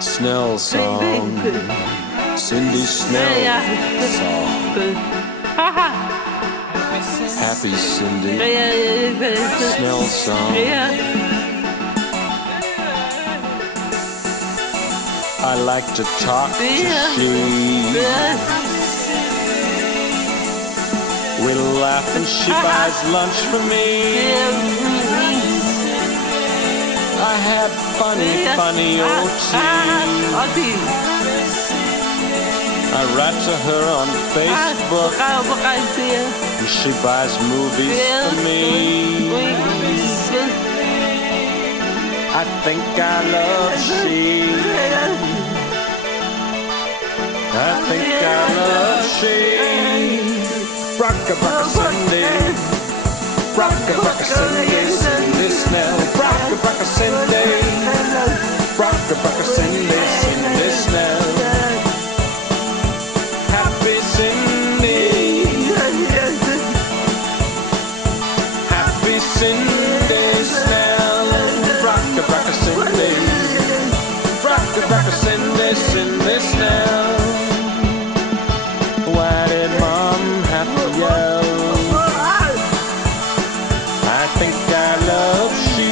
Snell song, Cindy Snell song. Happy Cindy Snell song. I like to talk to she. We laugh and she buys lunch for me. I had funny old tea. I write to her on Facebook, and she buys movies for me. I think I love she. I think I love she. Brocka Cindy, Brocka Cindy, Cindy Snell. Brocka Cindy, Brocka Cindy, Cindy Snell. Happy Cindy, Happy Cindy Snell. Brocka Cindy, Brocka Cindy, Cindy Snell. Why did Mom have to yell? I think I love she.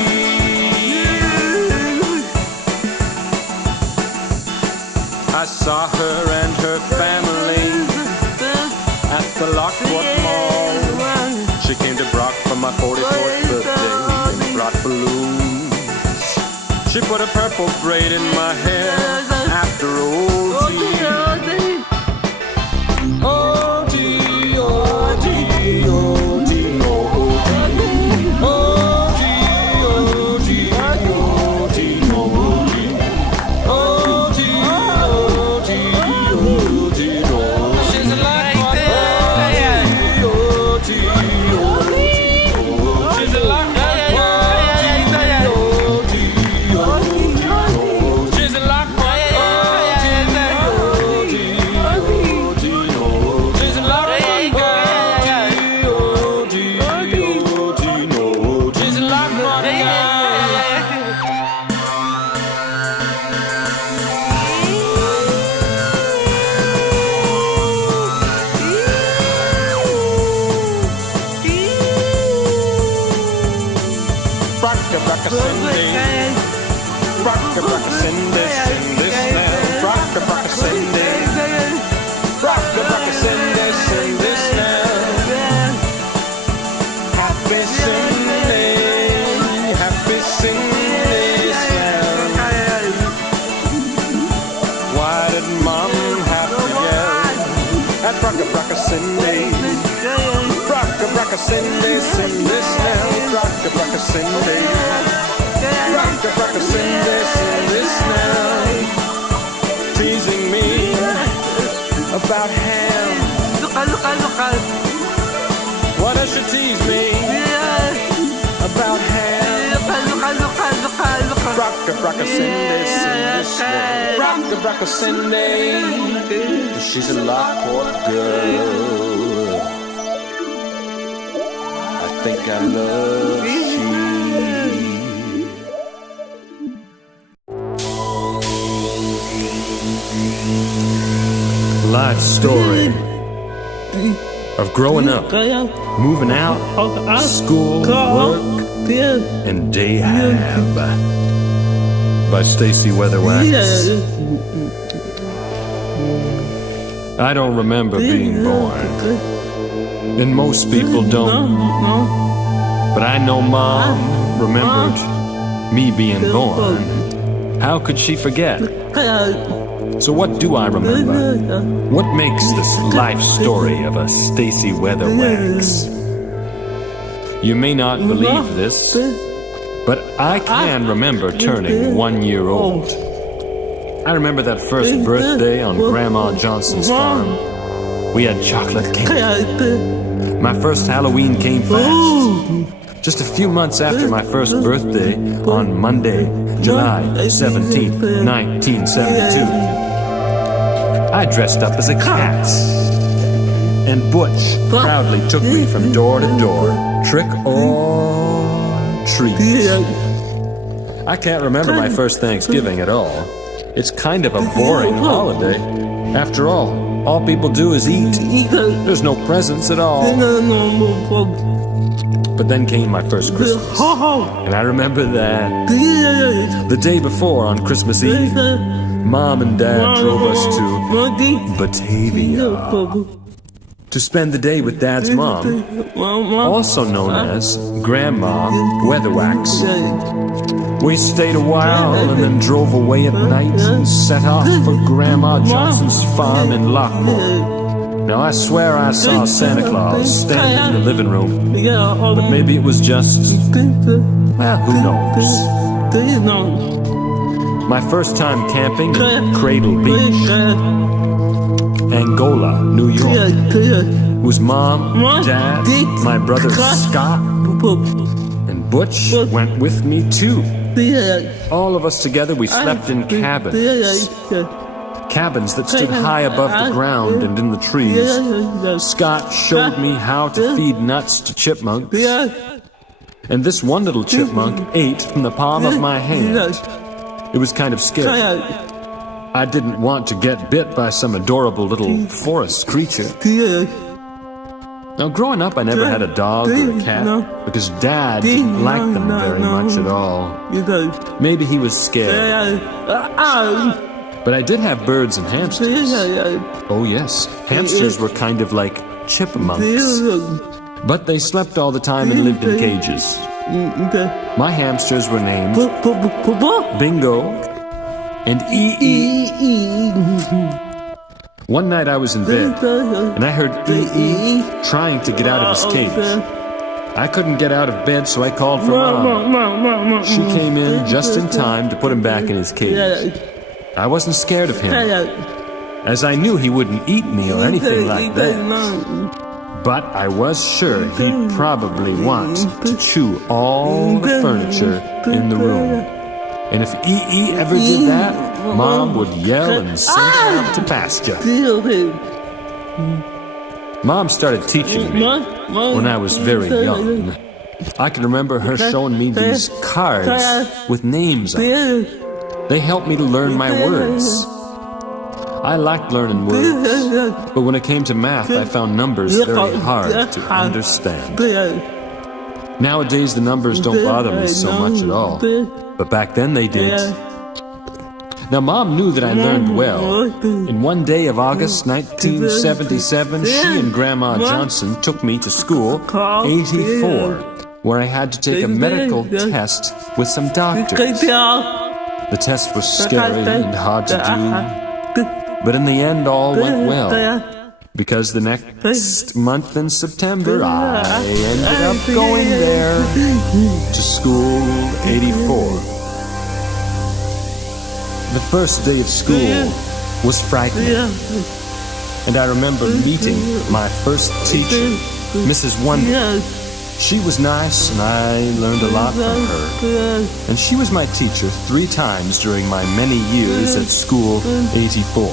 I saw her and her family at the Lockwood Mall. She came to Brock for my 44th birthday and brought balloons. She put a purple braid in my hair after old tea. Brocka Cindy, Cindy Snell. Brocka Cindy, Brocka Cindy, Cindy Snell. Happy Cindy, Happy Cindy Snell. Why did Mom have to yell at Brocka Cindy? Brocka Cindy, Cindy Snell. Brocka Cindy, Brocka Cindy, Cindy Snell. Teasing me about ham. Why does she tease me about ham? Brocka Cindy, Cindy Snell. Brocka Cindy, she's a Lockport girl. I think I love she. Life story of growing up, moving out, school, work, and day hab by Stacy Wetherwax. I don't remember being born, and most people don't. But I know Mom remembered me being born. How could she forget? So what do I remember? What makes this life story of a Stacy Wetherwax? You may not believe this, but I can remember turning 1 year old. I remember that first birthday on Grandma Johnson's farm. We had chocolate cake. My first Halloween came fast. Just a few months after my first birthday, on Monday, July 17th, 1972, I dressed up as a cat. And Butch proudly took me from door to door, trick or treat. I can't remember my first Thanksgiving at all. It's kind of a boring holiday. After all people do is eat. There's no presents at all. But then came my first Christmas. And I remember that. The day before, on Christmas Eve, Mom and Dad drove us to Batavia to spend the day with Dad's mom, also known as Grandma Wetherwax. We stayed a while and then drove away at night and set off for Grandma Johnson's farm in Lockmore. Now I swear I saw Santa Claus standing in the living room, but maybe it was just, well, who knows. My first time camping in Cradle Beach, Angola, New York, was Mom, Dad, my brother Scott, and Butch went with me too. All of us together, we slept in cabins. Cabins that stood high above the ground and in the trees. Scott showed me how to feed nuts to chipmunks. And this one little chipmunk ate from the palm of my hand. It was kind of scary. I didn't want to get bit by some adorable little forest creature. Now, growing up, I never had a dog or a cat because Dad didn't like them very much at all. Maybe he was scared. But I did have birds and hamsters. Oh yes, hamsters were kind of like chipmunks. But they slept all the time and lived in cages. My hamsters were named Bingo and E-E. One night I was in bed, and I heard E-E trying to get out of his cage. I couldn't get out of bed, so I called for Mom. She came in just in time to put him back in his cage. I wasn't scared of him, as I knew he wouldn't eat me or anything like that. But I was sure he'd probably want to chew all the furniture in the room. And if E.E. ever did that, Mom would yell and send him out to pasture. Mom started teaching me when I was very young. I can remember her showing me these cards with names on them. They helped me to learn my words. I liked learning words, but when it came to math, I found numbers very hard to understand. Nowadays, the numbers don't bother me so much at all, but back then they did. Now, Mom knew that I learned well, and one day of August 1977, she and Grandma Johnson took me to school, 84, where I had to take a medical test with some doctors. The test was scary and hard to do, but in the end all went well, because the next month in September I ended up going there to school 84. The first day of school was frightening, and I remember meeting my first teacher, Mrs. Wonder. She was nice, and I learned a lot from her. And she was my teacher 3 times during my many years at school 84.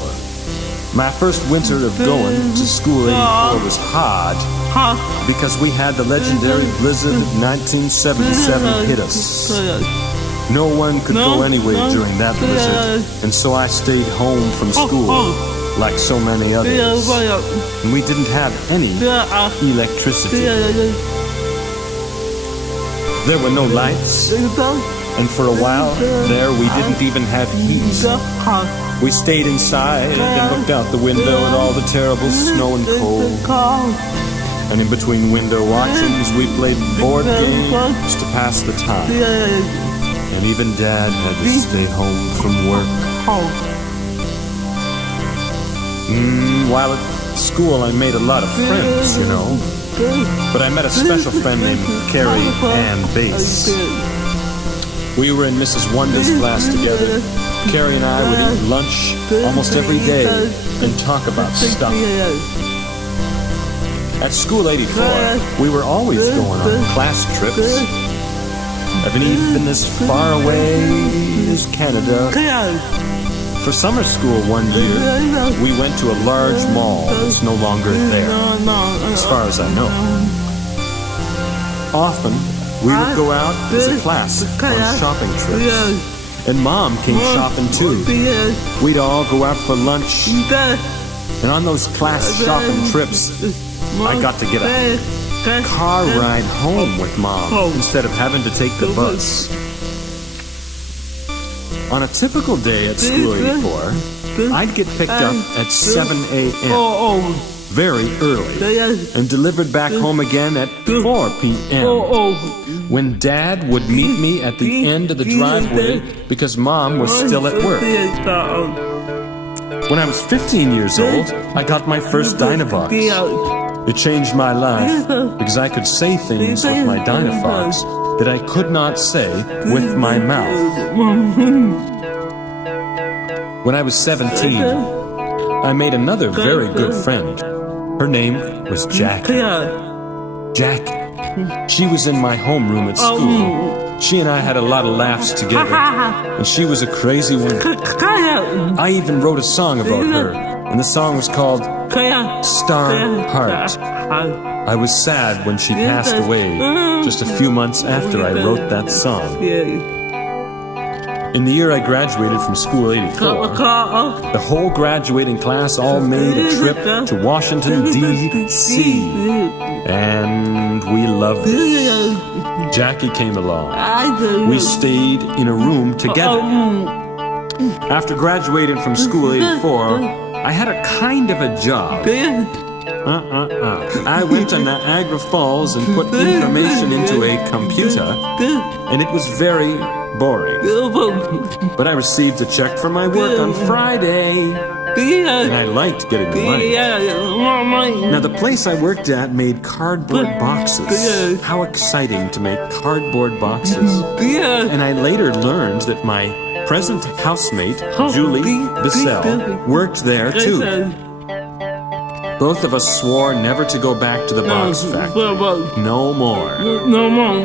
My first winter of going to school 84 was hard because we had the legendary blizzard of 1977 hit us. No one could go anywhere during that blizzard, and so I stayed home from school like so many others. And we didn't have any electricity. There were no lights, and for a while there we didn't even have heat. We stayed inside and looked out the window at all the terrible snow and cold. And in between window watchings we played board games to pass the time. And even Dad had to stay home from work. While at school I made a lot of friends, you know. But I met a special friend named Carrie Ann Bass. We were in Mrs. Wonder's class together. Carrie and I would eat lunch almost every day and talk about stuff. At School 84, we were always going on class trips. I've even as far away as Canada. For summer school one year, we went to a large mall that's no longer there, as far as I know. Often, We would go out as a class on shopping trips. And Mom came shopping too. We'd all go out for lunch. And on those class shopping trips, I got to get a car ride home with Mom instead of having to take the bus. On a typical day at School 84, I'd get picked up at 7 a.m. very early and delivered back home again at 4 p.m. when Dad would meet me at the end of the driveway because Mom was still at work. When I was 15 years old, I got my first Dynabox. It changed my life because I could say things with my Dynafox that I could not say with my mouth. When I was 17, I made another very good friend. Her name was Jackie. Jackie. She was in my homeroom at school. She and I had a lot of laughs together, and she was a crazy one. I even wrote a song about her, and the song was called Star Heart. I was sad when she passed away just a few months after I wrote that song. In the year I graduated from School 84, the whole graduating class all made a trip to Washington, D.C. And we loved it. Jackie came along. We stayed in a room together. After graduating from School 84, I had a kind of a job. I went to Niagara Falls and put information into a computer, and it was very boring. But I received a check for my work on Friday, and I liked getting the money. Now, the place I worked at made cardboard boxes. How exciting to make cardboard boxes. And I later learned that my present housemate, Julie Bissell, worked there too. Both of us swore never to go back to the box factory. No more. No more.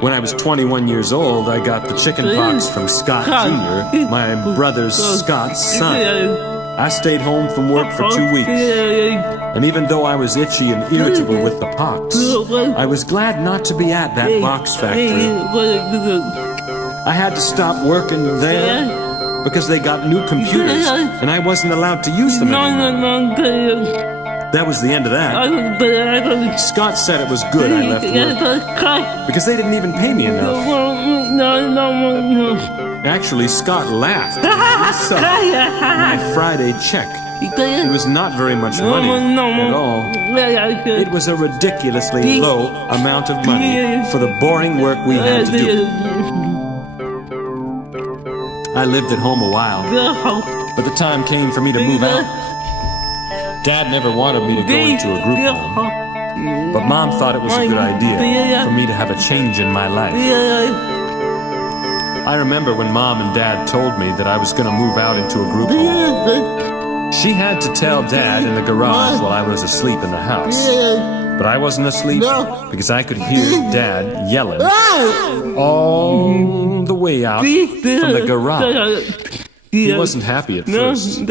When I was 21 years old, I got the chicken pox from Scott Jr., my brother Scott's son. I stayed home from work for 2 weeks. And even though I was itchy and irritable with the pox, I was glad not to be at that box factory. I had to stop working there because they got new computers, and I wasn't allowed to use them anymore. That was the end of that. Scott said it was good I left work because they didn't even pay me enough. Actually, Scott laughed when he saw my Friday check. It was not very much money at all. It was a ridiculously low amount of money for the boring work we had to do. I lived at home a while, but the time came for me to move out. Dad never wanted me to go into a group home, but Mom thought it was a good idea for me to have a change in my life. I remember when Mom and Dad told me that I was going to move out into a group home. She had to tell Dad in the garage while I was asleep in the house. But I wasn't asleep because I could hear Dad yelling all the way out from the garage. He wasn't happy at first.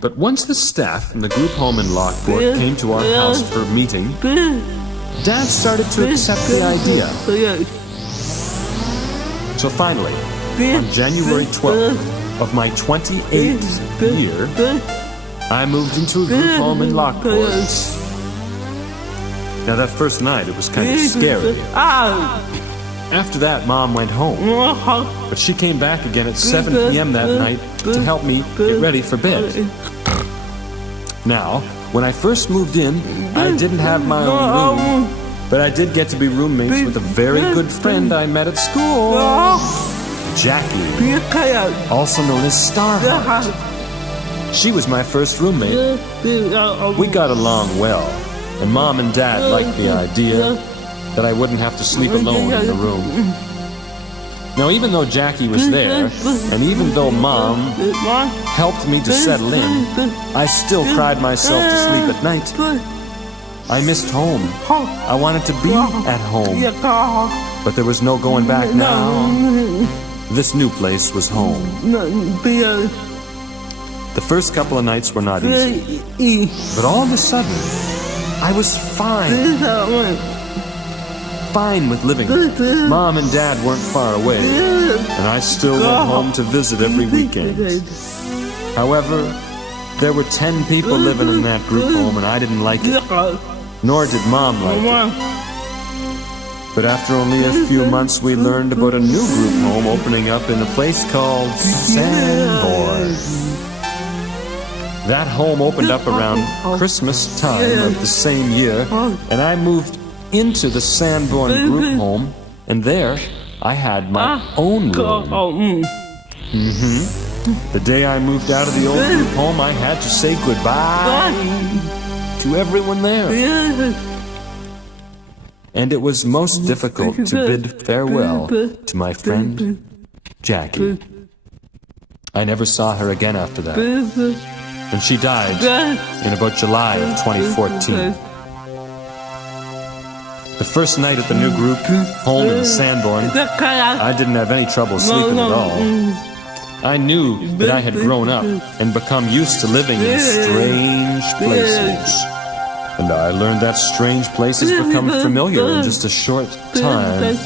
But once the staff from the group home in Lockport came to our house for a meeting, Dad started to accept the idea. So finally, on January 12th of my 28th year, I moved into a group home in Lockport. Now that first night, it was kind of scary. After that, Mom went home. But she came back again at 7 p.m. that night to help me get ready for bed. Now, when I first moved in, I didn't have my own room, but I did get to be roommates with a very good friend I met at school, Jackie, also known as Starheart. She was my first roommate. We got along well, and Mom and Dad liked the idea that I wouldn't have to sleep alone in the room. Now, even though Jackie was there, and even though Mom helped me to settle in, I still cried myself to sleep at night. I missed home. I wanted to be at home. But there was no going back now. This new place was home. The first couple of nights were not easy. But all of a sudden, I was fine. fine with living there. Mom and Dad weren't far away, and I still went home to visit every weekend. However, there were 10 people living in that group home, and I didn't like it. Nor did Mom like it. But after only a few months, we learned about a new group home opening up in a place called Sanborn. That home opened up around Christmas time of the same year, and I moved into the Sanborn group home, and there I had my own room. The day I moved out of the old group home, I had to say goodbye to everyone there. And it was most difficult to bid farewell to my friend, Jackie. I never saw her again after that. And she died in about July of 2014. The first night at the new group home in Sanborn, I didn't have any trouble sleeping at all. I knew that I had grown up and become used to living in strange places. And I learned that strange places become familiar in just a short time.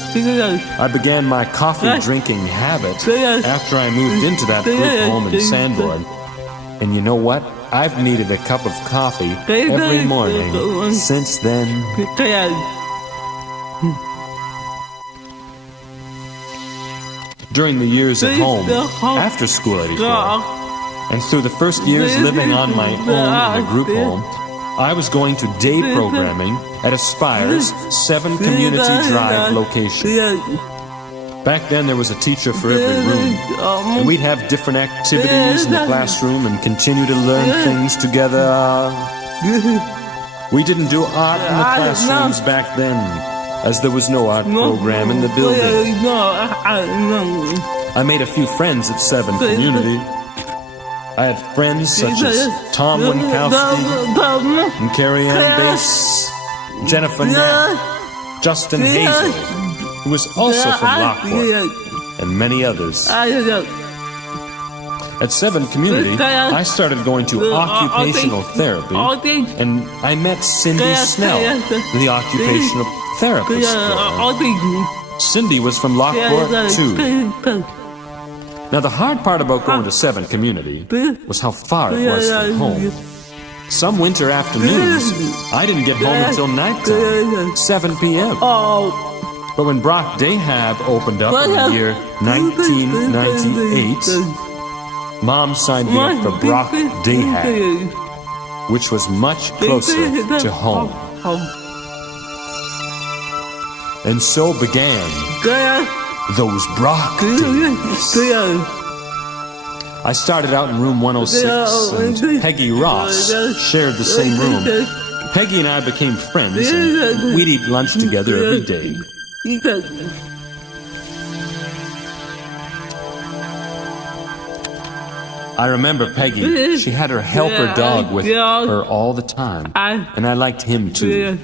I began my coffee drinking habit after I moved into that group home in Sanborn. And you know what? I've needed a cup of coffee every morning since then. During the years at home, after school 84, and through the first years living on my own in a group home, I was going to day programming at Aspire's 7 Community Drive location. Back then there was a teacher for every room, and we'd have different activities in the classroom and continue to learn things together. We didn't do art in the classrooms back then, as there was no art program in the building. I made a few friends at 7 Community. I had friends such as Tom Winkowski and Carrie Ann Bass, Jennifer Knapp, Justin Hazel, who was also from Lockport, and many others. At 7 Community, I started going to occupational therapy, and I met Cindy Snell, the occupational therapist there. Cindy was from Lockport, too. Now, the hard part about going to 7 Community was how far it was from home. Some winter afternoons, I didn't get home until nighttime, 7 p.m. But when Brock Dayhab opened up in the year 1998, Mom signed me up for Brock Dayhab, which was much closer to home. And so began those Brock days. I started out in room 106, and Peggy Ross shared the same room. Peggy and I became friends, and we'd eat lunch together every day. I remember Peggy. She had her helper dog with her all the time, and I liked him too.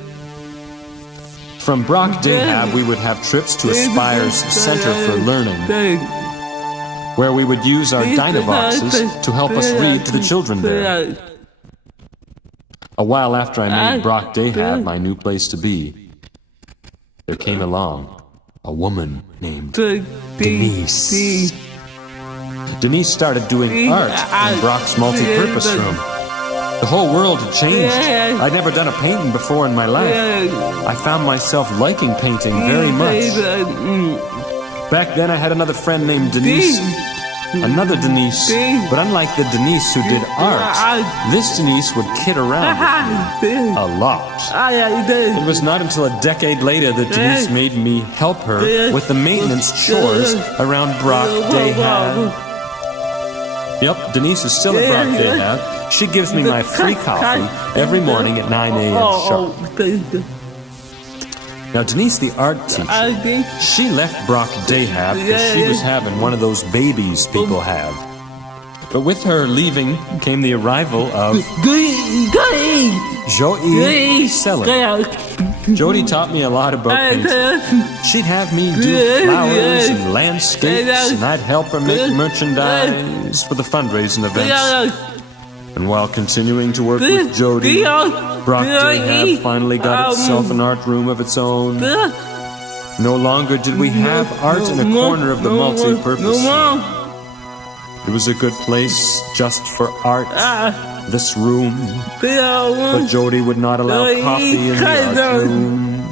From Brock Dayhab, we would have trips to Aspire's Center for Learning, where we would use our Dynavoxes to help us read to the children there. A while after I made Brock Dayhab my new place to be, there came along a woman named Denise. Denise started doing art in Brock's multi-purpose room. The whole world had changed. I'd never done a painting before in my life. I found myself liking painting very much. Back then I had another friend named Denise. Another Denise, but unlike the Denise who did art, this Denise would kid around with me a lot. It was not until a decade later that Denise made me help her with the maintenance chores around Brock Dayhab. Yep, Denise is still at Brock Dayhab. She gives me my free coffee every morning at 9 a.m. sharp. Now, Denise, the art teacher, she left Brock Dayhab because she was having one of those babies people have. But with her leaving came the arrival of Jody Selling. Jody taught me a lot about painting. She'd have me do flowers and landscapes, and I'd help her make merchandise for the fundraising events. And while continuing to work with Jody, Brock Dayhab finally got itself an art room of its own. No longer did we have art in a corner of the multi-purpose room. It was a good place just for art, this room. But Jody would not allow coffee in the art room.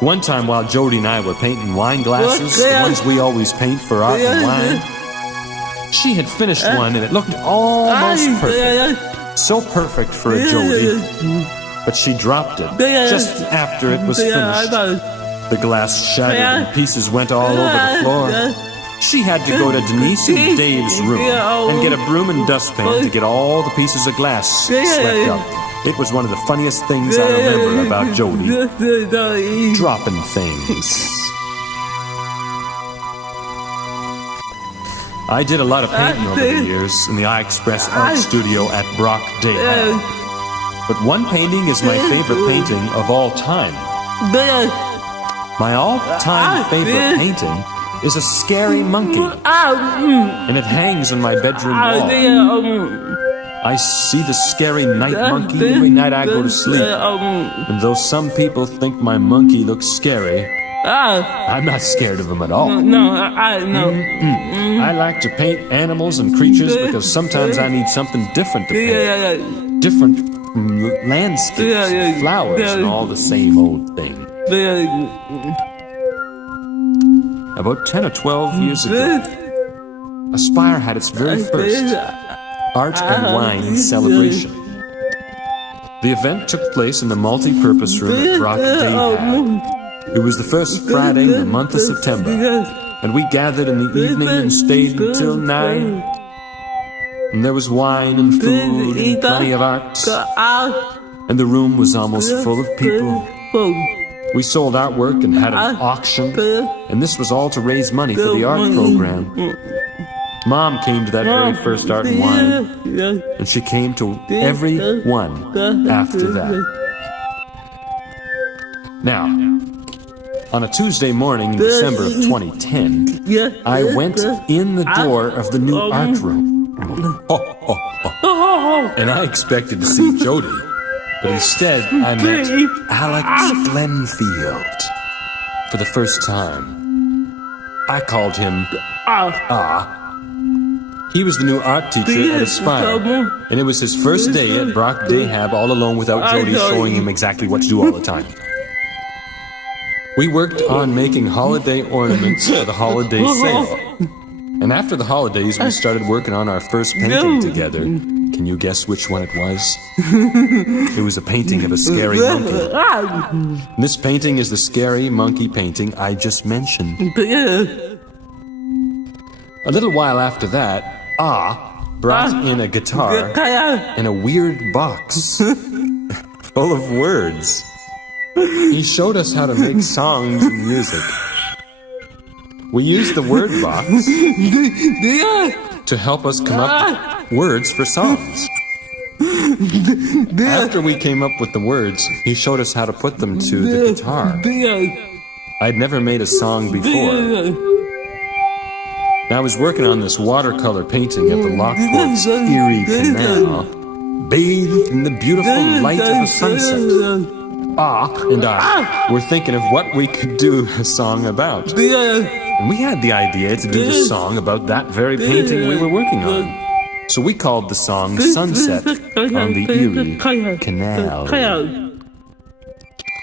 One time while Jody and I were painting wine glasses, the ones we always paint for art and wine, she had finished one and it looked almost perfect. So perfect for a Jody. But she dropped it just after it was finished. The glass shattered and pieces went all over the floor. She had to go to Denise and Dave's room and get a broom and dustpan to get all the pieces of glass swept up. It was one of the funniest things I remember about Jody. Dropping things. I did a lot of painting over the years in the iExpress Art Studio at Brock Day. But one painting is my favorite painting of all time. My all-time favorite painting is a scary monkey, and it hangs on my bedroom wall. I see the scary night monkey every night I go to sleep, and though some people think my monkey looks scary, I'm not scared of him at all. I like to paint animals and creatures because sometimes I need something different to paint. Different landscapes and flowers and all the same old thing. About 10 or 12 years ago, Aspire had its very first Art and Wine celebration. The event took place in the multi-purpose room at Brock Day. It was the first Friday in the month of September, and we gathered in the evening and stayed until 9. And there was wine and food and plenty of art, and the room was almost full of people. We sold artwork and had an auction, and this was all to raise money for the art program. Mom came to that very first Art and Wine, and she came to every one after that. Now, on a Tuesday morning in December of 2010, I went in the door of the new art room, and I expected to see Jody. But instead, I met Alex Glenfield for the first time. I called him He was the new art teacher at Aspire, and it was his first day at Brock Dayhab all alone without Jody showing him exactly what to do all the time. We worked on making holiday ornaments for the holiday sale. And after the holidays, we started working on our first painting together. Can you guess which one it was? It was a painting of a scary monkey. This painting is the scary monkey painting I just mentioned. A little while after that, brought in a guitar and a weird box full of words. He showed us how to make songs and music. We used the word box to help us come up with words for songs. After we came up with the words, he showed us how to put them to the guitar. I'd never made a song before. I was working on this watercolor painting of the Lockport's Erie Canal, bathed in the beautiful light of the sunset. And I were thinking of what we could do a song about. And we had the idea to do the song about that very painting we were working on. So we called the song Sunset on the Erie Canal.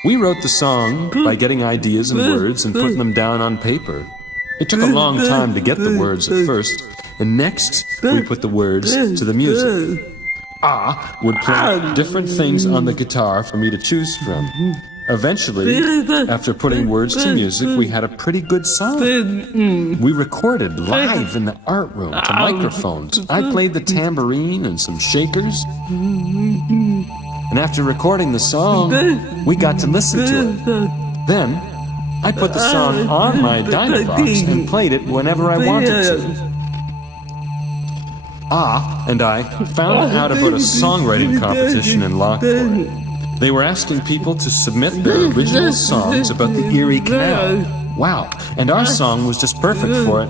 We wrote the song by getting ideas and words and putting them down on paper. It took a long time to get the words at first, and next we put the words to the music. Would play different things on the guitar for me to choose from. Eventually, after putting words to music, we had a pretty good song. We recorded live in the art room to microphones. I played the tambourine and some shakers. And after recording the song, we got to listen to it. Then, I put the song on my Dynavox and played it whenever I wanted to. And I found out about a songwriting competition in Lockport. They were asking people to submit their original songs about the Erie Canal. Wow, and our song was just perfect for it.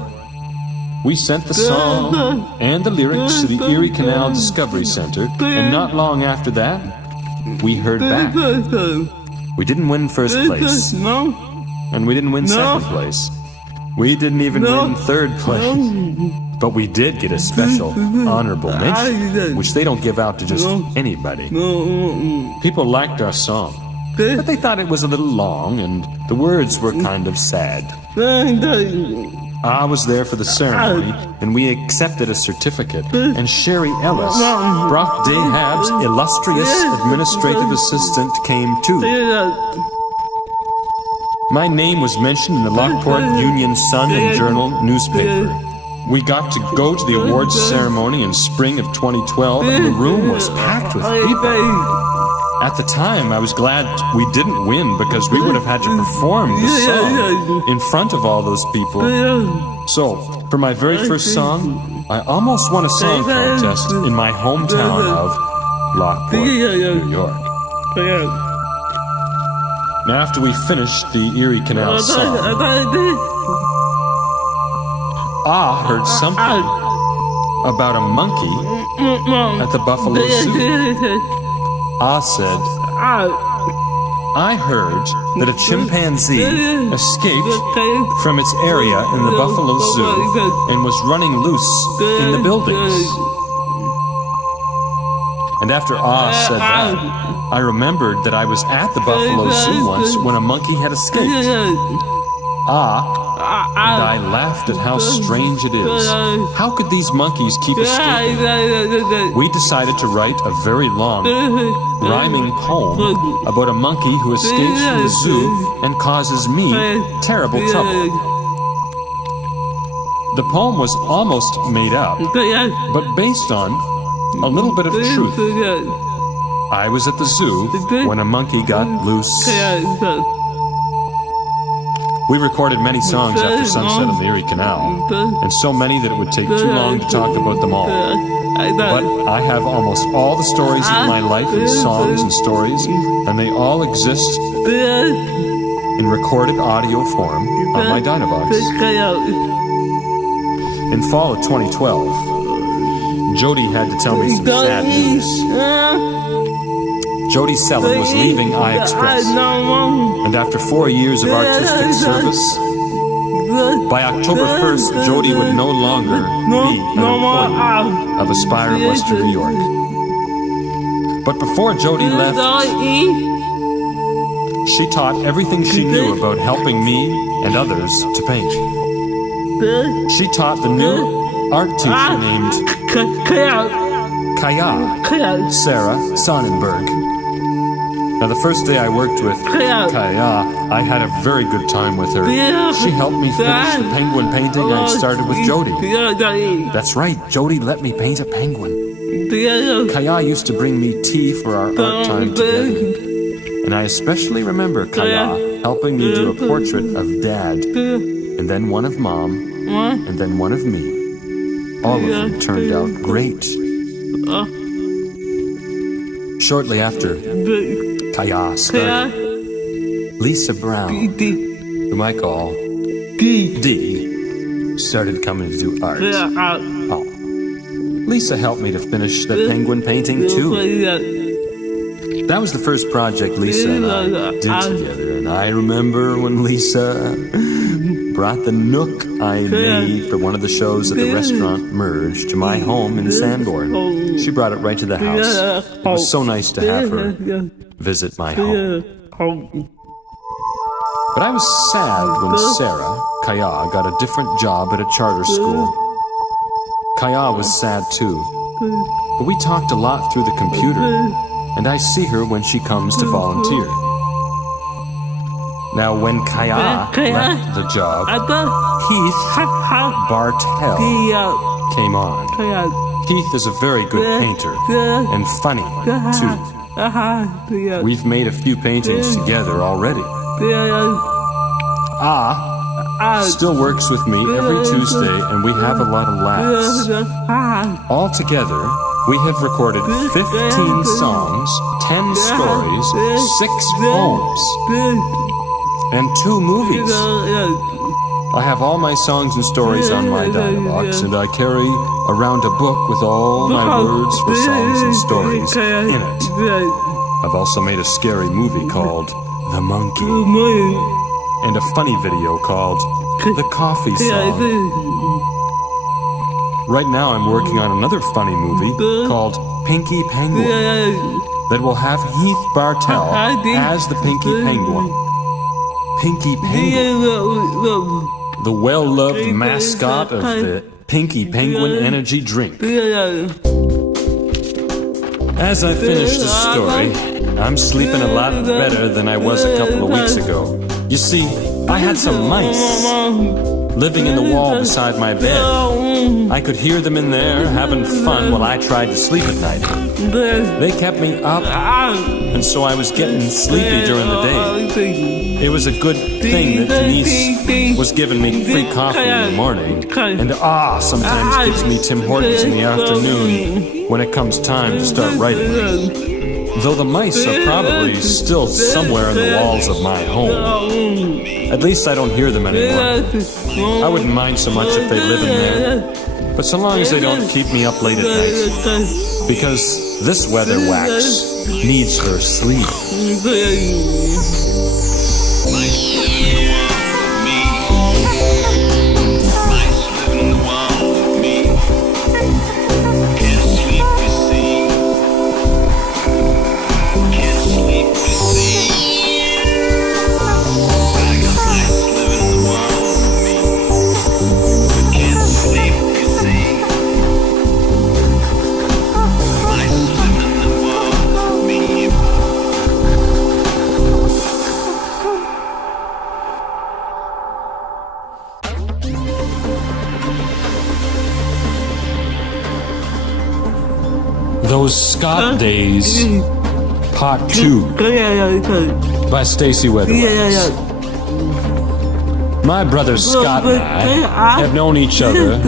We sent the song and the lyrics to the Erie Canal Discovery Center, and not long after that, we heard back. We didn't win first place, and we didn't win second place. We didn't even win third place. But we did get a special honorable mention, which they don't give out to just anybody. People liked our song, but they thought it was a little long and the words were kind of sad. I was there for the ceremony, and we accepted a certificate, and Sherry Ellis, Brock Dahab's illustrious administrative assistant, came too. My name was mentioned in the Lockport Union Sun and Journal newspaper. We got to go to the awards ceremony in spring of 2012, and the room was packed with people. At the time, I was glad we didn't win because we would have had to perform the song in front of all those people. So, for my very first song, I almost won a song contest in my hometown of Lockport, New York. Now, after we finished the Erie Canal song, I heard something about a monkey at the Buffalo Zoo. Ah said, I heard that a chimpanzee escaped from its area in the Buffalo Zoo and was running loose in the buildings. And after Ah said that, I remembered that I was at the Buffalo Zoo once when a monkey had escaped. And I laughed at how strange it is. How could these monkeys keep escaping? We decided to write a very long, rhyming poem about a monkey who escapes from the zoo and causes me terrible trouble. The poem was almost made up, but based on a little bit of truth. I was at the zoo when a monkey got loose. We recorded many songs after sunset on the Erie Canal, and so many that it would take too long to talk about them all. But I have almost all the stories of my life in songs and stories, and they all exist in recorded audio form on my Dynavox. In fall of 2012, Jody had to tell me some sad news. Jody Sellon was leaving iExpress, and after 4 years of artistic service, by October 1st, Jody would no longer be an employee of Aspire of Western New York. But before Jody left, she taught everything she knew about helping me and others to paint. She taught the new art teacher named Kaya Sarah Sonnenberg. Now, the first day I worked with Kaya, I had a very good time with her. She helped me finish the penguin painting I started with Jody. That's right, Jody let me paint a penguin. Kaya used to bring me tea for our art time together. And I especially remember Kaya helping me do a portrait of Dad, and then one of Mom, and then one of me. All of them turned out great. Shortly after Kaya started, Lisa Brown, whom I call D, started coming to do art. Oh. Lisa helped me to finish the penguin painting too. That was the first project Lisa and I did together, and I remember when Lisa brought the nook I made for one of the shows at the restaurant Merge to my home in Sanborn. She brought it right to the house. It was so nice to have her visit my home. But I was sad when Sarah, Kaya, got a different job at a charter school. Kaya was sad too, but we talked a lot through the computer, and I see her when she comes to volunteer. Now, when Kaya left the job, Keith Bartell came on. Keith is a very good painter, and funny, too. We've made a few paintings together already. Still works with me every Tuesday, and we have a lot of laughs. Altogether, we have recorded 15 songs, 10 stories, 6 poems, and 2 movies. I have all my songs and stories on my Dynavox, and I carry around a book with all my words for songs and stories in it. I've also made a scary movie called The Monkey. and a funny video called The Coffee Song. Right now I'm working on another funny movie called Pinky Penguin that will have Heath Bartell as the Pinky Penguin. Pinky Penguin, the well-loved mascot of the Pinky Penguin energy drink. As I finish this story, I'm sleeping a lot better than I was a couple of weeks ago. You see, I had some mice living in the wall beside my bed. I could hear them in there having fun while I tried to sleep at night. They kept me up, and so I was getting sleepy during the day. It was a good thing that Denise was giving me free coffee in the morning, and sometimes gives me Tim Hortons in the afternoon when it comes time to start writing. Though the mice are probably still somewhere in the walls of my home. At least I don't hear them anymore. I wouldn't mind so much if they live in there, but so long as they don't keep me up late at night. Because this Wetherwax needs her sleep. Those Scott Days, Part 2, by Stacy Wetherwax. My brother Scott and I have known each other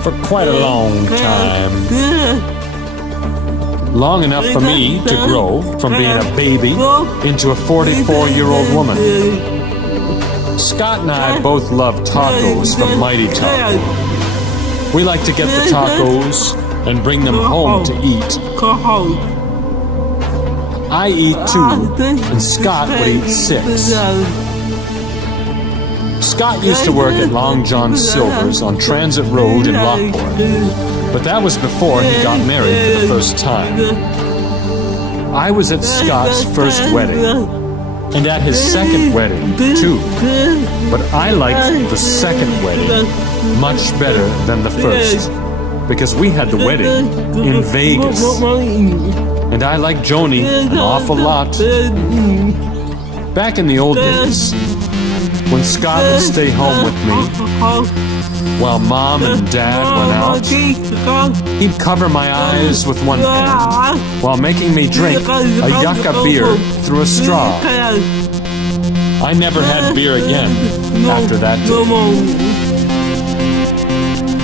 for quite a long time. Long enough for me to grow from being a baby into a 44-year-old woman. Scott and I both love tacos from Mighty Taco. We like to get the tacos and bring them home to eat. I eat 2, and Scott would eat 6. Scott used to work at Long John Silver's on Transit Road in Lockport, but that was before he got married for the first time. I was at Scott's first wedding, and at his second wedding, too. But I liked the second wedding much better than the first, because we had the wedding in Vegas. And I liked Joni an awful lot. Back in the old days, when Scott would stay home with me while Mom and Dad went out, he'd cover my eyes with one hand while making me drink a yucca beer through a straw. I never had beer again after that day.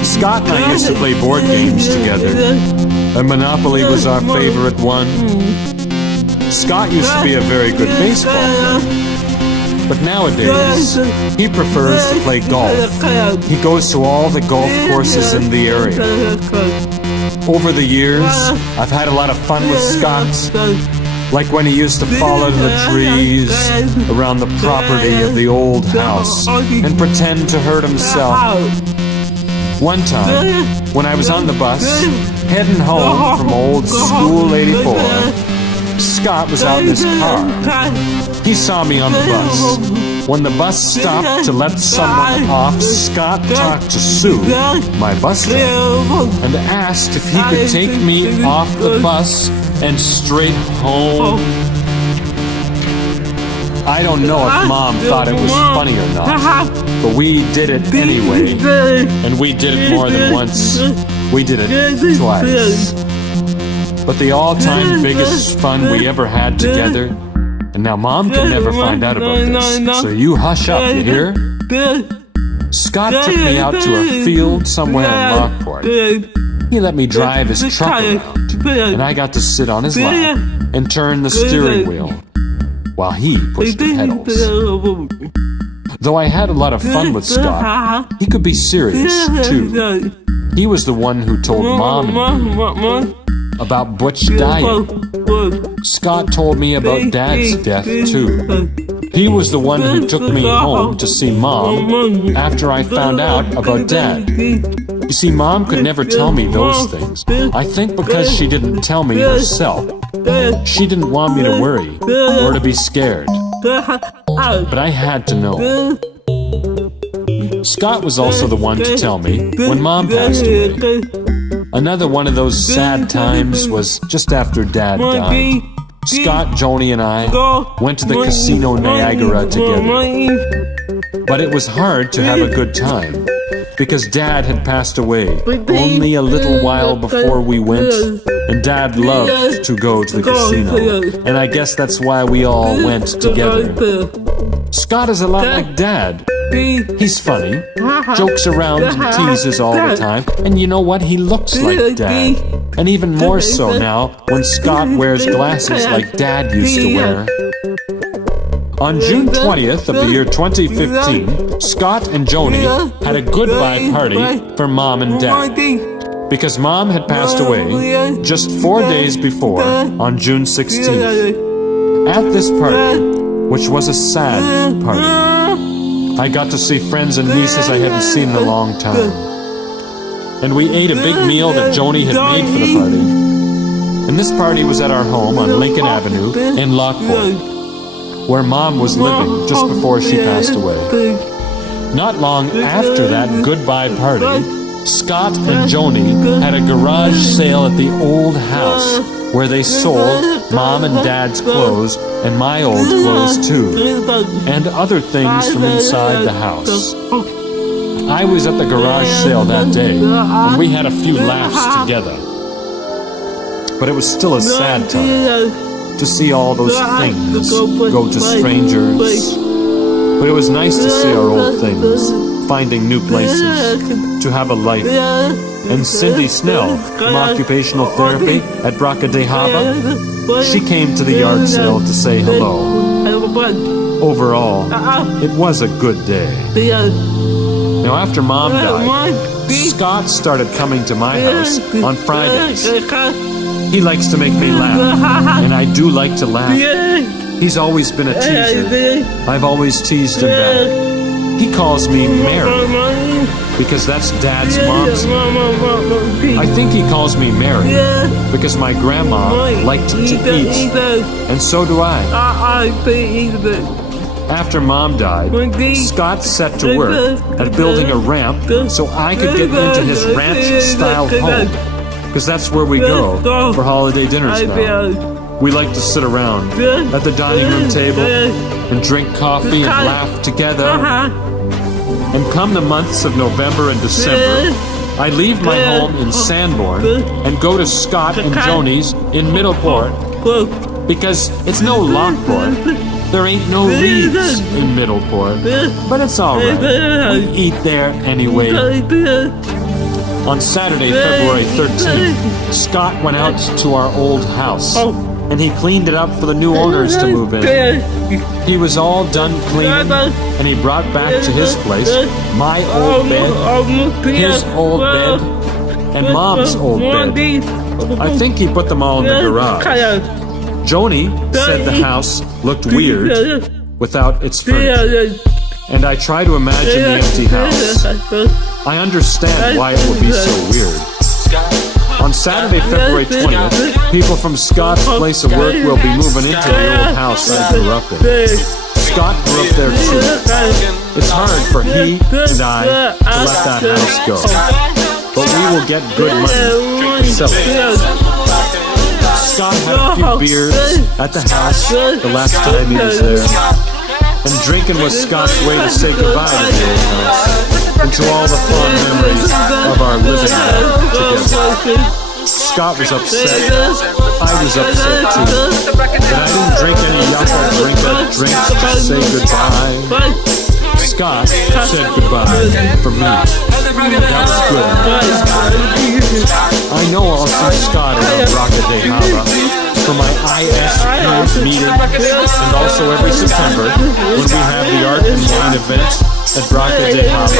Scott and I used to play board games together, and Monopoly was our favorite one. Scott used to be a very good baseball player, but nowadays, he prefers to play golf. He goes to all the golf courses in the area. Over the years, I've had a lot of fun with Scott, like when he used to fall out of the trees around the property of the old house and pretend to hurt himself. One time, when I was on the bus, heading home from old School 84, Scott was out in his car. He saw me on the bus. When the bus stopped to let someone off, Scott talked to Sue, my bus driver, and asked if he could take me off the bus and straight home. I don't know if Mom thought it was funny or not, but we did it anyway, and we did it more than once. We did it twice. But the all-time biggest fun we ever had together, and now Mom can never find out about this, so you hush up, you hear? Scott took me out to a field somewhere in Lockport. He let me drive his truck around, and I got to sit on his lap and turn the steering wheel while he pushed the pedals. Though I had a lot of fun with Scott, he could be serious, too. He was the one who told Mom and me about Butch dying. Scott told me about Dad's death, too. He was the one who took me home to see Mom after I found out about Dad. You see, Mom could never tell me those things. I think because she didn't tell me herself. She didn't want me to worry or to be scared. But I had to know. Scott was also the one to tell me when Mom passed away. Another one of those sad times was just after Dad died. Scott, Joni, and I went to the Casino Niagara together. But it was hard to have a good time, because Dad had passed away only a little while before we went, and Dad loved to go to the casino, and I guess that's why we all went together. Scott is a lot like Dad. He's funny, jokes around and teases all the time, and you know what? He looks like Dad. And even more so now when Scott wears glasses like Dad used to wear. On June 20th of the year 2015, Scott and Joni had a goodbye party for Mom and Dad, because Mom had passed away just 4 days before, on June 16th. At this party, which was a sad party, I got to see friends and nieces I hadn't seen in a long time. And we ate a big meal that Joni had made for the party. And this party was at our home on Lincoln Avenue in Lockport, where Mom was living just before she passed away. Not long after that goodbye party, Scott and Joni had a garage sale at the old house, where they sold Mom and Dad's clothes and my old clothes too, and other things from inside the house. I was at the garage sale that day, and we had a few laughs together. But it was still a sad time to see all those things go to strangers. But it was nice to see our old things finding new places, to have a life. And Cindy Snell from Occupational Therapy at Braca de Haba, she came to the yard sale to say hello. Overall, it was a good day. Now, after Mom died, Scott started coming to my house on Fridays. He likes to make me laugh, and I do like to laugh. He's always been a teaser. I've always teased him back. He calls me Mary, because that's Dad's mom's name. I think he calls me Mary, because my grandma liked to eat, and so do I. After Mom died, Scott set to work at building a ramp so I could get into his ranch-style home, because that's where we go for holiday dinners now. We like to sit around at the dining room table and drink coffee and laugh together. And come the months of November and December, I leave my home in Sanborn and go to Scott and Joni's in Middleport, because it's no Lockport. There ain't no Reeds in Middleport, but it's alright. We eat there anyway. On Saturday, February 13th, Scott went out to our old house, and he cleaned it up for the new owners to move in. He was all done cleaning, and he brought back to his place my old bed, his old bed, and Mom's old bed. I think he put them all in the garage. Joni said the house looked weird without its furniture, and I try to imagine the empty house. I understand why it would be so weird. On Saturday, February 20th, people from Scott's place of work will be moving into the old house I grew up in. Scott grew up there too. It's hard for he and I to let that house go, but we will get good money to sell it. Scott had a few beers at the house the last time he was there, and drinking was Scott's way to say goodbye to the old house, and to all the fond memories of our living together. Scott was upset. I was upset too. But I didn't drink any yucca drinks to say goodbye. Scott said goodbye for me. That was good. I know I'll see Scott around Braca de Haba for my ISP meeting, and also every September when we have the Art and Wine event at Braca de Haba,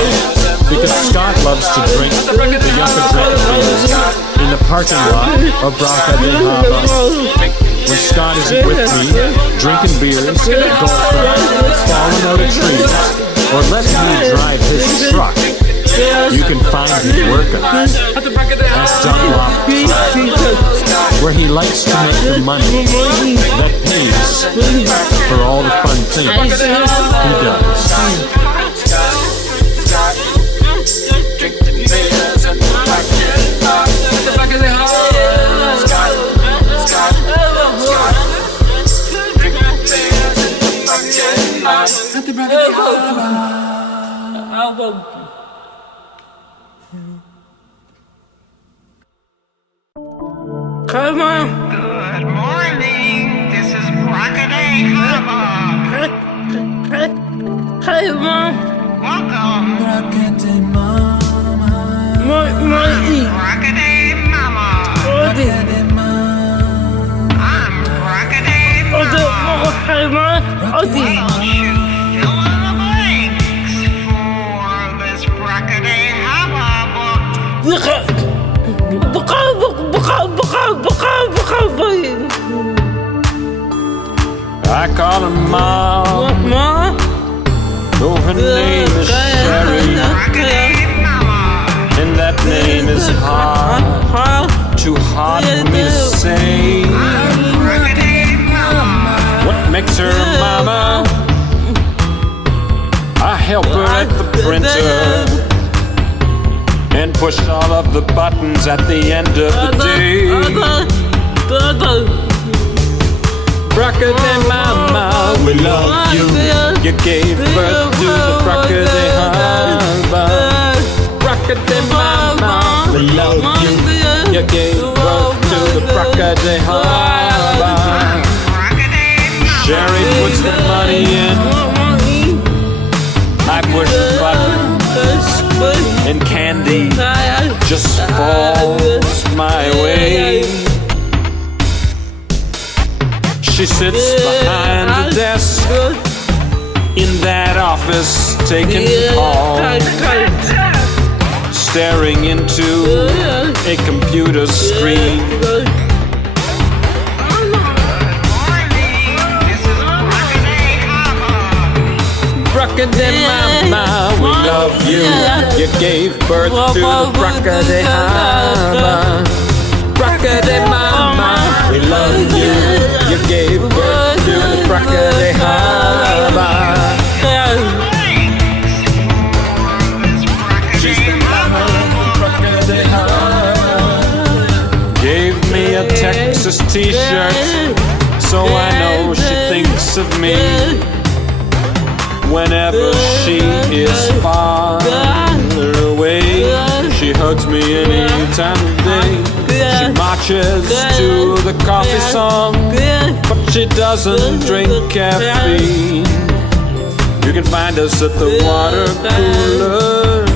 because Scott loves to drink the yucca drink beers in the parking lot of Braca de Haba. When Scott isn't with me, drinking beers, golfing, falling out of trees, or letting me drive his truck, you can find him working at Dunlop Truck, where he likes to make the money that pays for all the fun things he does. Come on. Good morning. This is Brockaday Harbor. Hey, Mom. Welcome. Brockaday Mama. Brockaday Mama. Brockaday Mama. I'm Brockaday Mama. Hey, Mom. Why don't you fill in the blanks for this Brockaday Harbor book? I call her Mom, though her name is Sherry, Brockaday Mama. and that name is hard, too hard for me to say. Brockaday Mama. What makes her a mama? I help her at the printer and push all of the buttons at the end of the day. Brockaday Mama, we love you. You gave birth to the Brockaday Harbor. Brockaday Mama, we love you. You gave birth to the Brockaday Harbor. Brockaday Mama. Sherry puts the money in, I push the button, and candy just falls my way. She sits behind the desk in that office taking calls, staring into a computer screen. Brockaday Mama, we love you. You gave birth to the Brockaday Harbor. Brockaday Mama, we love you. You gave birth to the Brockaday Harbor. She's the mama of the Brockaday Harbor. Gave me a Texas t-shirt, so I know she thinks of me whenever she is far away. She hugs me any time of day. She marches to the coffee song, but she doesn't drink caffeine. You can find us at the water cooler,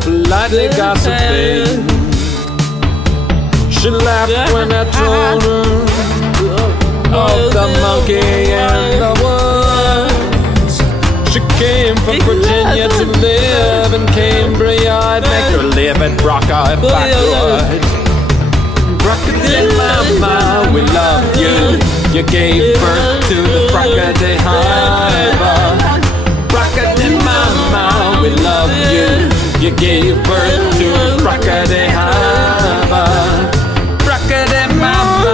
politely gossiping. She laughed when I told her of the monkey and the woods. She came from Virginia to live in Cambria. I'd make her live at Brocka if I could. Brockaday Mama, we love you. You gave birth to the Brockaday Harbor. Brockaday Mama, we love you. You gave birth to the Brockaday Harbor. Brockaday Mama,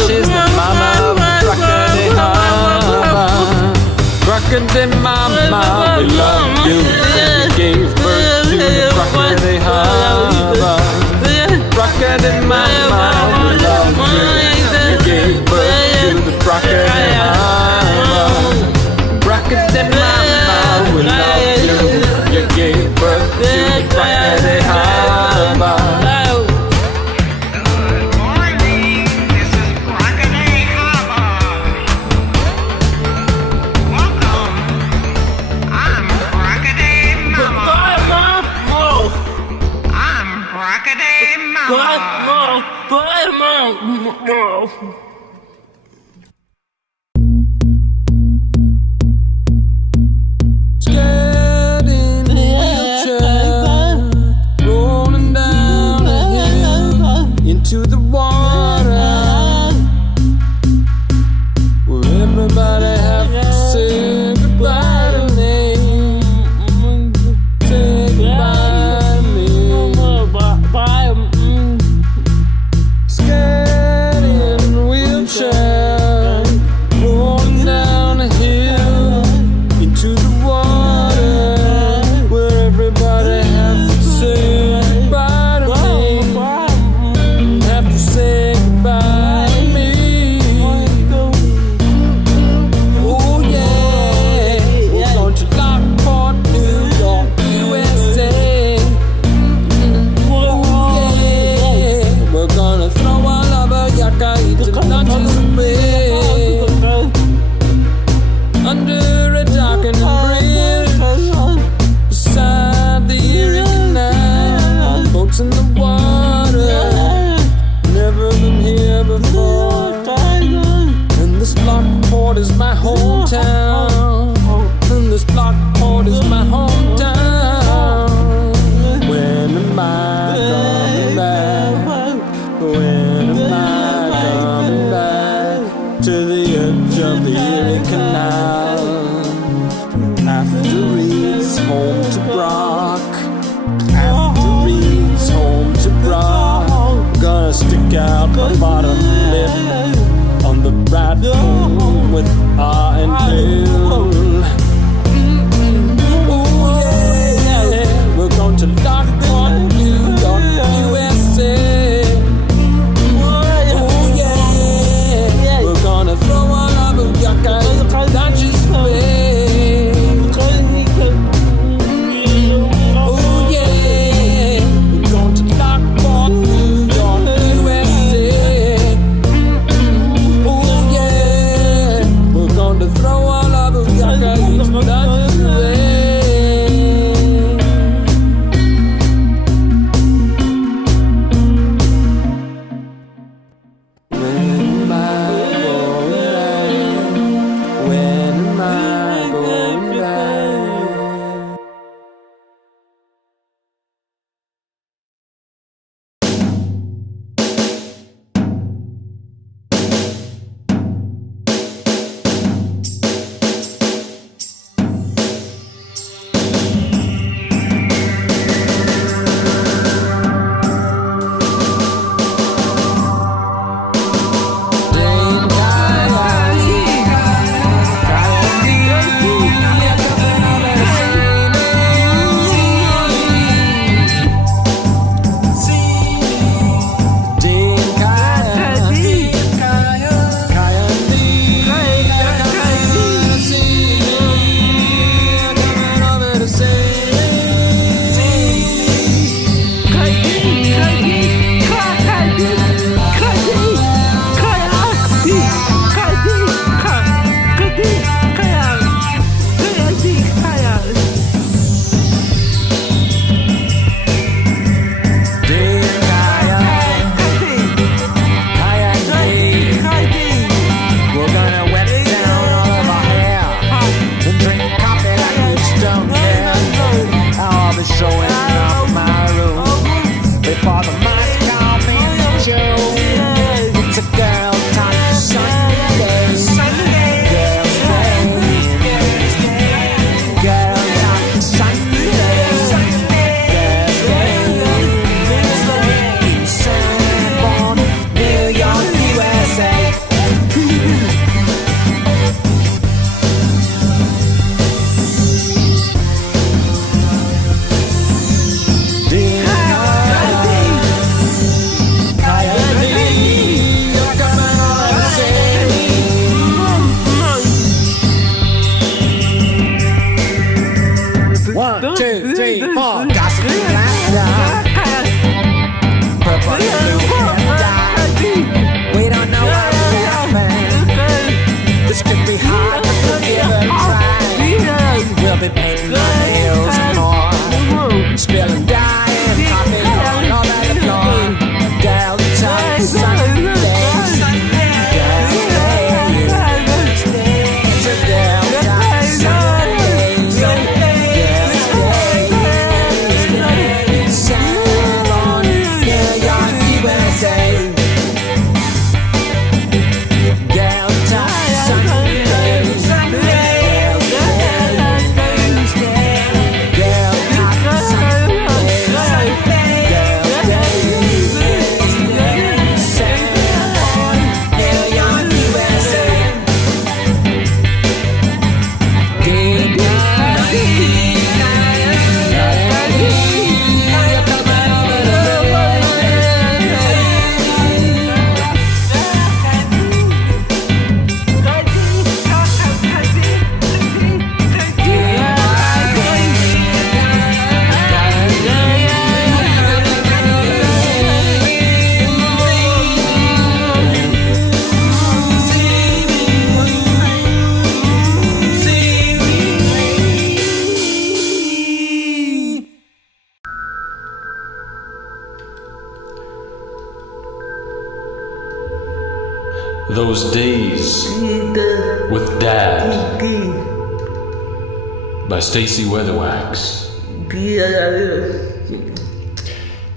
she's the mama of Brockaday Harbor. Brockaday Mama, we love you. You gave birth to the Brockaday Harbor. Brockaday Mama, we love you. You gave birth to the Brockaday Harbor. Brockaday Mama, we love you. You gave birth to the Brockaday Harbor. Good morning. This is Brockaday Harbor. Welcome. I'm Brockaday Mama. I'm Brockaday Mama. Scared in the wheelchair, rolling down a hill into the water. be painting my nails and more. I'm spilling dye and coffee all over the floor. Delta Sunday. Those Days with Dad by Stacy Wetherwax.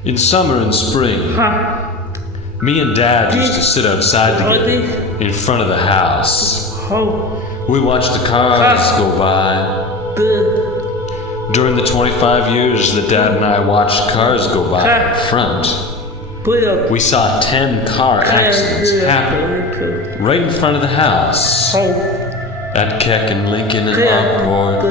In summer and spring, me and Dad used to sit outside together in front of the house. We watched the cars go by. During the 25 years that Dad and I watched cars go by up front, we saw 10 car accidents happen right in front of the house at Keck and Lincoln and Lockport.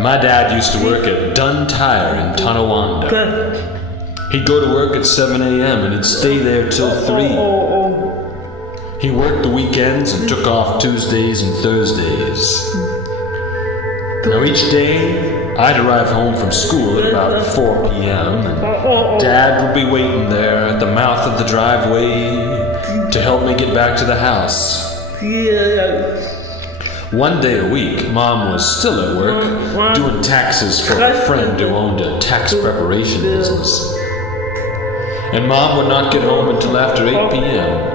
My dad used to work at Dunn Tire in Tonawanda. He'd go to work at 7 a.m. and he'd stay there till 3. He worked the weekends and took off Tuesdays and Thursdays. Now each day, I'd arrive home from school at about 4 p.m. and Dad would be waiting there at the mouth of the driveway to help me get back to the house. One day a week, Mom was still at work doing taxes for a friend who owned a tax preparation business. And Mom would not get home until after 8 p.m.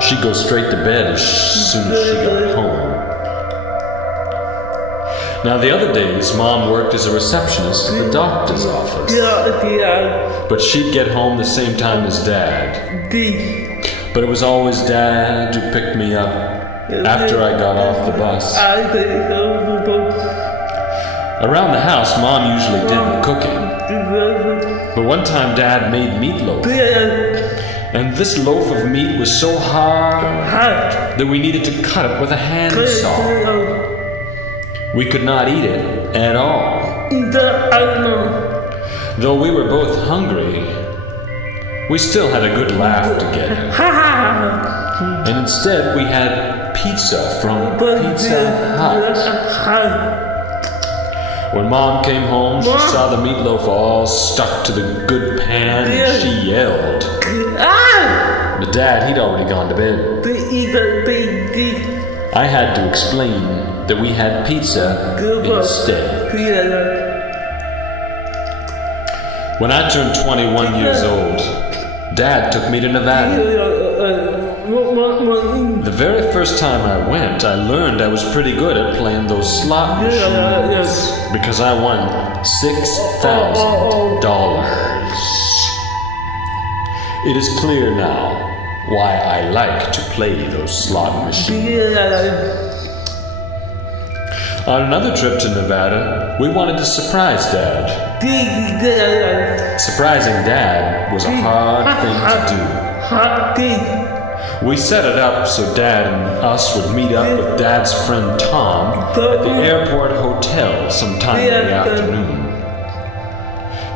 She'd go straight to bed as soon as she got home. Now the other days, Mom worked as a receptionist at the doctor's office. But she'd get home the same time as Dad. But it was always Dad who picked me up after I got off the bus. Around the house, Mom usually did the cooking. But one time Dad made meatloaf. And this loaf of meat was so hard that we needed to cut it with a handsaw. We could not eat it at all. Though we were both hungry, we still had a good laugh together. And instead we had pizza from Pizza Hut. When Mom came home, she saw the meatloaf all stuck to the good pan and she yelled. But Dad, he'd already gone to bed. I had to explain that we had pizza instead. When I turned 21 years old, Dad took me to Nevada. The very first time I went, I learned I was pretty good at playing those slot machines because I won $6,000. It is clear now why I like to play those slot machines. On another trip to Nevada, we wanted to surprise Dad. Surprising Dad was a hard thing to do. We set it up so Dad and us would meet up with Dad's friend Tom at the airport hotel sometime in the afternoon.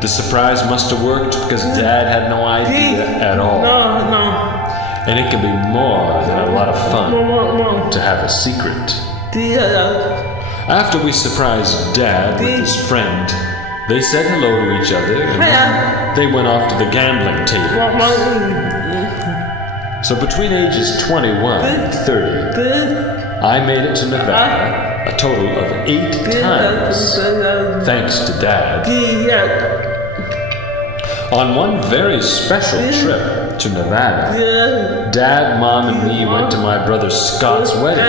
The surprise must have worked because Dad had no idea at all. And it can be more than a lot of fun to have a secret. After we surprised Dad with his friend, they said hello to each other and they went off to the gambling tables. So between ages 21 and 30, I made it to Nevada a total of 8 times, thanks to Dad. On one very special trip to Nevada, Dad, Mom, and me went to my brother Scott's wedding.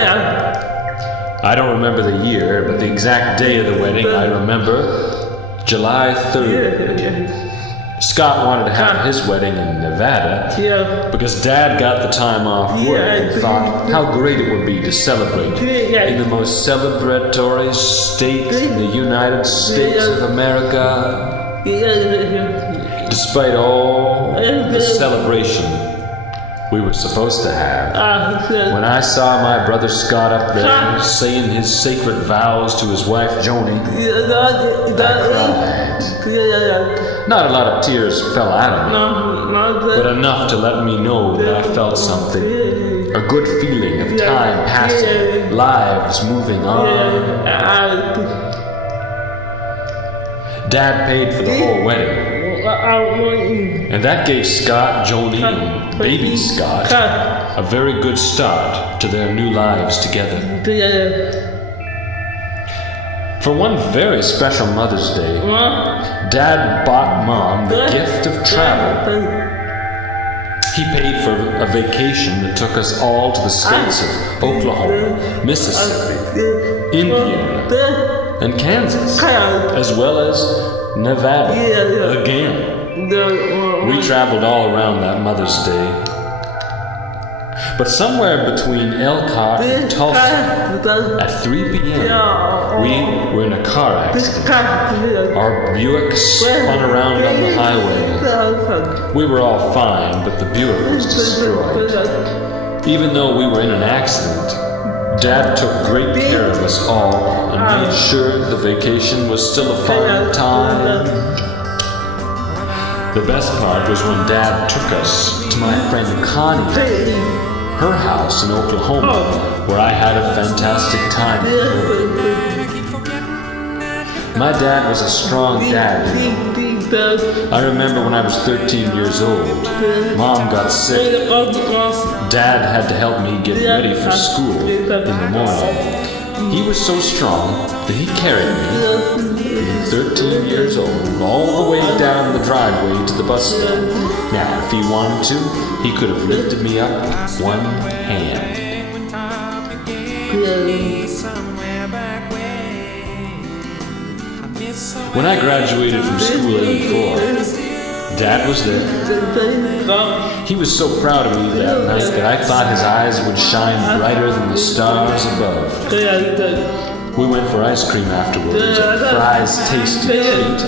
I don't remember the year, but the exact day of the wedding I remember, July 3rd. Scott wanted to have his wedding in Nevada because Dad got the time off work and thought how great it would be to celebrate in the most celebratory state in the United States of America. Despite all the celebration we were supposed to have, when I saw my brother Scott up there saying his sacred vows to his wife Joni, I cried. Not a lot of tears fell out of me, but enough to let me know that I felt something. A good feeling of time passing, lives moving on. Dad paid for the whole wedding. And that gave Scott, Joni, and baby Scott a very good start to their new lives together. For one very special Mother's Day, Dad bought Mom the gift of travel. He paid for a vacation that took us all to the states of Oklahoma, Mississippi, Indiana, and Kansas, as well as Nevada again. We traveled all around that Mother's Day. But somewhere between Elkhart and Tulsa, at 3 p.m., we were in a car accident. Our Buick spun around on the highway. We were all fine, but the Buick was destroyed. Even though we were in an accident, Dad took great care of us all and made sure the vacation was still a fun time. The best part was when Dad took us to my friend Connie, her house in Oklahoma, where I had a fantastic time with her. My dad was a strong dad. I remember when I was 13 years old, Mom got sick. Dad had to help me get ready for school in the morning. He was so strong that he carried me, being 13 years old, all the way down the driveway to the bus stop. Now, if he wanted to, he could have lifted me up with one hand. When I graduated from school in '84, Dad was there. He was so proud of me that night that I thought his eyes would shine brighter than the stars above. We went for ice cream afterwards, a prize tasty treat,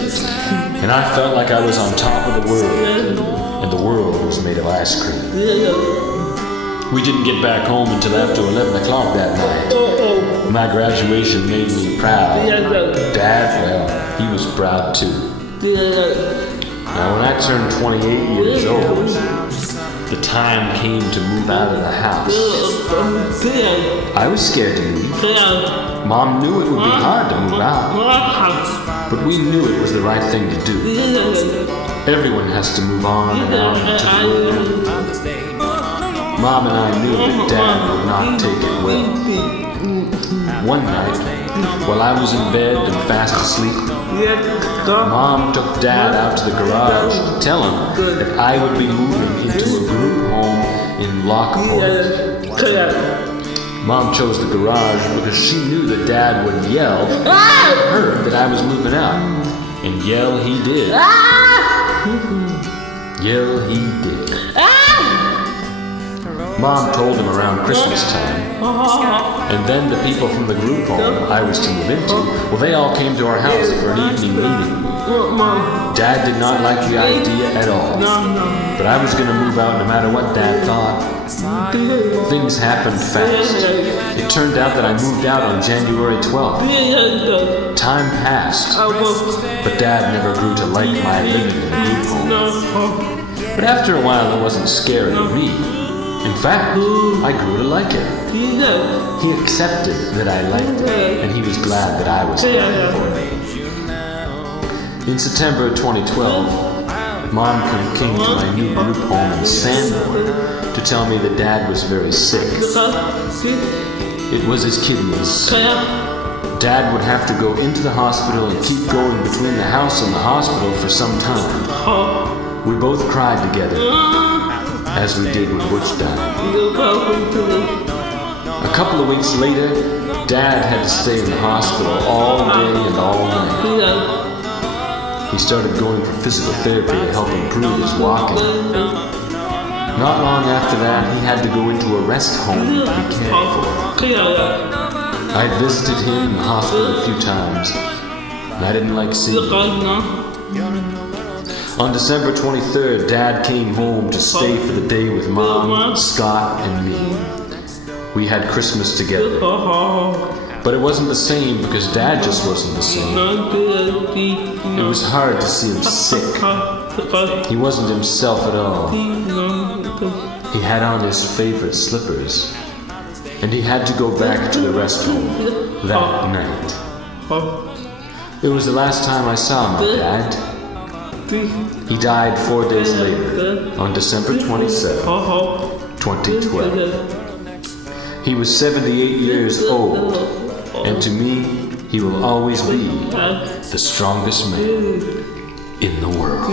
and I felt like I was on top of the world, and the world was made of ice cream. We didn't get back home until after 11 o'clock that night. My graduation made me proud. Dad, well, he was proud too. Now, when I turned 28 years old, the time came to move out of the house. I was scared to move. Mom knew it would be hard to move out, but we knew it was the right thing to do. Everyone has to move on and on to the world. Mom and I knew that Dad would not take it well. One night, while I was in bed and fast asleep, Mom took Dad out to the garage to tell him that I would be moving into a group home in Lockport. Mom chose the garage because she knew that Dad would yell when he heard that I was moving out. And yell he did. Yell he did. Mom told him around Christmas time. And then the people from the group home I was to move into, well, they all came to our house for an evening meeting. Dad did not like the idea at all. But I was going to move out no matter what Dad thought. Things happened fast. It turned out that I moved out on January 12th. Time passed, but Dad never grew to like my living in a group home. But after a while, it wasn't scary to me. In fact, I grew to like it. He accepted that I liked it, and he was glad that I was happy for it. In September 2012, Mom came to my new group home in Sanborn to tell me that Dad was very sick. It was his kidneys. Dad would have to go into the hospital and keep going between the house and the hospital for some time. We both cried together, as we did when Butch died. A couple of weeks later, Dad had to stay in the hospital all day and all night. He started going for physical therapy to help improve his walking. Not long after that, he had to go into a rest home to be cared for. I visited him in the hospital a few times, and I didn't like seeing him. On December 23rd, Dad came home to stay for the day with Mom, Scott, and me. We had Christmas together. But it wasn't the same because Dad just wasn't the same. It was hard to see him sick. He wasn't himself at all. He had on his favorite slippers, and he had to go back to the rest home that night. It was the last time I saw my dad. He died 4 days later, on December 27, 2012. He was 78 years old, and to me, he will always be the strongest man in the world.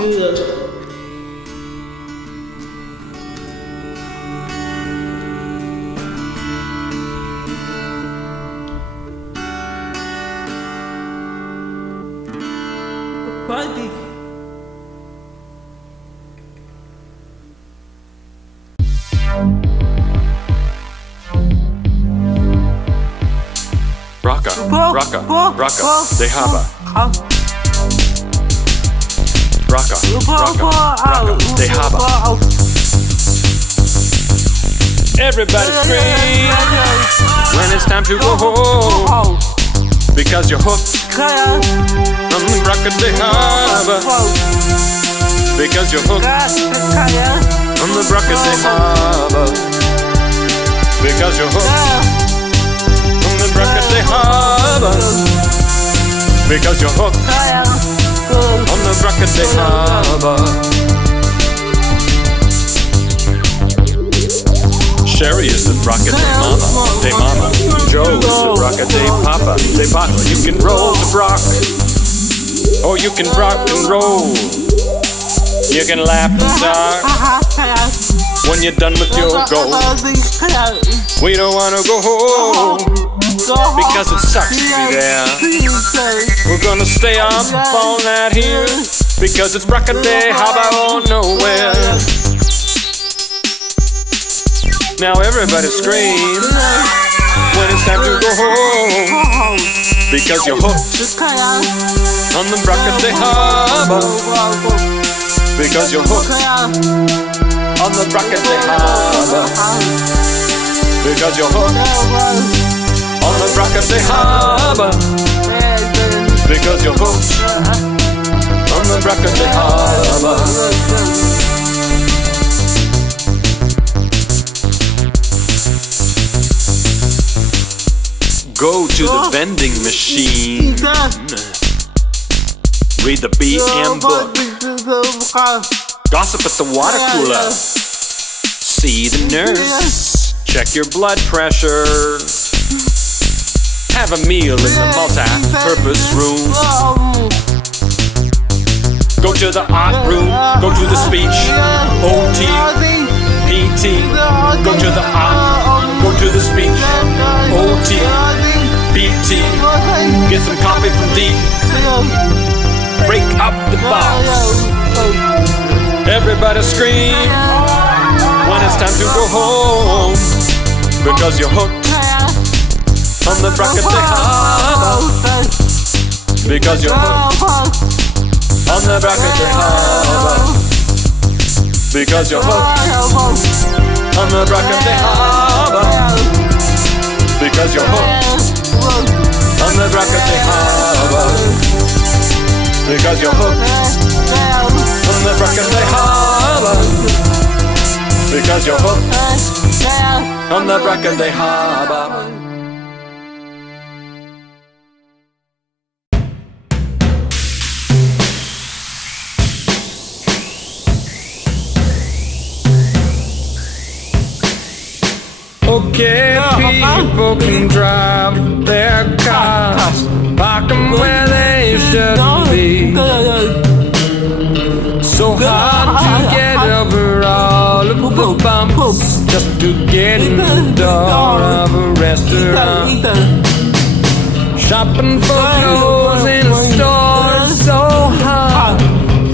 Raka, Dehaba. Raka, Dehaba. Everybody scream when it's time to go home, because you're hooked on Raka, Dehaba. Because you're hooked on the Raka, Dehaba. Because you're hooked on the Raka, Dehaba. Because you're hooked on the Raka, Dehaba. Sherry is the Raka, de mama. Joe is the Raka, de papa. De papa, you can roll the rock, or you can rock and roll. You can laugh and talk when you're done with your goal. We don't wanna go home because it sucks to be there. We're gonna stay up all night here because it's Raka, Dehaba or nowhere. Now everybody scream when it's time to go home, because you're hooked on the Raka, Dehaba. Because you're hooked on the Raka, Dehaba. Because you're hooked on the Raka, Dehaba. Because you're hooked on the Raka, Dehaba. Go to the vending machine, read the BM book, gossip at the water cooler, see the nurse, check your blood pressure, have a meal in the multi-purpose room, go to the art room, go to the speech, OT, PT, go to the art, go to the speech, OT, PT, get some coffee from D, break up the box. Everybody scream when it's time to go home, because you're hooked on the Raka, Dehaba. Because you're hooked on the Raka, Dehaba. Because you're hooked on the Raka, Dehaba. Because you're hooked on the Raka, Dehaba. Because you're hooked on the Raka, Dehaba. Because you're hooked on the Raka, Dehaba. Okay, people can drive their cars, park them where they shouldn't be. So hard to get over all of the bumps just to get in the door of a restaurant. Shopping for clothes in a store is so hard.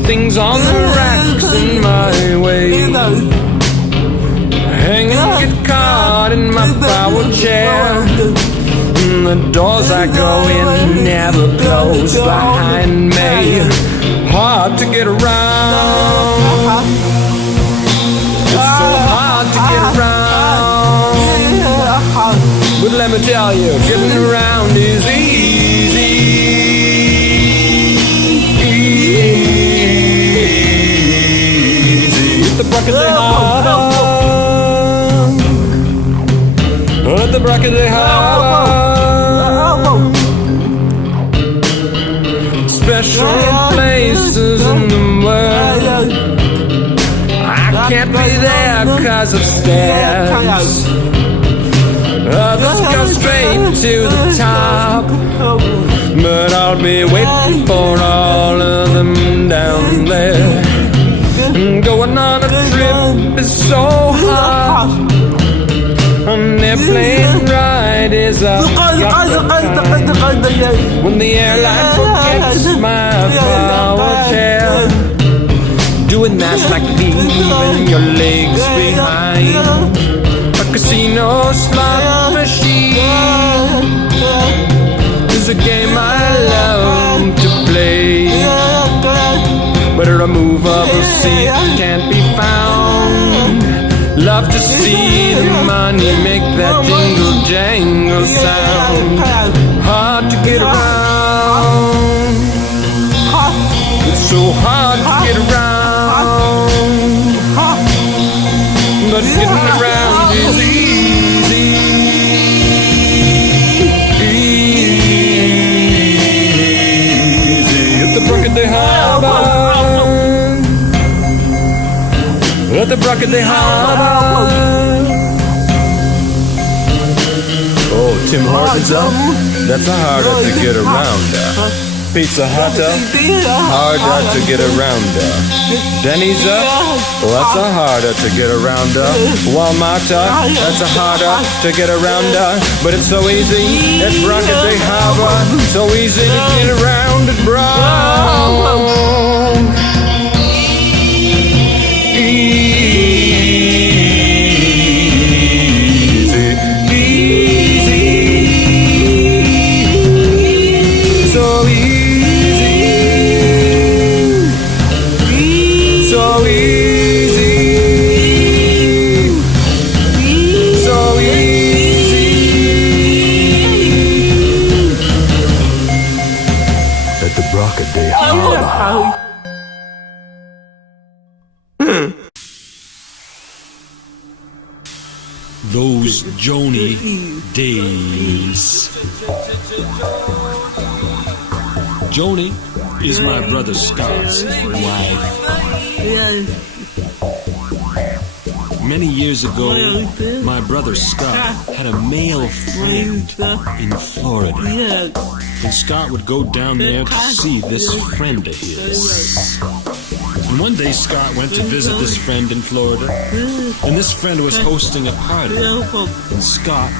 Things on the racks in my way. Hanging, get caught in my power chair. The doors I go in never close behind me. Hard to get around. It's so hard to get around. But let me tell you, getting around is easy. Let the bucket they harbor. Let the bucket they harbor. Special places in the world. I can't be there 'cause of stairs. Others go straight to the top, but I'll be waiting for all of them down there. And going on a trip is so hard. An airplane ride is a when the airline forgets my power chair. Doing that's like leaving your legs behind. A casino slot machine is a game I love to play, but a removable seat can't be found. Love to see the money make that jingle jangle sound. Hard to get around. It's so hard to get around, but getting around is easy. Easy. At the bucket they harbor. At the bucket they harbor. Oh, Tim Hortons up? That's a harder to get around. Pizza Hut, harder to get around. Denny's up, well, that's a harder to get around. Walmart, that's a harder to get around. But it's so easy, it's Rocket Day Harbor. So easy to get around at Brown. Those Joni days. Joni is my brother Scott's wife. Many years ago, my brother Scott had a male friend in Florida. And Scott would go down there to see this friend of his. And one day Scott went to visit this friend in Florida, and this friend was hosting a party, and Scott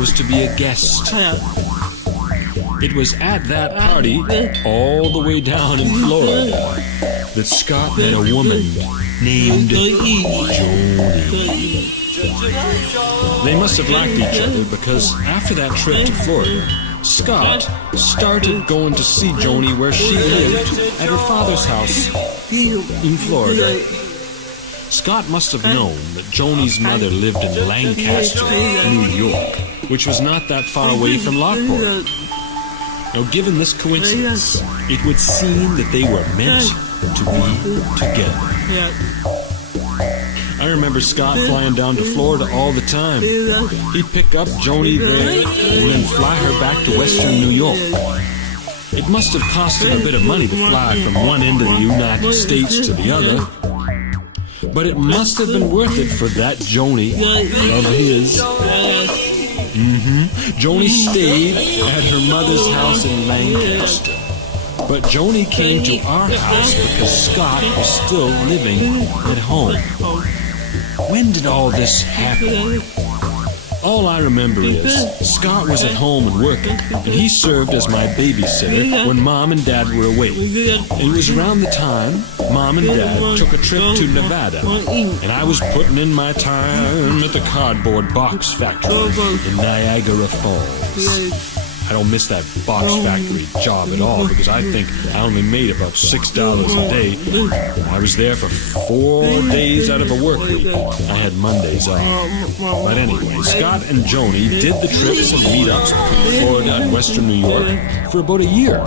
was to be a guest. It was at that party, all the way down in Florida, that Scott met a woman named Joni. They must have liked each other because after that trip to Florida, Scott started going to see Joni where she lived at her father's house in Florida. Scott must have known that Joni's mother lived in Lancaster, New York, which was not that far away from Lockport. Now, given this coincidence, it would seem that they were meant to be together. I remember Scott flying down to Florida all the time. He'd pick up Joni there and then fly her back to Western New York. It must have cost him a bit of money to fly from one end of the United States to the other. But it must have been worth it for that Joni of his. Joni stayed at her mother's house in Lancaster. But Joni came to our house because Scott was still living at home. When did all this happen? All I remember is Scott was at home and working, and he served as my babysitter when Mom and Dad were away. And it was around the time Mom and Dad took a trip to Nevada, and I was putting in my time at the cardboard box factory in Niagara Falls. I don't miss that box factory job at all because I think I only made about $6 a day. I was there for 4 days out of a work week. I had Mondays off. But anyway, Scott and Joni did the trips and meetups between Florida and Western New York for about a year.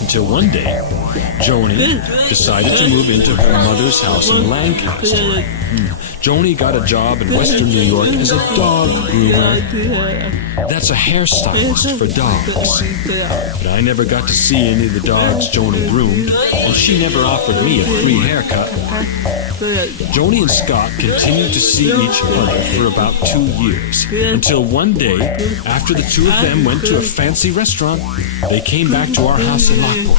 Until one day, Joni decided to move into her mother's house in Lancaster. Joni got a job in Western New York as a dog groomer. That's a hairstylist for dogs. But I never got to see any of the dogs Joni groomed, and she never offered me a free haircut. Joni and Scott continued to see each other for about 2 years, until one day, after the two of them went to a fancy restaurant, they came back to our house in Lockport.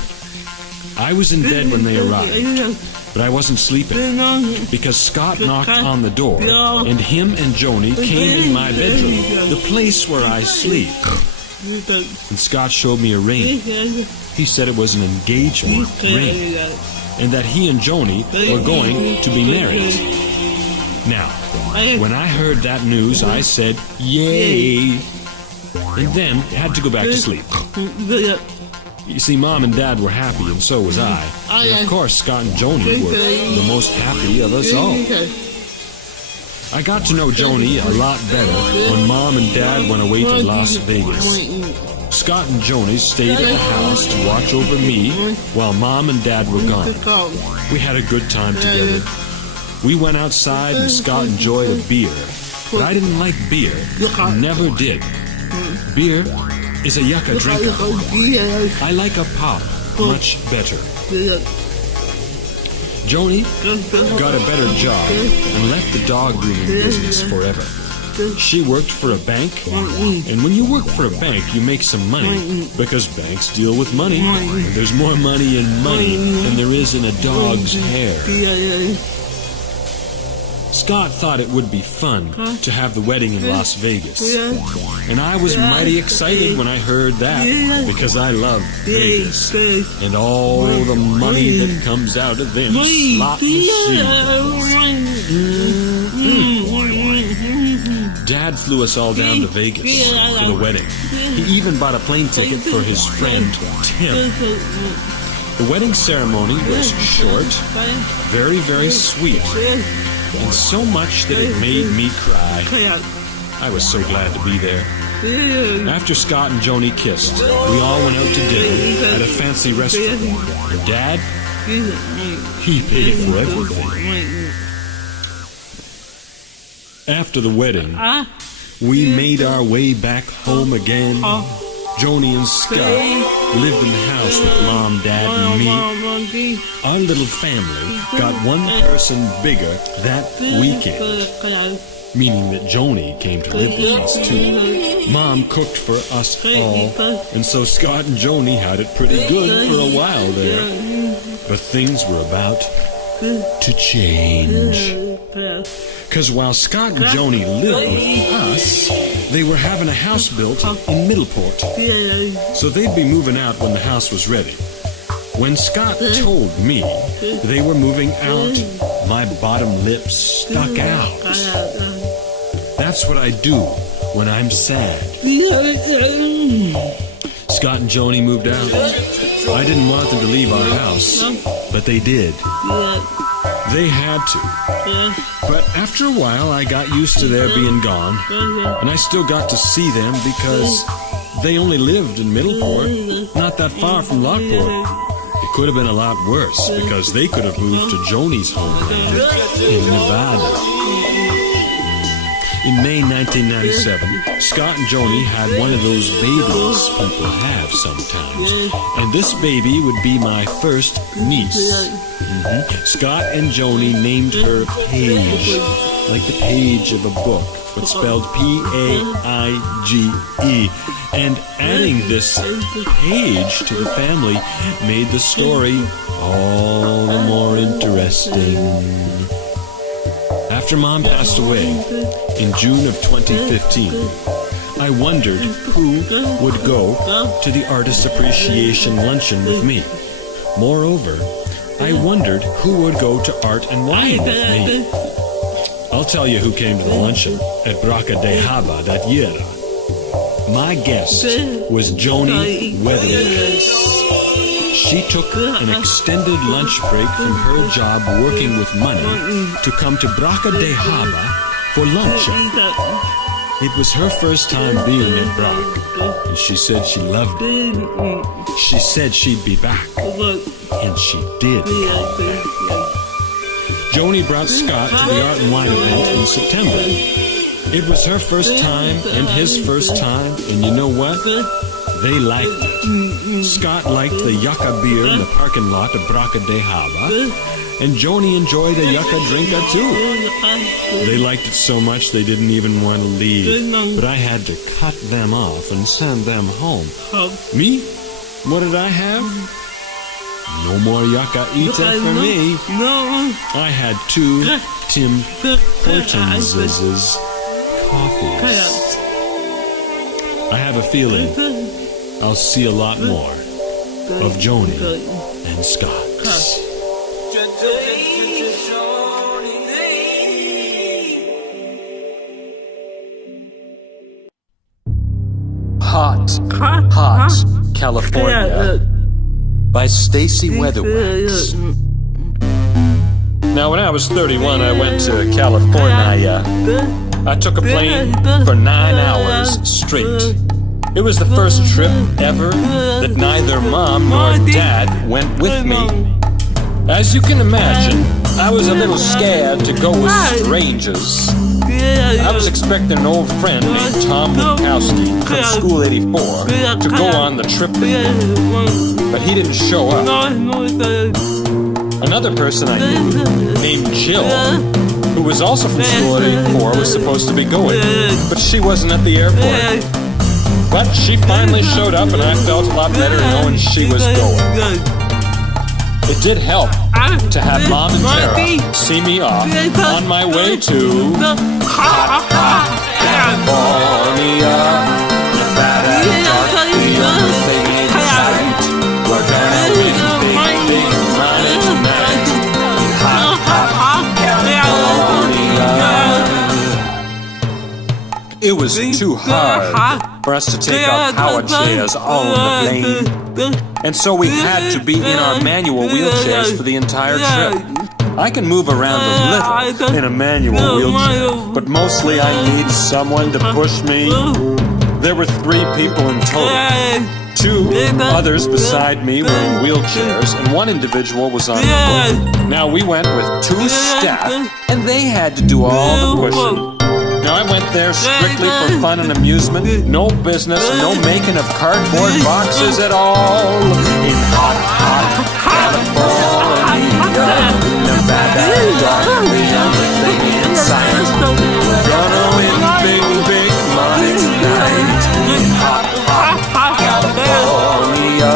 I was in bed when they arrived, but I wasn't sleeping, because Scott knocked on the door, and him and Joni came in my bedroom, the place where I sleep. And Scott showed me a ring. He said it was an engagement ring, and that he and Joni were going to be married. Now, when I heard that news, I said, yay, and then had to go back to sleep. You see, Mom and Dad were happy, and so was I. And of course, Scott and Joni were the most happy of us all. I got to know Joni a lot better when Mom and Dad went away to Las Vegas. Scott and Joni stayed at the house to watch over me while Mom and Dad were gone. We had a good time together. We went outside and Scott enjoyed a beer. But I didn't like beer. Never did. Beer is a yucca drinker. I like a pop much better. Joni got a better job and left the dog grooming business forever. She worked for a bank, and when you work for a bank, you make some money, because banks deal with money. And there's more money in money than there is in a dog's hair. Scott thought it would be fun to have the wedding in Las Vegas. And I was mighty excited when I heard that, because I love Vegas and all the money that comes out of them slot machines. Dad flew us all down to Vegas for the wedding. He even bought a plane ticket for his friend, Tim. The wedding ceremony was short, very, very sweet, and so much that it made me cry. I was so glad to be there. After Scott and Joni kissed, we all went out to dinner at a fancy restaurant. And Dad, he paid for everything. After the wedding, we made our way back home again. Joni and Scott lived in the house with Mom, Dad, and me. Our little family got one person bigger that weekend, meaning that Joni came to live with us too. Mom cooked for us all, and so Scott and Joni had it pretty good for a while there. But things were about to change. Because while Scott and Joni lived with us, they were having a house built in Middleport. So they'd be moving out when the house was ready. When Scott told me they were moving out, my bottom lip stuck out. That's what I do when I'm sad. Scott and Joni moved out. I didn't want them to leave our house, but they did. They had to. But after a while, I got used to their being gone, and I still got to see them because they only lived in Middleport, not that far from Lockport. It could have been a lot worse because they could have moved to Joni's homeland in Nevada. In May 1997, Scott and Joni had one of those babies people have sometimes, and this baby would be my first niece. Scott and Joni named her Paige, like the page of a book, but spelled P-A-I-G-E. And adding this Paige to the family made the story all the more interesting. After Mom passed away in June of 2015, I wondered who would go to the Artist Appreciation Luncheon with me. Moreover, I wondered who would go to Art and Wine with me. I'll tell you who came to the luncheon at Braca de Haba that year. My guest was Joni Wetherwax. She took an extended lunch break from her job working with money to come to Braca de Haba for lunch. It was her first time being at Brac, and she said she loved it. She said she'd be back, and she did come back. Joni brought Scott to the Art and Wine event in September. It was her first time and his first time, and you know what? They liked it. Scott liked the yucca beer in the parking lot of Braca de Haba, and Joni enjoyed a yucca drinka too. They liked it so much they didn't even want to leave, but I had to cut them off and send them home. Me? What did I have? No more yucca eater for me. I had 2 Tim Hortons' coffees. I have a feeling I'll see a lot more of Joni and Scott. Hot, California by Stacy Wetherwax. Now, when I was 31, I went to California. I took a plane for 9 hours straight. It was the first trip ever that neither Mom nor Dad went with me. As you can imagine, I was a little scared to go with strangers. I was expecting an old friend named Tom Lukowski from School 84 to go on the trip with me, but he didn't show up. Another person I knew, named Jill, who was also from School 84, was supposed to be going, but she wasn't at the airport. But she finally showed up, and I felt a lot better knowing she was going. It did help to have Mom and Tara see me off on my way to California. Nevada, dark, the only thing in sight. We're gonna win big money tonight. Hot, California. It was too hard for us to take our power chairs on the plane. And so we had to be in our manual wheelchairs for the entire trip. I can move around a little in a manual wheelchair, but mostly I need someone to push me. There were 3 people in total. 2 others beside me were in wheelchairs, and 1 individual was on foot. Now we went with 2 staff, and they had to do all the pushing. Now I went there strictly for fun and amusement. No business, no making of cardboard boxes at all. In hot California, Nevada, dark, the only thing in sight. We're gonna win big money tonight. In hot California,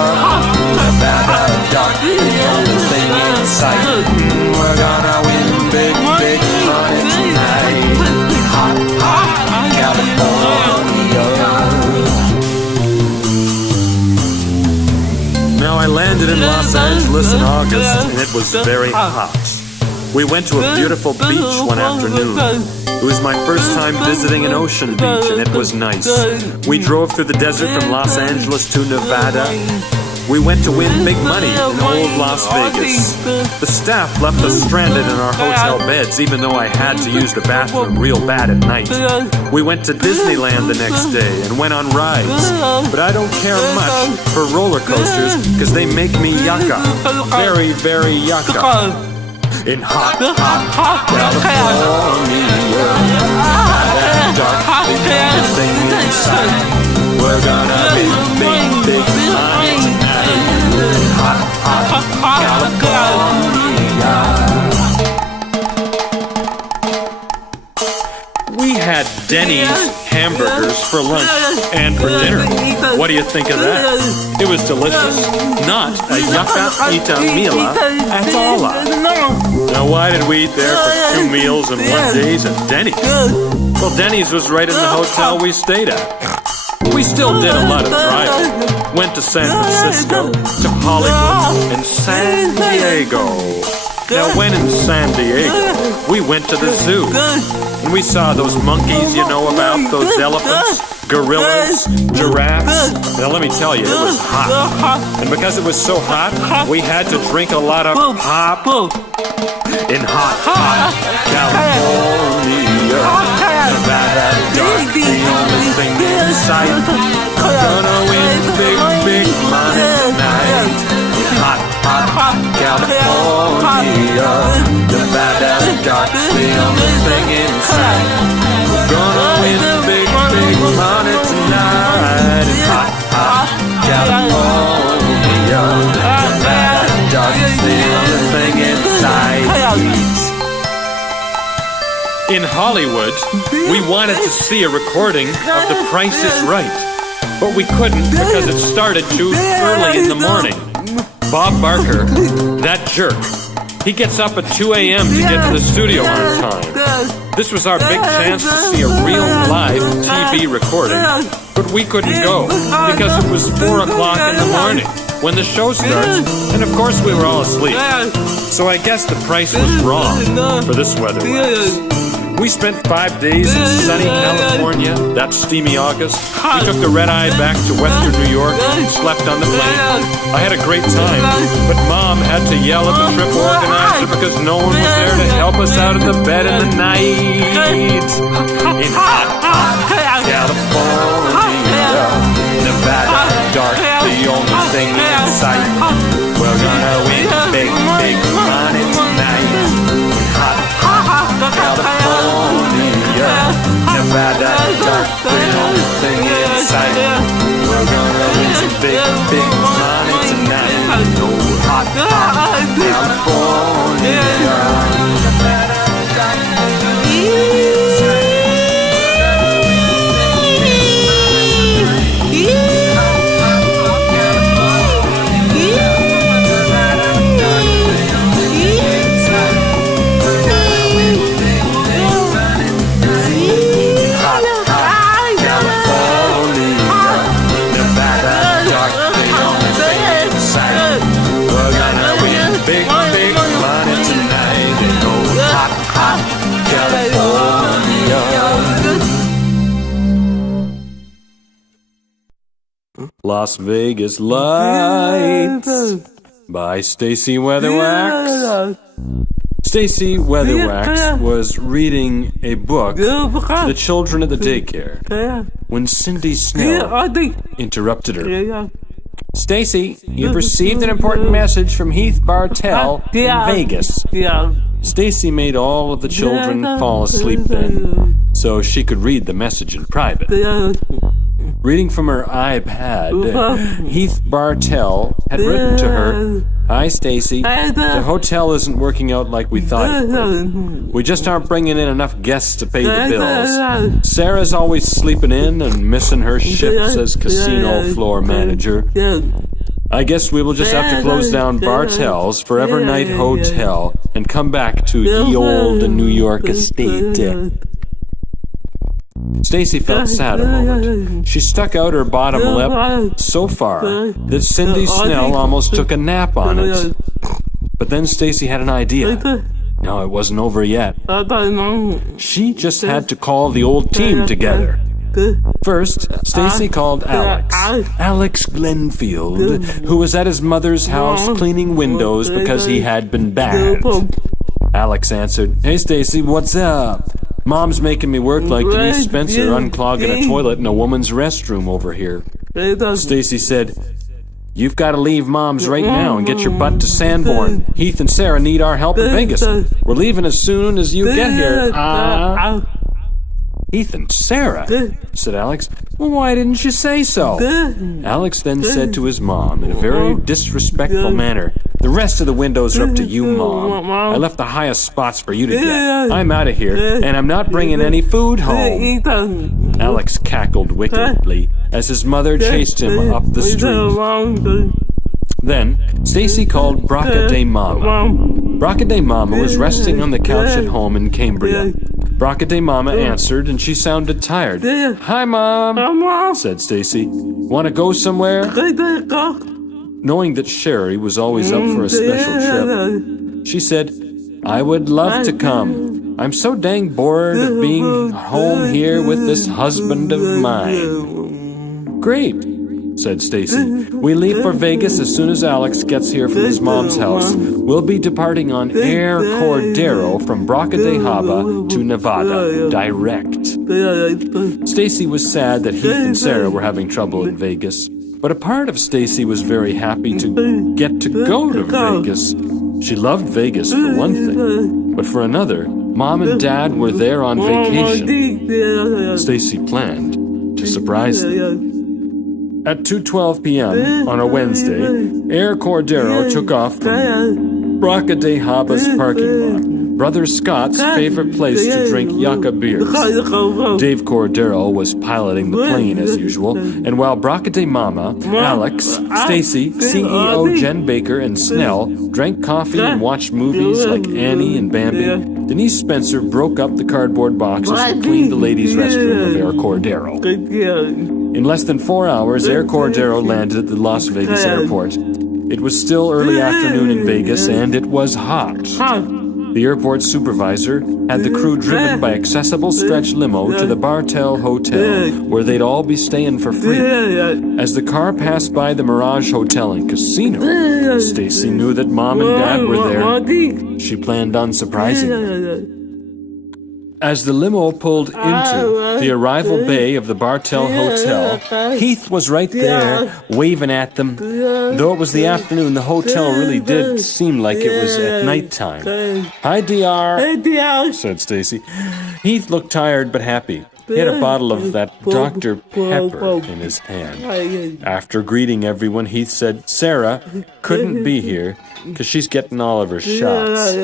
Nevada, dark, the only thing in sight. We're gonna win big money tonight. Hot California. Now I landed in Los Angeles in August, and it was very hot. We went to a beautiful beach one afternoon. It was my first time visiting an ocean beach, and it was nice. We drove through the desert from Los Angeles to Nevada. We went to win big money in old Las Vegas. The staff left us stranded in our hotel beds, even though I had to use the bathroom real bad at night. We went to Disneyland the next day and went on rides. But I don't care much for roller coasters because they make me yucca. Very, very yucca. In hot California, dark, thing inside. We're gonna be big money tonight. Hot California. Denny's hamburgers for lunch and for dinner. What do you think of that? It was delicious. Not a yucca ita mila at all. Now, why did we eat there for 2 meals in 1 day at Denny's? Well, Denny's was right in the hotel we stayed at. We still did a lot of driving. Went to San Francisco, to Hollywood, and San Diego. Now, when in San Diego, we went to the zoo. And we saw those monkeys, you know about, those elephants, gorillas, giraffes. Now, let me tell you, it was hot. And because it was so hot, we had to drink a lot of pop in hot California. Nevada, dark, the only thing in sight. Gonna win big, big money tonight. In hot California. Nevada, dark, the only thing in sight. We're gonna win big, big money tonight. In hot California. Nevada, dark, the only thing in sight. In Hollywood, we wanted to see a recording of The Price is Right, but we couldn't because it started too early in the morning. Bob Barker, that jerk, he gets up at 2 a.m. to get to the studio on time. This was our big chance to see a real live TV recording, but we couldn't go because it was 4 o'clock in the morning when the show starts, and of course we were all asleep. So I guess the price was wrong for this Wetherwax. We spent 5 days in sunny California, that steamy August. We took the red-eye back to western New York and slept on the plane. I had a great time, but Mom had to yell at the trip organizer because no one was there to help us out of the bed in the night. In hot California, Nevada, dark, the only thing in sight. We're gonna win big, big money tonight. In hot California, Nevada, dark, the only thing in sight. We're gonna win some big, big money tonight. No hot California. Big, big money tonight in old hot, hot California. Las Vegas Lights by Stacy Wetherwax. Stacy Wetherwax was reading a book to the children at the daycare when Cindy Snell interrupted her. Stacy, you've received an important message from Heath Bartell in Vegas. Stacy made all of the children fall asleep then, so she could read the message in private. Reading from her iPad, Heath Bartell had written to her, "Hi, Stacy. The hotel isn't working out like we thought it would. We just aren't bringing in enough guests to pay the bills. Sarah's always sleeping in and missing her shifts as casino floor manager. I guess we will just have to close down Bartell's Forever Night Hotel and come back to ye old New York estate." Stacy felt sad a moment. She stuck out her bottom lip so far that Cindy Snell almost took a nap on it. But then Stacy had an idea. No, it wasn't over yet. She just had to call the old team together. First, Stacy called Alex Glenfield, who was at his mother's house cleaning windows because he had been bad. Alex answered, "Hey, Stacy, what's up? Mom's making me work like Denise Spencer unclogging a toilet in a woman's restroom over here." Stacy said, "You've got to leave Mom's right now and get your butt to Sanborn. Heath and Sarah need our help in Vegas. We're leaving as soon as you get here." "Heath and Sarah?" said Alex. "Well, why didn't you say so?" Alex then said to his mom in a very disrespectful manner, The rest of the windows are up to you, Mom. I left the highest spots for you to get. I'm out of here, and I'm not bringing any food home. Alex cackled wickedly as his mother chased him up the street. Then, Stacy called Braca de Mama. Braca de Mama was resting on the couch at home in Cambria. Braca de Mama answered, and she sounded tired. Hi, Mom, said Stacy. Want to go somewhere? Knowing that Sherry was always up for a special trip, she said, I would love to come. I'm so dang bored of being home here with this husband of mine. Great, said Stacy. We leave for Vegas as soon as Alex gets here from his mom's house. We'll be departing on Air Cordero from Braca de Haba to Nevada, direct. Stacy was sad that Heath and Sarah were having trouble in Vegas. But a part of Stacy was very happy to get to go to Vegas. She loved Vegas for one thing, but for another, Mom and Dad were there on vacation. Stacy planned to surprise them. At 2:12 p.m. on a Wednesday, Air Cordero took off from Braca de Haba's parking lot, Brother Scott's favorite place to drink yucca beers. Dave Cordero was piloting the plane as usual, and while Braca de Mama, Alex, Stacy, CEO Jen Baker, and Snell drank coffee and watched movies like Annie and Bambi, Denise Spencer broke up the cardboard boxes and cleaned the ladies' restroom of Air Cordero. In less than 4 hours, Air Cordero landed at the Las Vegas airport. It was still early afternoon in Vegas, and it was hot. The airport supervisor had the crew driven by accessible stretch limo to the Bartel Hotel, where they'd all be staying for free. As the car passed by the Mirage Hotel and Casino, Stacy knew that Mom and Dad were there. She planned on surprising them. As the limo pulled into the arrival bay of the Bartel Hotel, Heath was right there, waving at them. Though it was the afternoon, the hotel really did seem like it was at nighttime. Hi, DR, said Stacy. Heath looked tired but happy. He had a bottle of that Dr. Pepper in his hand. After greeting everyone, Heath said Sarah couldn't be here because she's getting all of her shots.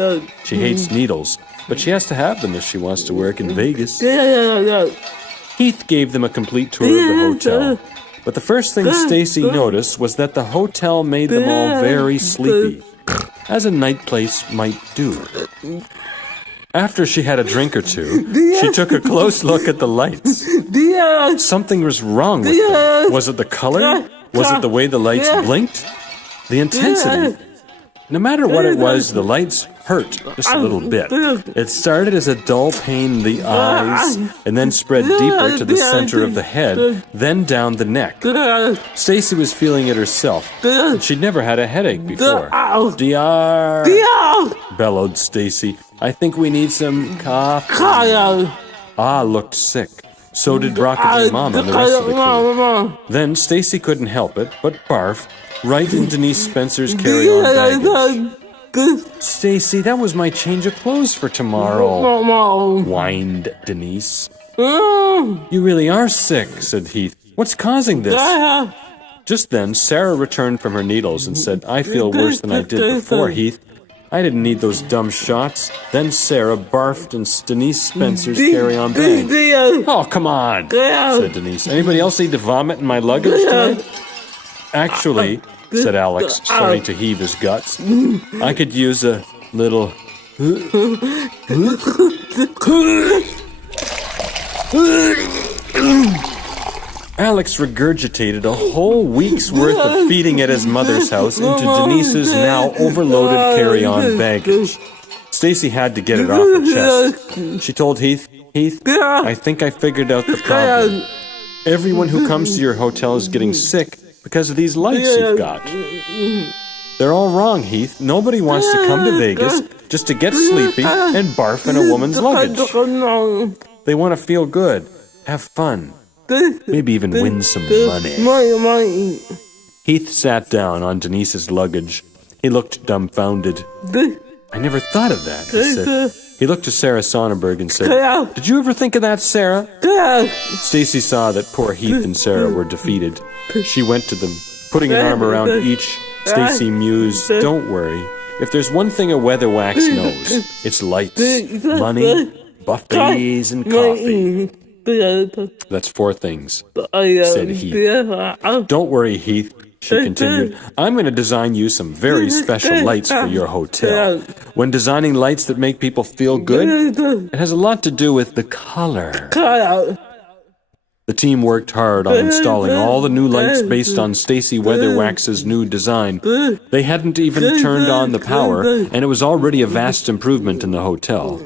She hates needles, but she has to have them if she wants to work in Vegas. Heath gave them a complete tour of the hotel, but the first thing Stacy noticed was that the hotel made them all very sleepy, as a night place might do. After she had a drink or two, she took a close look at the lights. Something was wrong with them. Was it the color? Was it the way the lights blinked? The intensity? No matter what it was, the lights hurt just a little bit. It started as a dull pain in the eyes, and then spread deeper to the center of the head, then down the neck. Stacy was feeling it herself. She'd never had a headache before. DR, bellowed Stacy. I think we need some coffee. Ah looked sick. So did Braca de Mama and the rest of the crew. Then Stacy couldn't help it, but barfed right in Denise Spencer's carry-on baggage. Stacy, that was my change of clothes for tomorrow, whined Denise. You really are sick, said Heath. What's causing this? Just then, Sarah returned from her needles and said, I feel worse than I did before, Heath. I didn't need those dumb shots. Then Sarah barfed in Denise Spencer's carry-on bag. Oh, come on, said Denise. Anybody else need to vomit in my luggage tonight? Actually, said Alex, starting to heave his guts, I could use a little... Alex regurgitated a whole week's worth of feeding at his mother's house into Denise's now overloaded carry-on baggage. Stacy had to get it off her chest. She told Heath, I think I figured out the problem. Everyone who comes to your hotel is getting sick because of these lights you've got. They're all wrong, Heath. Nobody wants to come to Vegas just to get sleepy and barf in a woman's luggage. They want to feel good, have fun, maybe even win some money. Heath sat down on Denise's luggage. He looked dumbfounded. I never thought of that, he said. He looked to Sarah Sonnenberg and said, Did you ever think of that, Sarah? Stacy saw that poor Heath and Sarah were defeated. She went to them, putting an arm around each, Stacy mused, "Don't worry. If there's one thing a Wetherwax knows, it's lights, money, buffets, and coffee." "That's 4 things," said Heath. "Don't worry, Heath," she continued. "I'm going to design you some very special lights for your hotel. When designing lights that make people feel good, it has a lot to do with the color." The team worked hard on installing all the new lights based on Stacy Wetherwax's new design. They hadn't even turned on the power, and it was already a vast improvement in the hotel.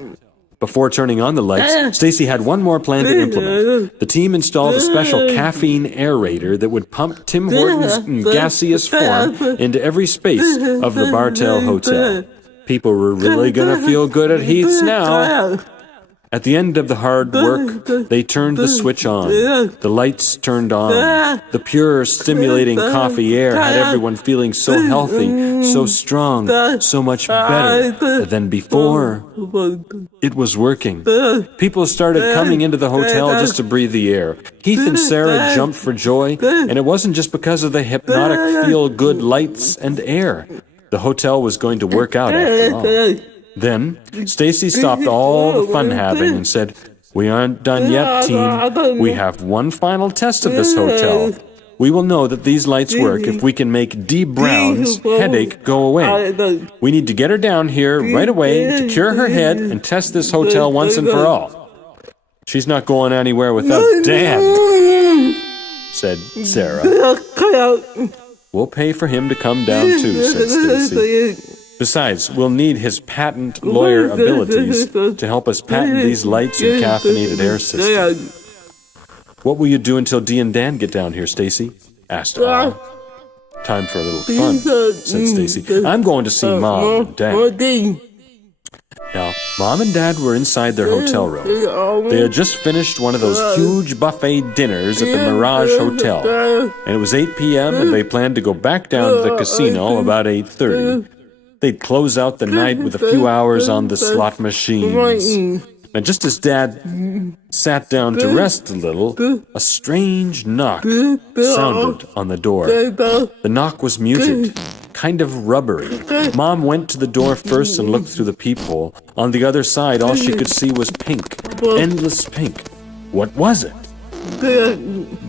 Before turning on the lights, Stacy had one more plan to implement. The team installed a special caffeine aerator that would pump Tim Hortons' gaseous form into every space of the Bartell Hotel. People were really going to feel good at Heath's now. At the end of the hard work, they turned the switch on. The lights turned on. The pure, stimulating coffee air had everyone feeling so healthy, so strong, so much better than before. It was working. People started coming into the hotel just to breathe the air. Heath and Sarah jumped for joy, and it wasn't just because of the hypnotic, feel-good lights and air. The hotel was going to work out after all. Then, Stacy stopped all the fun having and said, "We aren't done yet, team. We have one final test of this hotel. We will know that these lights work if we can make Dee Brown's headache go away. We need to get her down here right away to cure her head and test this hotel once and for all." "She's not going anywhere without Dad," said Sarah. "We'll pay for him to come down too," said Stacy. "Besides, we'll need his patent lawyer abilities to help us patent these lights and caffeinated air systems." "What will you do until Dee and Dan get down here, Stacy?" asked Al. "Time for a little fun," said Stacy. "I'm going to see Mom and Dad." Now, Mom and Dad were inside their hotel room. They had just finished one of those huge buffet dinners at the Mirage Hotel, and it was 8 p.m. and they planned to go back down to the casino about 8:30. They'd close out the night with a few hours on the slot machines. And just as Dad sat down to rest a little, a strange knock sounded on the door. The knock was muted, kind of rubbery. Mom went to the door first and looked through the peephole. On the other side, all she could see was pink, endless pink. What was it?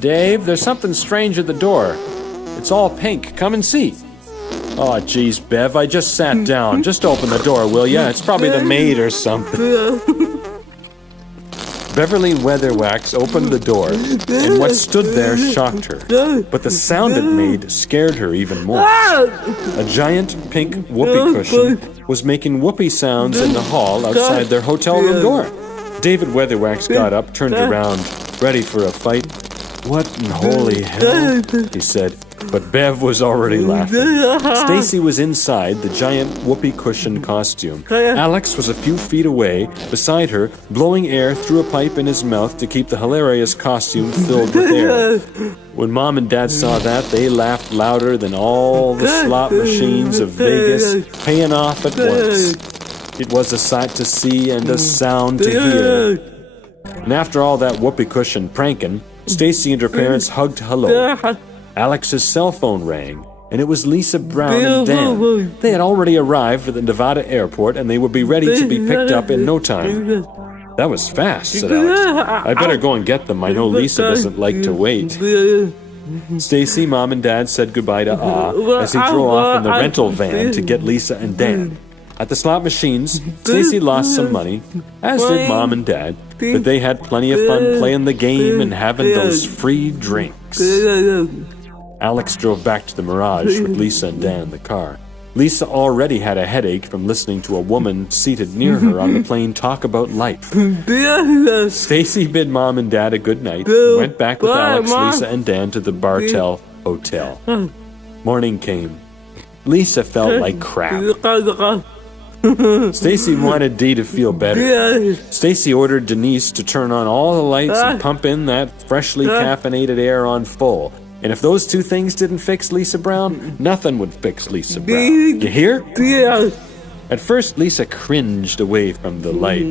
"Dave, there's something strange at the door. It's all pink. Come and see." "Oh, geez, Bev, I just sat down. Just open the door, will ya? It's probably the maid or something." Beverly Wetherwax opened the door, and what stood there shocked her. But the sound it made scared her even more. A giant pink whoopee cushion was making whoopee sounds in the hall outside their hotel room door. David Wetherwax got up, turned around, ready for a fight. "What in holy hell?" he said. But Bev was already laughing. Stacy was inside the giant whoopee cushion costume. Alex was a few feet away, beside her, blowing air through a pipe in his mouth to keep the hilarious costume filled with air. When Mom and Dad saw that, they laughed louder than all the slot machines of Vegas, paying off at once. It was a sight to see and a sound to hear. And after all that whoopee cushion pranking, Stacy and her parents hugged hello. Alex's cell phone rang, and it was Lisa Brown and Dan. They had already arrived at the Nevada airport, and they would be ready to be picked up in no time. "That was fast," said Alex. "I better go and get them. I know Lisa doesn't like to wait." Stacy, Mom, and Dad said goodbye to as he drove off in the rental van to get Lisa and Dan. At the slot machines, Stacy lost some money, as did Mom and Dad, but they had plenty of fun playing the game and having those free drinks. Alex drove back to the Mirage with Lisa and Dan in the car. Lisa already had a headache from listening to a woman seated near her on the plane talk about life. Stacy bid Mom and Dad a good night and went back with Alex, Lisa, and Dan to the Bartell Hotel. Morning came. Lisa felt like crap. Stacy wanted Dee to feel better. Stacy ordered Denise to turn on all the lights and pump in that freshly caffeinated air on full. And if those two things didn't fix Lisa Brown, nothing would fix Lisa Brown. You hear? At first, Lisa cringed away from the light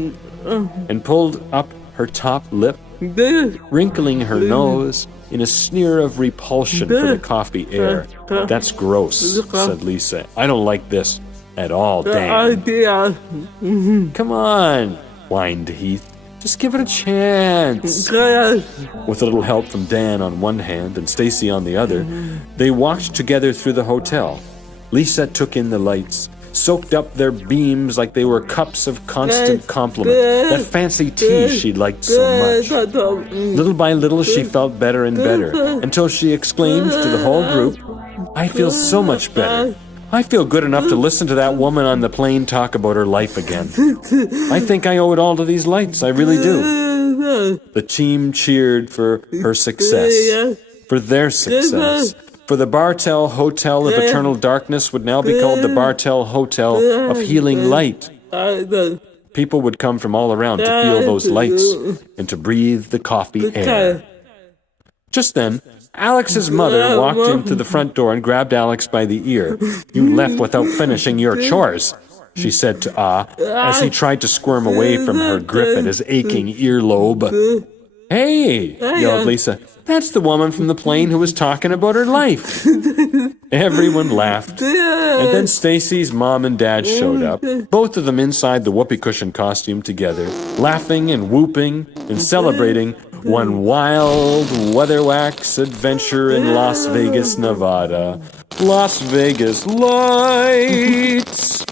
and pulled up her top lip wrinkling her nose in a sneer of repulsion for the coffee air. That's gross, said Lisa. I don't like this at all, Dan. Come on, whined Heath. Just give it a chance. With a little help from Dan on one hand and Stacy on the other, they walked together through the hotel. Lisa took in the lights, soaked up their beams like they were cups of constant compliment. That fancy tea she liked so much. Little by little, she felt better and better, until she exclaimed to the whole group, I feel so much better. I feel good enough to listen to that woman on the plane talk about her life again. I think I owe it all to these lights, I really do. The team cheered for her success, for their success. For the Bartell Hotel of Eternal Darkness would now be called the Bartell Hotel of Healing Light. People would come from all around to feel those lights and to breathe the coffee air. Just then, Alex's mother walked into the front door and grabbed Alex by the ear. You left without finishing your chores, she said to Ah, as he tried to squirm away from her grip at his aching earlobe. Hey, yelled Lisa, that's the woman from the plane who was talking about her life. Everyone laughed. And then Stacy's mom and dad showed up, both of them inside the whoopee cushion costume together, laughing and whooping and celebrating one wild Wetherwax adventure in Las Vegas, Nevada. Las Vegas lights!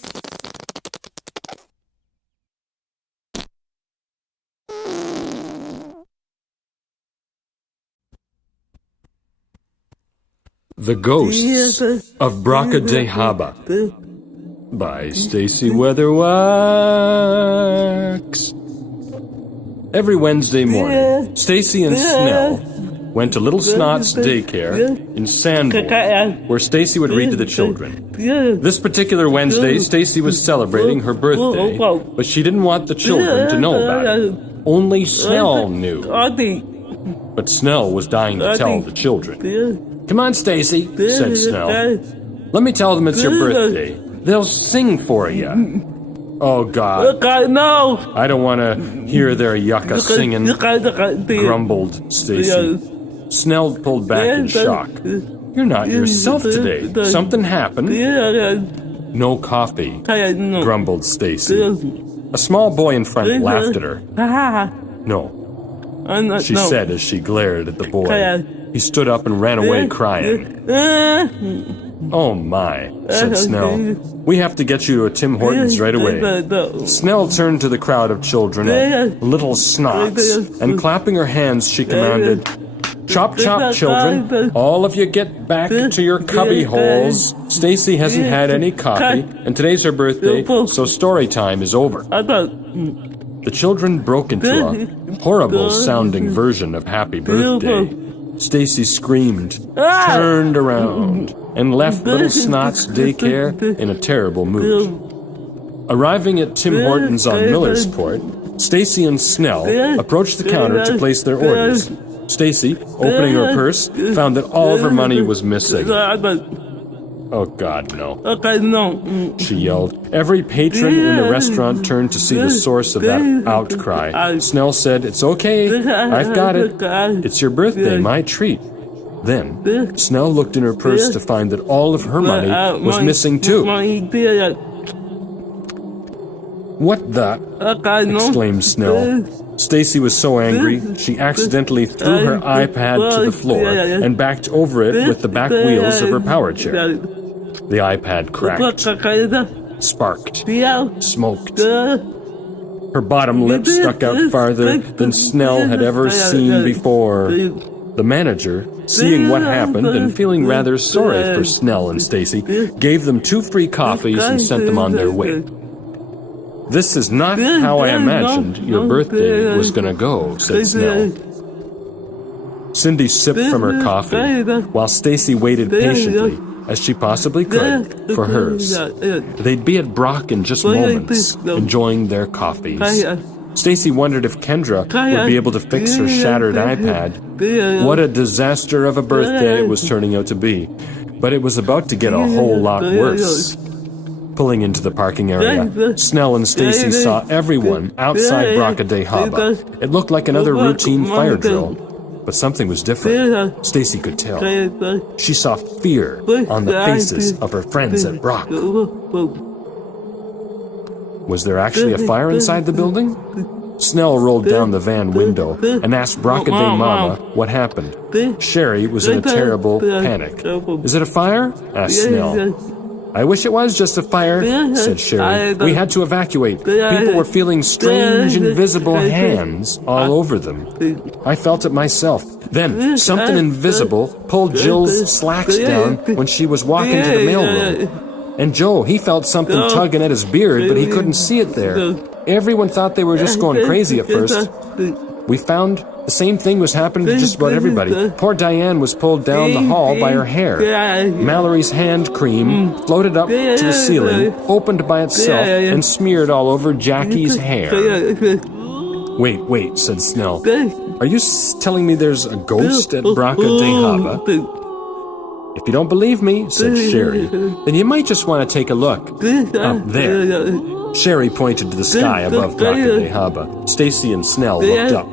The Ghosts of Braca de Haba by Stacy Wetherwax. Every Wednesday morning, Stacy and Snell went to Little Snot's daycare in Sandwood, where Stacy would read to the children. This particular Wednesday, Stacy was celebrating her birthday, but she didn't want the children to know about it. Only Snell knew. But Snell was dying to tell the children. Come on, Stacy, said Snell. Let me tell them it's your birthday. They'll sing for you. Oh, God. No! I don't want to hear their yucca singing, grumbled Stacy. Snell pulled back in shock. You're not yourself today. Something happened. No coffee, grumbled Stacy. A small boy in front laughed at her. No, she said as she glared at the boy. He stood up and ran away crying. Oh my, said Snell. We have to get you to a Tim Hortons right away. Snell turned to the crowd of children, little snots, and clapping her hands, she commanded, Chop, chop, children. All of you get back to your cubby holes. Stacy hasn't had any coffee, and today's her birthday, so story time is over. The children broke into a horrible-sounding version of Happy Birthday. Stacy screamed, turned around, and left Little Snot's daycare in a terrible mood. Arriving at Tim Hortons on Millersport, Stacy and Snell approached the counter to place their orders. Stacy, opening her purse, found that all of her money was missing. Oh, God, no. She yelled. Every patron in the restaurant turned to see the source of that outcry. Snell said, It's okay. I've got it. It's your birthday, my treat. Then, Snell looked in her purse to find that all of her money was missing, too. What the? Exclaimed Snell. Stacy was so angry, she accidentally threw her iPad to the floor and backed over it with the back wheels of her power chair. The iPad cracked, sparked, smoked. Her bottom lip stuck out farther than Snell had ever seen before. The manager, seeing what happened and feeling rather sorry for Snell and Stacy, gave them 2 free coffees and sent them on their way. This is not how I imagined your birthday was going to go, said Snell. Cindy sipped from her coffee, while Stacy waited patiently, as she possibly could, for hers. They'd be at Brock in just moments, enjoying their coffees. Stacy wondered if Kendra would be able to fix her shattered iPad. What a disaster of a birthday it was turning out to be. But it was about to get a whole lot worse. Pulling into the parking area, Snell and Stacy saw everyone outside Brockaday Harbor. It looked like another routine fire drill, but something was different. Stacy could tell. She saw fear on the faces of her friends at Brock. Was there actually a fire inside the building? Snell rolled down the van window and asked Brockaday Mama what happened. Sherry was in a terrible panic. Is it a fire? Asked Snell. I wish it was just a fire, said Sherry. We had to evacuate. People were feeling strange, invisible hands all over them. I felt it myself. Then, something invisible pulled Jill's slacks down when she was walking to the mailroom. And Joe, he felt something tugging at his beard, but he couldn't see it there. Everyone thought they were just going crazy at first. We found the same thing was happening to just about everybody. Poor Diane was pulled down the hall by her hair. Mallory's hand cream floated up to the ceiling, opened by itself, and smeared all over Jackie's hair. Wait, said Snell. Are you telling me there's a ghost at Brockaday Harbor? If you don't believe me, said Sherry, then you might just want to take a look. Up there. Sherry pointed to the sky above Brockaday Harbor. Stacy and Snell looked up.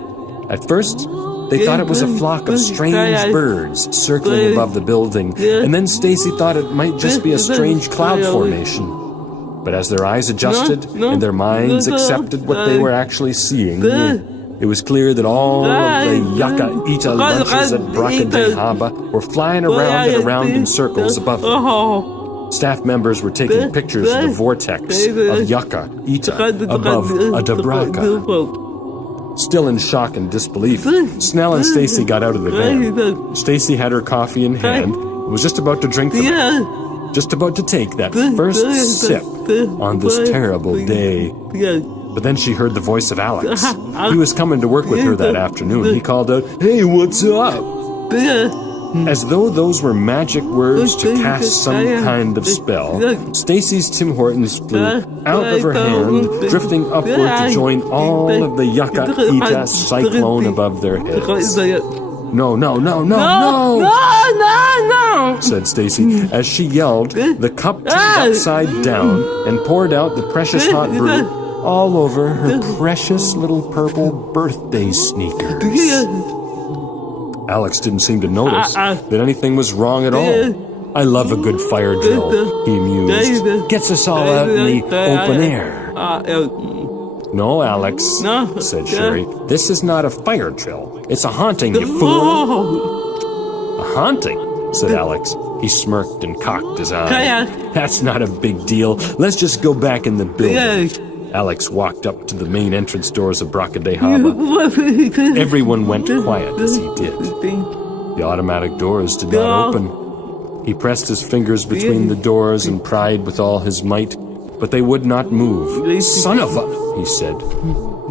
At first, they thought it was a flock of strange birds circling above the building, and then Stacy thought it might just be a strange cloud formation. But as their eyes adjusted and their minds accepted what they were actually seeing, it was clear that all of the yucca-eater lunches at Brockaday Harbor were flying around and around in circles above them. Staff members were taking pictures of the vortex of yucca-eater above a Dabraka. Still in shock and disbelief, Snell and Stacy got out of the van. Stacy had her coffee in hand and was just about to drink from it. Just about to take that first sip on this terrible day. But then she heard the voice of Alex. He was coming to work with her that afternoon. He called out, "Hey, what's up?" As though those were magic words to cast some kind of spell, Stacy's Tim Hortons flew out of her hand, drifting upward to join all of the yucca-eater cyclone above their heads. No, said Stacy as she yelled, the cup turned upside down and poured out the precious hot brew all over her precious little purple birthday sneakers. Alex didn't seem to notice that anything was wrong at all. I love a good fire drill, he mused. Gets us all out in the open air. No, Alex, said Sherry. This is not a fire drill. It's a haunting, you fool. A haunting, said Alex. He smirked and cocked his eye. That's not a big deal. Let's just go back in the building. Alex walked up to the main entrance doors of Brockaday Harbor. Everyone went quiet as he did. The automatic doors did not open. He pressed his fingers between the doors and pried with all his might, but they would not move. Son of a... he said.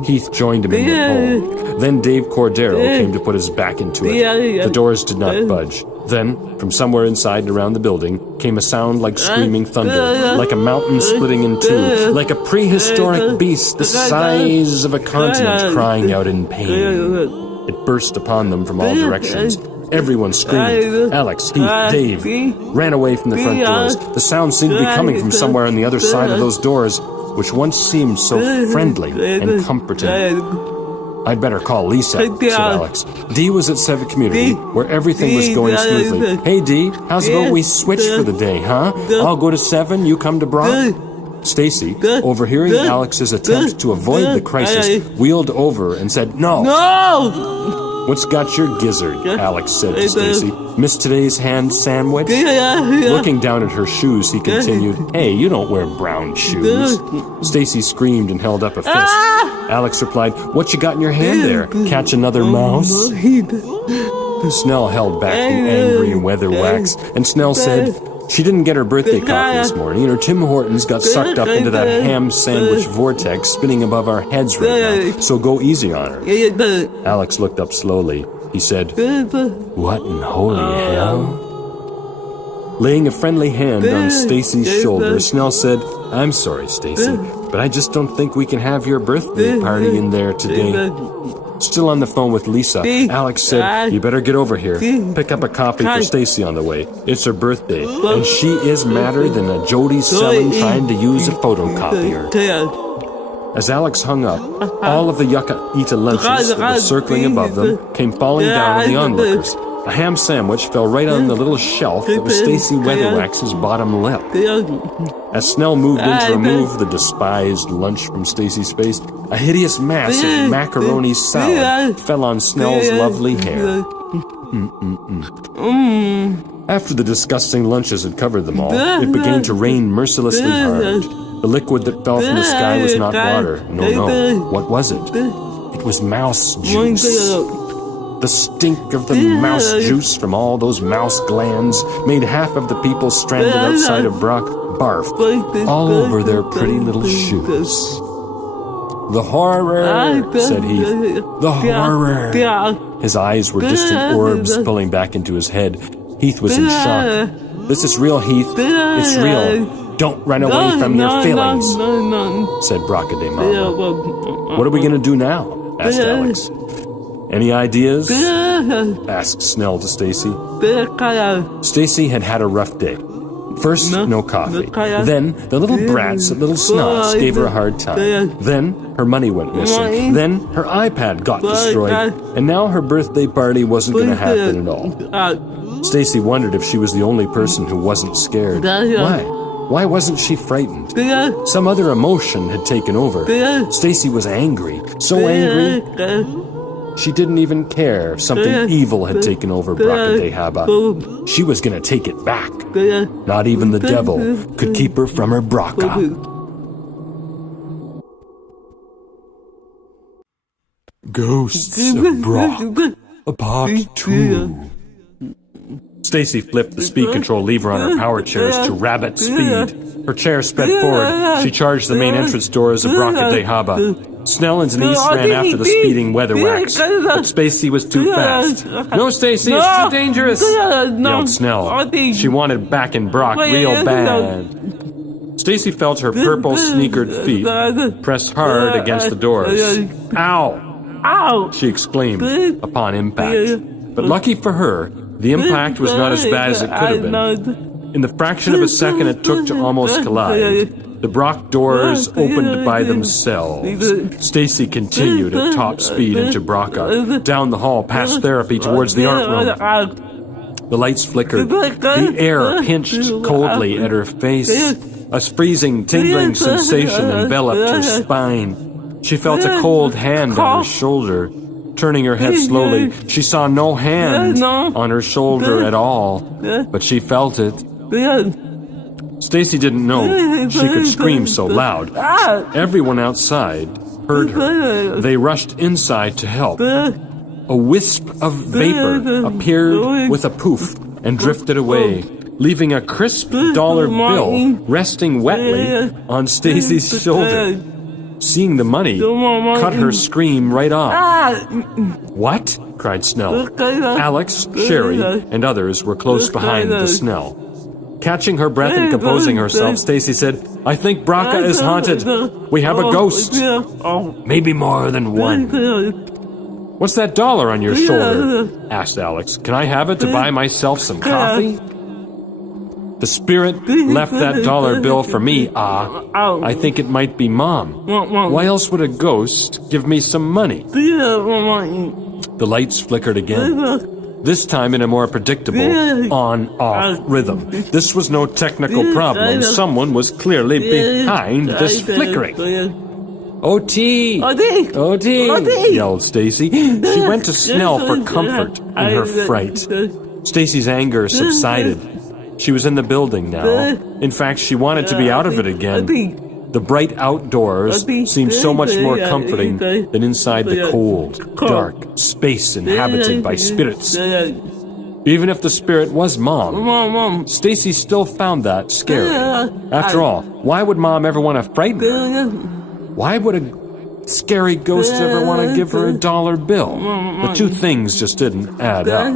Heath joined him in the pull. Then Dave Cordero came to put his back into it. The doors did not budge. Then, from somewhere inside and around the building, came a sound like screaming thunder, like a mountain splitting in two, like a prehistoric beast the size of a continent crying out in pain. It burst upon them from all directions. Everyone screamed. Alex, Heath, Dave ran away from the front doors. The sound seemed to be coming from somewhere on the other side of those doors, which once seemed so friendly and comforting. I'd better call Lisa, said Alex. Dee was at Civic Community, where everything was going smoothly. Hey, Dee, how's about we switch for the day, huh? I'll go to 7, you come to Brock? Stacy, overhearing Alex's attempt to avoid the crisis, wheeled over and said, No! What's got your gizzard? Alex said to Stacy. Miss today's hand sandwich? Looking down at her shoes, he continued, Hey, you don't wear brown shoes. Stacy screamed and held up a fist. Alex replied, What you got in your hand there? Catch another mouse? Snell held back the angry Wetherwax, and Snell said, She didn't get her birthday coffee this morning, and her Tim Hortons got sucked up into that ham sandwich vortex spinning above our heads right now, so go easy on her. Alex looked up slowly. He said, What in holy hell? Laying a friendly hand on Stacy's shoulder, Snell said, I'm sorry, Stacy, but I just don't think we can have your birthday party in there today. Still on the phone with Lisa, Alex said, "You better get over here. Pick up a coffee for Stacy on the way. It's her birthday, and she is madder than a Jody Selling trying to use a photocopier." As Alex hung up, all of the yucca-eater lunches that were circling above them came falling down on the onlookers. A ham sandwich fell right on the little shelf that was Stacy Wetherwax's bottom lip. As Snell moved in to remove the despised lunch from Stacy's face, a hideous mass of macaroni salad fell on Snell's lovely hair. After the disgusting lunches had covered them all, it began to rain mercilessly hard. The liquid that fell from the sky was not water. No. What was it? It was mouse juice. The stink of the mouse juice from all those mouse glands made half of the people stranded outside of Brock barf all over their pretty little shoes. "The horror," said Heath. "The horror." His eyes were distant orbs pulling back into his head. Heath was in shock. "This is real, Heath. It's real. Don't run away from your feelings," said Brockaday Mama. "What are we going to do now?" asked Alex. "Any ideas?" asked Snell to Stacy. Stacy had had a rough day. First, no coffee. Then, the little brats at Little Snots gave her a hard time. Then, her money went missing. Then, her iPad got destroyed. And now her birthday party wasn't going to happen at all. Stacy wondered if she was the only person who wasn't scared. Why? Why wasn't she frightened? Some other emotion had taken over. Stacy was angry. So angry, she didn't even care if something evil had taken over Brockaday-Haba. She was going to take it back. Not even the devil could keep her from her Brocka. Ghosts of Brock, Part 2. Stacy flipped the speed control lever on her power chairs to rabbit speed. Her chair sped forward. She charged the main entrance doors of Brockaday-Haba. Snell and Denise ran after the speeding Wetherwax, but Stacy was too fast. "No, Stacy, it's too dangerous!" yelled Snell. She wanted back in Brock real bad. Stacy felt her purple-sneakered feet press hard against the doors. "Ow! Ow!" she exclaimed upon impact. But lucky for her, the impact was not as bad as it could have been. In the fraction of a second it took to almost collide, the Brock doors opened by themselves. Stacy continued at top speed into Brocka, down the hall past therapy towards the art room. The lights flickered. The air pinched coldly at her face. A freezing, tingling sensation enveloped her spine. She felt a cold hand on her shoulder. Turning her head slowly, she saw no hand on her shoulder at all, but she felt it. Stacy didn't know she could scream so loud. Everyone outside heard her. They rushed inside to help. A wisp of vapor appeared with a poof and drifted away, leaving a crisp dollar bill resting wetly on Stacy's shoulder. Seeing the money cut her scream right off. "What?" cried Snell. Alex, Sherry, and others were close behind the Snell. Catching her breath and composing herself, Stacy said, "I think Brocka is haunted. We have a ghost. Maybe more than one." "What's that dollar on your shoulder?" asked Alex. "Can I have it to buy myself some coffee?" "The spirit left that dollar bill for me, I think it might be Mom. Why else would a ghost give me some money?" The lights flickered again. This time in a more predictable on-off rhythm. This was no technical problem. Someone was clearly behind this flickering. "OT! OT!" yelled Stacy. She went to Snell for comfort in her fright. Stacy's anger subsided. She was in the building now. In fact, she wanted to be out of it again. The bright outdoors seemed so much more comforting than inside the cold, dark space inhabited by spirits. Even if the spirit was Mom, Stacy still found that scary. After all, why would Mom ever want to frighten her? Why would a scary ghost ever want to give her a dollar bill? The two things just didn't add up.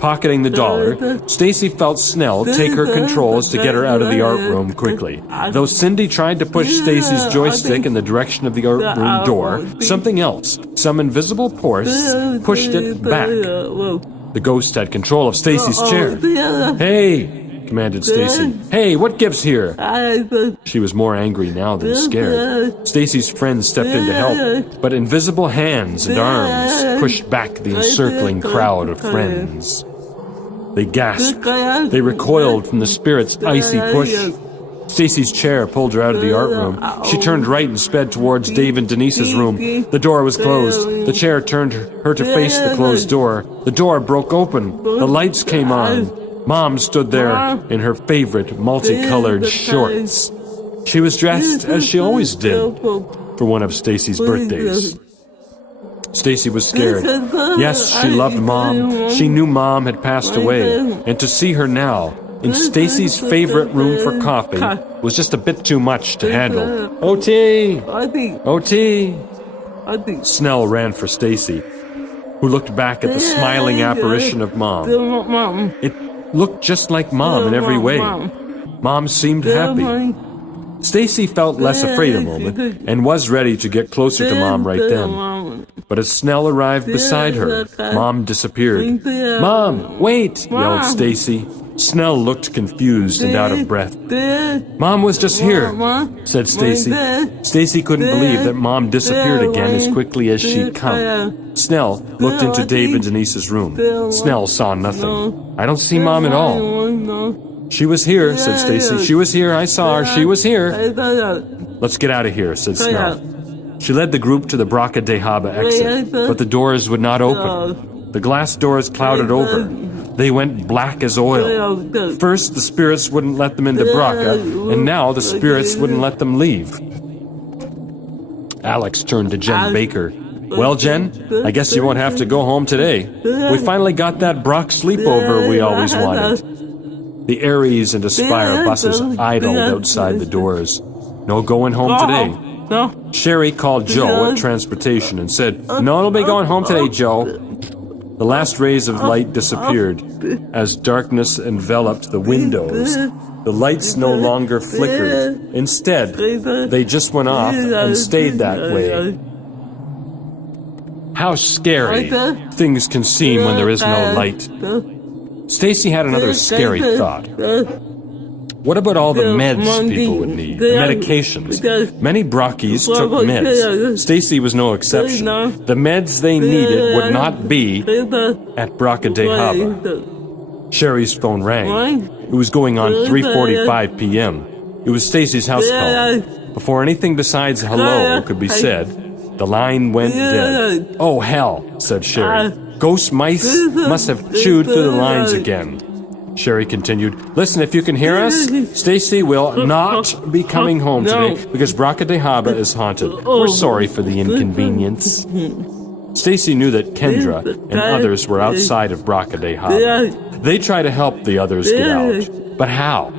Pocketing the dollar, Stacy felt Snell take her controls to get her out of the art room quickly. Though Cindy tried to push Stacy's joystick in the direction of the art room door, something else, some invisible force, pushed it back. The ghost had control of Stacy's chair. "Hey!" commanded Stacy. "Hey, what gives here?" She was more angry now than scared. Stacy's friends stepped in to help, but invisible hands and arms pushed back the encircling crowd of friends. They gasped. They recoiled from the spirit's icy push. Stacy's chair pulled her out of the art room. She turned right and sped towards Dave and Denise's room. The door was closed. The chair turned her to face the closed door. The door broke open. The lights came on. Mom stood there in her favorite multicolored shorts. She was dressed as she always did for one of Stacy's birthdays. Stacy was scared. Yes, she loved Mom. She knew Mom had passed away, and to see her now, in Stacy's favorite room for coffee, was just a bit too much to handle. "OT! OT!" Snell ran for Stacy, who looked back at the smiling apparition of Mom. It looked just like Mom in every way. Mom seemed happy. Stacy felt less afraid a moment and was ready to get closer to Mom right then. But as Snell arrived beside her, Mom disappeared. "Mom, wait!" yelled Stacy. Snell looked confused and out of breath. "Mom was just here," said Stacy. Stacy couldn't believe that Mom disappeared again as quickly as she'd come. Snell looked into Dave and Denise's room. Snell saw nothing. "I don't see Mom at all." "She was here," said Stacy. "She was here. I saw her. She was here." "Let's get out of here," said Snell. She led the group to the Braca de Haba exit, but the doors would not open. The glass doors clouded over. They went black as oil. First, the spirits wouldn't let them into Braca, and now the spirits wouldn't let them leave. Alex turned to Jen Baker. "Well, Jen, I guess you won't have to go home today. We finally got that Brock sleepover we always wanted." The Aries and Aspire buses idled outside the doors. "No going home today." Sherry called Joe at transportation and said, "No, I'll be going home today, Joe." The last rays of light disappeared as darkness enveloped the windows. The lights no longer flickered. Instead, they just went off and stayed that way. How scary things can seem when there is no light. Stacy had another scary thought. What about all the meds people would need? The medications. Many Brockies took meds. Stacy was no exception. The meds they needed would not be at Braca de Haba. Sherry's phone rang. It was going on 3:45 p.m. It was Stacy's house call. Before anything besides hello could be said, the line went dead. "Oh, hell," said Sherry. "Ghost mice must have chewed through the lines again." Sherry continued, "Listen, if you can hear us, Stacy will not be coming home today because Braca de Haba is haunted. We're sorry for the inconvenience." Stacy knew that Kendra and others were outside of Braca de Haba. They tried to help the others get out. But how?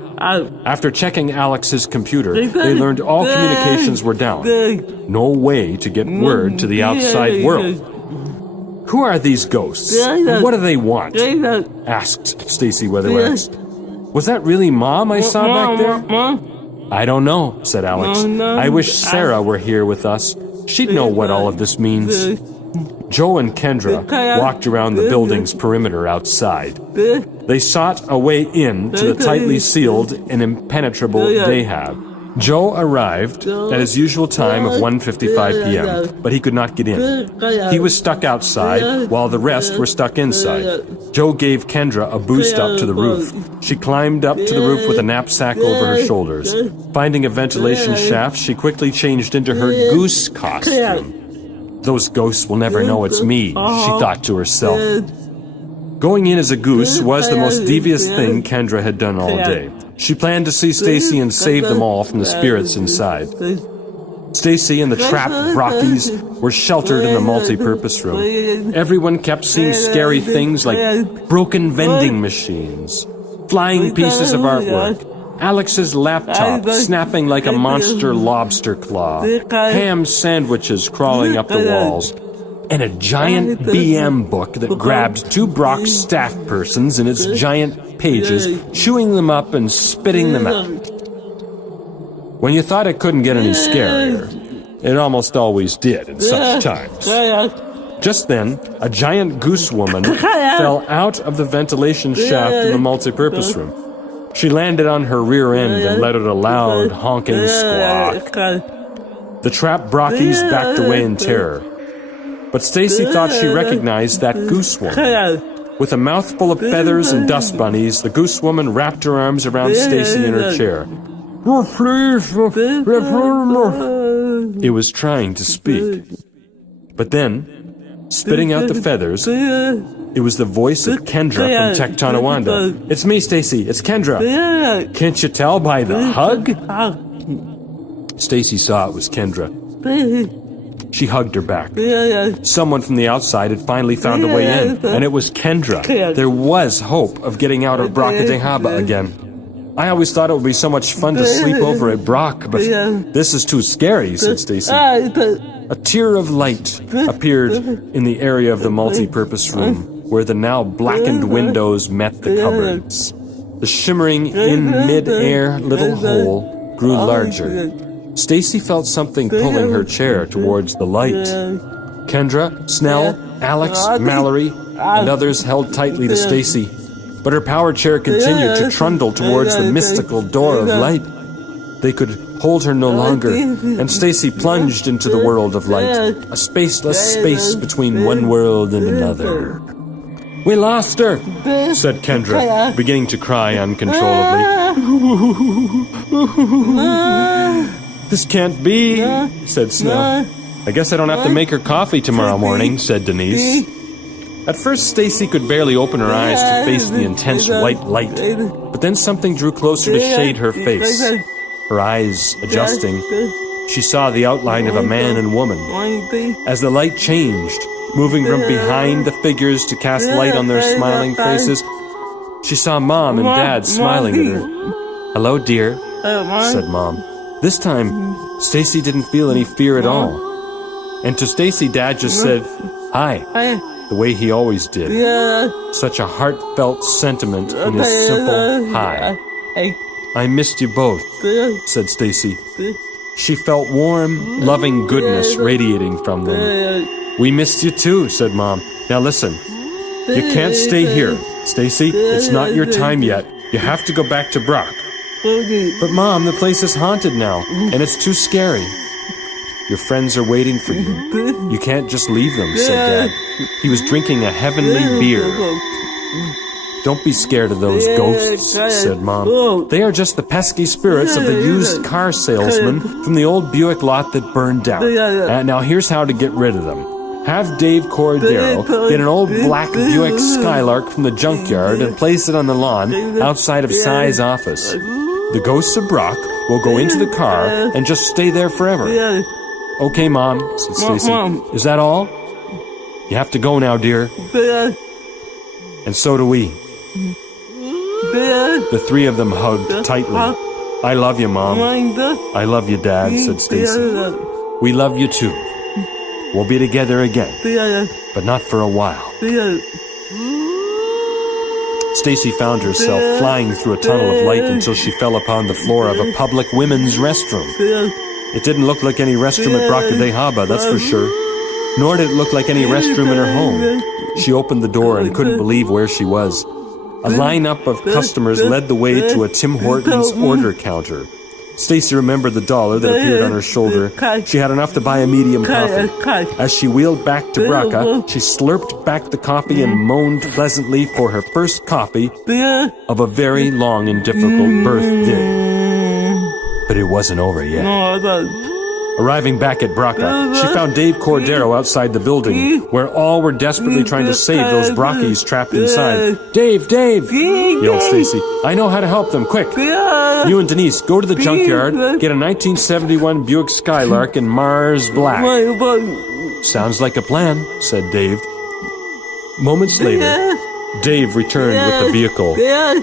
After checking Alex's computer, they learned all communications were down. No way to get word to the outside world. "Who are these ghosts? And what do they want?" asked Stacy Wetherwax. "Was that really Mom I saw back there?" "I don't know," said Alex. "I wish Sarah were here with us. She'd know what all of this means." Joe and Kendra walked around the building's perimeter outside. They sought a way in to the tightly sealed and impenetrable Dahab. Joe arrived at his usual time of 1:55 p.m., but he could not get in. He was stuck outside, while the rest were stuck inside. Joe gave Kendra a boost up to the roof. She climbed up to the roof with a knapsack over her shoulders. Finding a ventilation shaft, she quickly changed into her goose costume. "Those ghosts will never know it's me," she thought to herself. Going in as a goose was the most devious thing Kendra had done all day. She planned to see Stacy and save them all from the spirits inside. Stacy and the trapped Brockies were sheltered in the multi-purpose room. Everyone kept seeing scary things like broken vending machines, flying pieces of artwork, Alex's laptop snapping like a monster lobster claw, ham sandwiches crawling up the walls, and a giant BM book that grabbed two Brock staff persons in its giant pages, chewing them up and spitting them out. When you thought it couldn't get any scarier, it almost always did in such times. Just then, a giant goose woman fell out of the ventilation shaft in the multipurpose room. She landed on her rear end and let out a loud, honking squawk. The trapped Brockies backed away in terror. But Stacy thought she recognized that goose woman. With a mouthful of feathers and dust bunnies, the goose woman wrapped her arms around Stacy in her chair. It was trying to speak. But then, spitting out the feathers, it was the voice of Kendra from Tech Tonawanda. It's me, Stacy. It's Kendra. Can't you tell by the hug? Stacy saw it was Kendra. She hugged her back. Someone from the outside had finally found a way in, and it was Kendra. There was hope of getting out of Bracadehaba again. I always thought it would be so much fun to sleep over at Brock, but this is too scary, said Stacy. A tear of light appeared in the area of the multi-purpose room, where the now blackened windows met the cupboards. The shimmering in mid-air little hole grew larger. Stacy felt something pulling her chair towards the light. Kendra, Snell, Alex, Mallory, and others held tightly to Stacy, but her power chair continued to trundle towards the mystical door of light. They could hold her no longer, and Stacy plunged into the world of light, a spaceless space between one world and another. We lost her, said Kendra, beginning to cry uncontrollably. This can't be, said Snell. I guess I don't have to make her coffee tomorrow morning, said Denise. At first, Stacy could barely open her eyes to face the intense white light, but then something drew closer to shade her face. Her eyes adjusting, she saw the outline of a man and woman. As the light changed, moving from behind the figures to cast light on their smiling faces, she saw Mom and Dad smiling at her. Hello, dear, said Mom. This time, Stacy didn't feel any fear at all. And to Stacy, Dad just said, hi, the way he always did. Such a heartfelt sentiment in his simple hi. I missed you both, said Stacy. She felt warm, loving goodness radiating from them. We missed you too, said Mom. Now listen, you can't stay here, Stacy. It's not your time yet. You have to go back to Brock. But Mom, the place is haunted now, and it's too scary. Your friends are waiting for you. You can't just leave them, said Dad. He was drinking a heavenly beer. Don't be scared of those ghosts, said Mom. They are just the pesky spirits of the used car salesman from the old Buick lot that burned down. And now here's how to get rid of them. Have Dave Cordero get an old black Buick Skylark from the junkyard and place it on the lawn outside of Cy's office. The ghosts of Brock will go into the car and just stay there forever. Okay, Mom, said Stacy. Is that all? You have to go now, dear. And so do we. The three of them hugged tightly. I love you, Mom. I love you, Dad, said Stacy. We love you too. We'll be together again, but not for a while. Stacy found herself flying through a tunnel of light until she fell upon the floor of a public women's restroom. It didn't look like any restroom at Bracadehaba, that's for sure. Nor did it look like any restroom in her home. She opened the door and couldn't believe where she was. A lineup of customers led the way to a Tim Hortons order counter. Stacy remembered the $1 that appeared on her shoulder. She had enough to buy a medium coffee. As she wheeled back to Braca, she slurped back the coffee and moaned pleasantly for her first coffee of a very long and difficult birthday. But it wasn't over yet. Arriving back at Braca, she found Dave Cordero outside the building, where all were desperately trying to save those Brockies trapped inside. Dave! Yelled Stacy. I know how to help them, quick! You and Denise, go to the junkyard, get a 1971 Buick Skylark in Mars Black. Sounds like a plan, said Dave. Moments later, Dave returned with the vehicle,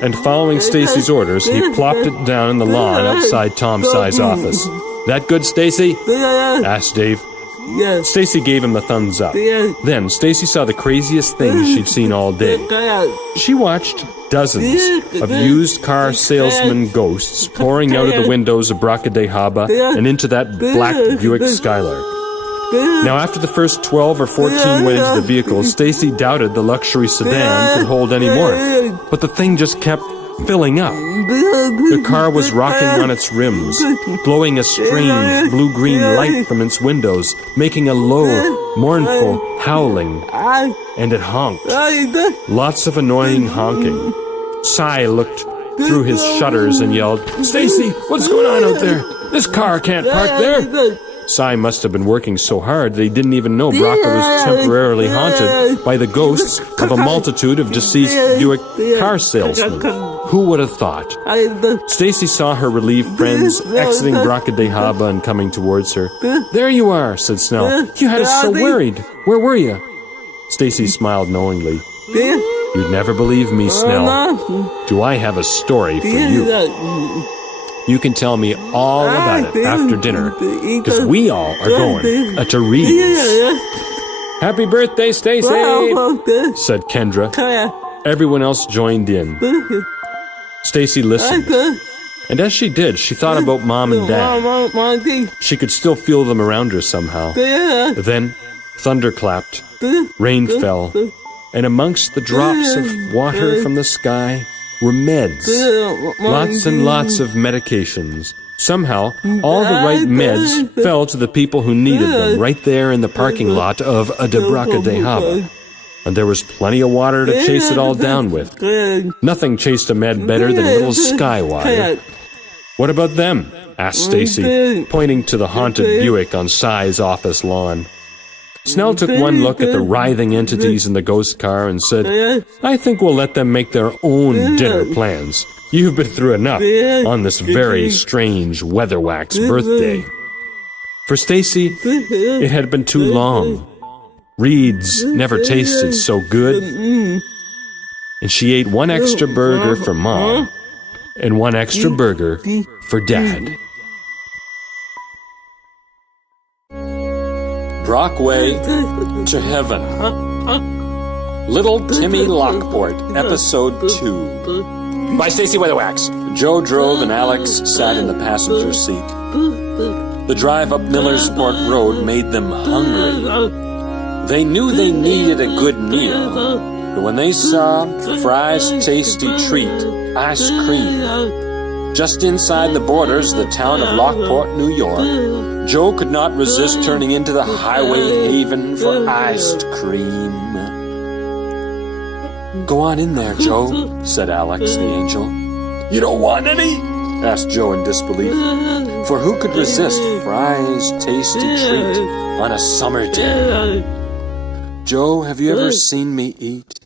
and following Stacy's orders, he plopped it down in the lawn outside Tom Cy's office. That good, Stacy? Asked Dave. Stacy gave him a thumbs up. Then Stacy saw the craziest thing she'd seen all day. She watched dozens of used car salesman ghosts pouring out of the windows of Braca de Haba and into that black Buick Skylark. Now, after the first 12 or 14 went into the vehicle, Stacy doubted the luxury sedan could hold any more. But the thing just kept filling up. The car was rocking on its rims, glowing a strange blue-green light from its windows, making a low, mournful howling, and it honked. Lots of annoying honking. Cy looked through his shutters and yelled, "Stacy, what's going on out there? This car can't park there." Cy must have been working so hard that he didn't even know Braca was temporarily haunted by the ghosts of a multitude of deceased Buick car salesmen. Who would have thought? Stacy saw her relieved friends exiting Braca de Haba and coming towards her. "There you are," said Snell. "You had us so worried. Where were you?" Stacy smiled knowingly. "You'd never believe me, Snell. Do I have a story for you? You can tell me all about it after dinner, because we all are going to Reed's." "Happy birthday, Stacy," said Kendra. Everyone else joined in. Stacy listened, and as she did, she thought about Mom and Dad. She could still feel them around her somehow. Then, thunder clapped, rain fell, and amongst the drops of water from the sky were meds. Lots and lots of medications. Somehow, all the right meds fell to the people who needed them right there in the parking lot of a Braca de Haba. And there was plenty of water to chase it all down with. Nothing chased a med better than a little sky water. "What about them?" asked Stacy, pointing to the haunted Buick on Cy's office lawn. Snell took one look at the writhing entities in the ghost car and said, "I think we'll let them make their own dinner plans. You've been through enough on this very strange Wetherwax birthday." For Stacy, it had been too long. Reed's never tasted so good. And she ate one extra burger for Mom and one extra burger for Dad. Brockway to Heaven. Little Timmy Lockport, Episode 2. By Stacy Wetherwax. Joe drove and Alex sat in the passenger seat. The drive up Millersport Road made them hungry. They knew they needed a good meal, but when they saw Fry's Tasty Treat, ice cream, just inside the borders of the town of Lockport, New York, Joe could not resist turning into the highway haven for iced cream. "Go on in there, Joe," said Alex, the angel. "You don't want any?" asked Joe in disbelief. For who could resist Fry's Tasty Treat on a summer day? "Joe, have you ever seen me eat?"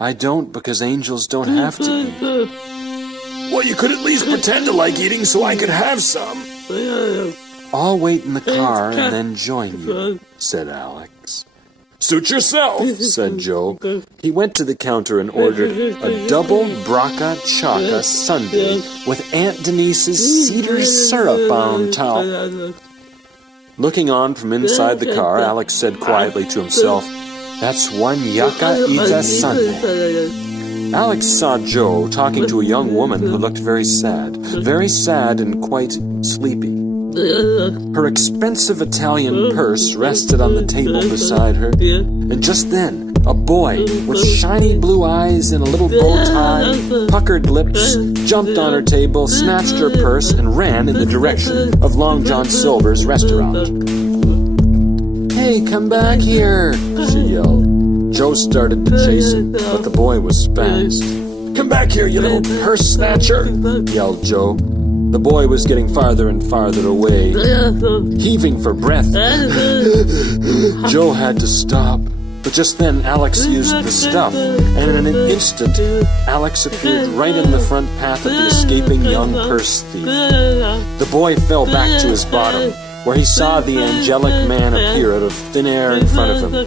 "I don't, because angels don't have to eat." "Well, you could at least pretend to like eating so I could have some." "I'll wait in the car and then join you," said Alex. "Suit yourself," said Joe. He went to the counter and ordered a double Braca Chaca sundae with Aunt Denise's cedar syrup on top. Looking on from inside the car, Alex said quietly to himself, "That's one yucca Ita sundae." Alex saw Joe talking to a young woman who looked very sad and quite sleepy. Her expensive Italian purse rested on the table beside her, and just then, a boy with shiny blue eyes and a little bow tie, puckered lips, jumped on her table, snatched her purse, and ran in the direction of Long John Silver's restaurant. "Hey, come back here," she yelled. Joe started to chase him, but the boy was fast. "Come back here, you little purse snatcher," yelled Joe. The boy was getting farther and farther away, heaving for breath. Joe had to stop. But just then, Alex used the stuff, and in an instant, Alex appeared right in the front path of the escaping young purse thief. The boy fell back to his bottom, where he saw the angelic man appear out of thin air in front of him.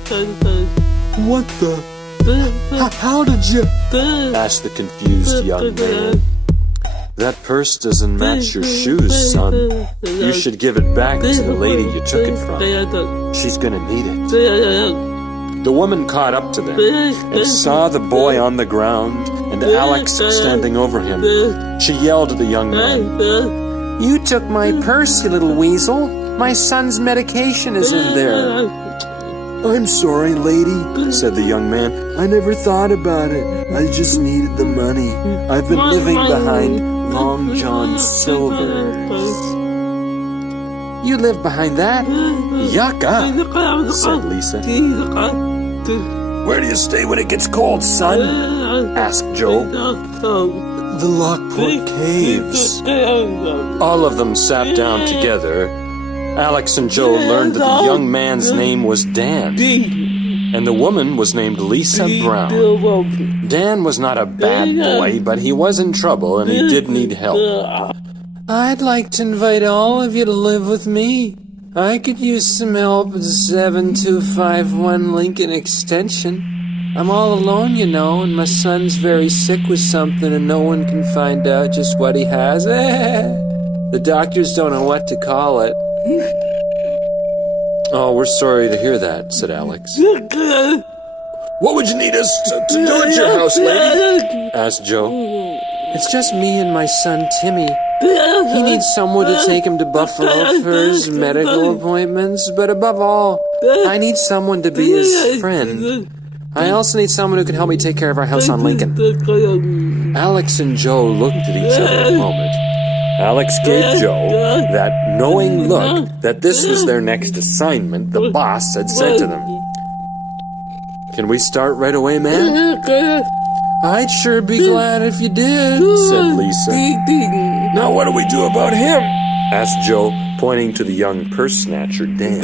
"What the? How did you?" asked the confused young man. That purse doesn't match your shoes, son. You should give it back to the lady you took it from. She's gonna need it. The woman caught up to them and saw the boy on the ground and Alex standing over him. She yelled at the young man, "You took my purse, you little weasel. My son's medication is in there." "I'm sorry, lady," said the young man. "I never thought about it. I just needed the money. I've been living behind Long John Silver's." "You live behind that? Yucca," said Lisa. "Where do you stay when it gets cold, son?" asked Joe. "The Lockport Caves." All of them sat down together. Alex and Joe learned that the young man's name was Dan, and the woman was named Lisa Brown. Dan was not a bad boy, but he was in trouble and he did need help. "I'd like to invite all of you to live with me. I could use some help at 7251 Lincoln Extension. I'm all alone, you know, and my son's very sick with something and no one can find out just what he has. The doctors don't know what to call it." "Oh, we're sorry to hear that," said Alex. "What would you need us to do at your house, lady?" asked Joe. "It's just me and my son, Timmy. He needs someone to take him to Buffalo for his medical appointments, but above all, I need someone to be his friend. I also need someone who can help me take care of our house on Lincoln." Alex and Joe looked at each other a moment. Alex gave Joe that knowing look that this was their next assignment the boss had said to them. "Can we start right away, man?" "I'd sure be glad if you did," said Lisa. "Now what do we do about him?" asked Joe, pointing to the young purse snatcher, Dan.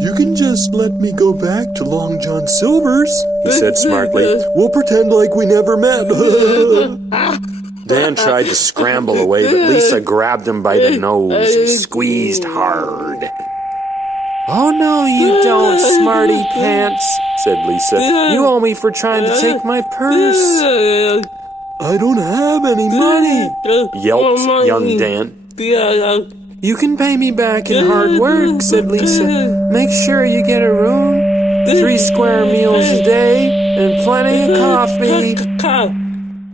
"You can just let me go back to Long John Silver's," he said smartly. "We'll pretend like we never met." Dan tried to scramble away, but Lisa grabbed him by the nose and squeezed hard. "Oh, no, you don't, smarty pants," said Lisa. "You owe me for trying to take my purse." "I don't have any money," yelped young Dan. "You can pay me back in hard work," said Lisa. "Make sure you get a room, 3 square meals a day, and plenty of coffee."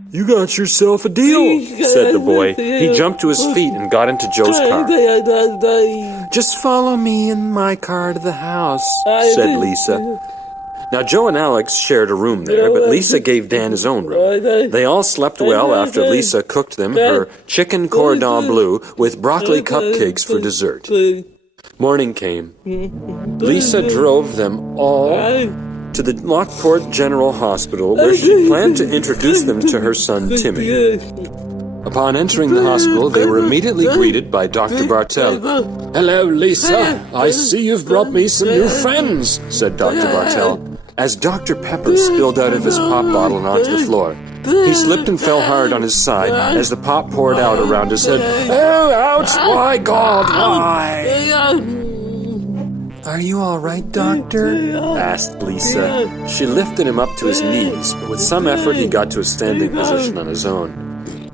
"You got yourself a deal," said the boy. He jumped to his feet and got into Joe's car. "Just follow me in my car to the house," said Lisa. Now, Joe and Alex shared a room there, but Lisa gave Dan his own room. They all slept well after Lisa cooked them her chicken cordon bleu with broccoli cupcakes for dessert. Morning came. Lisa drove them all to the Lockport General Hospital, where she planned to introduce them to her son, Timmy. Upon entering the hospital, they were immediately greeted by Dr. Bartell. "Hello, Lisa. I see you've brought me some new friends," said Dr. Bartell, as Dr. Pepper spilled out of his pop bottle and onto the floor. He slipped and fell hard on his side as the pop poured out around his head. "Oh, ouch! My God, why?" "Are you all right, Doctor?" asked Lisa. She lifted him up to his knees, but with some effort he got to a standing position on his own.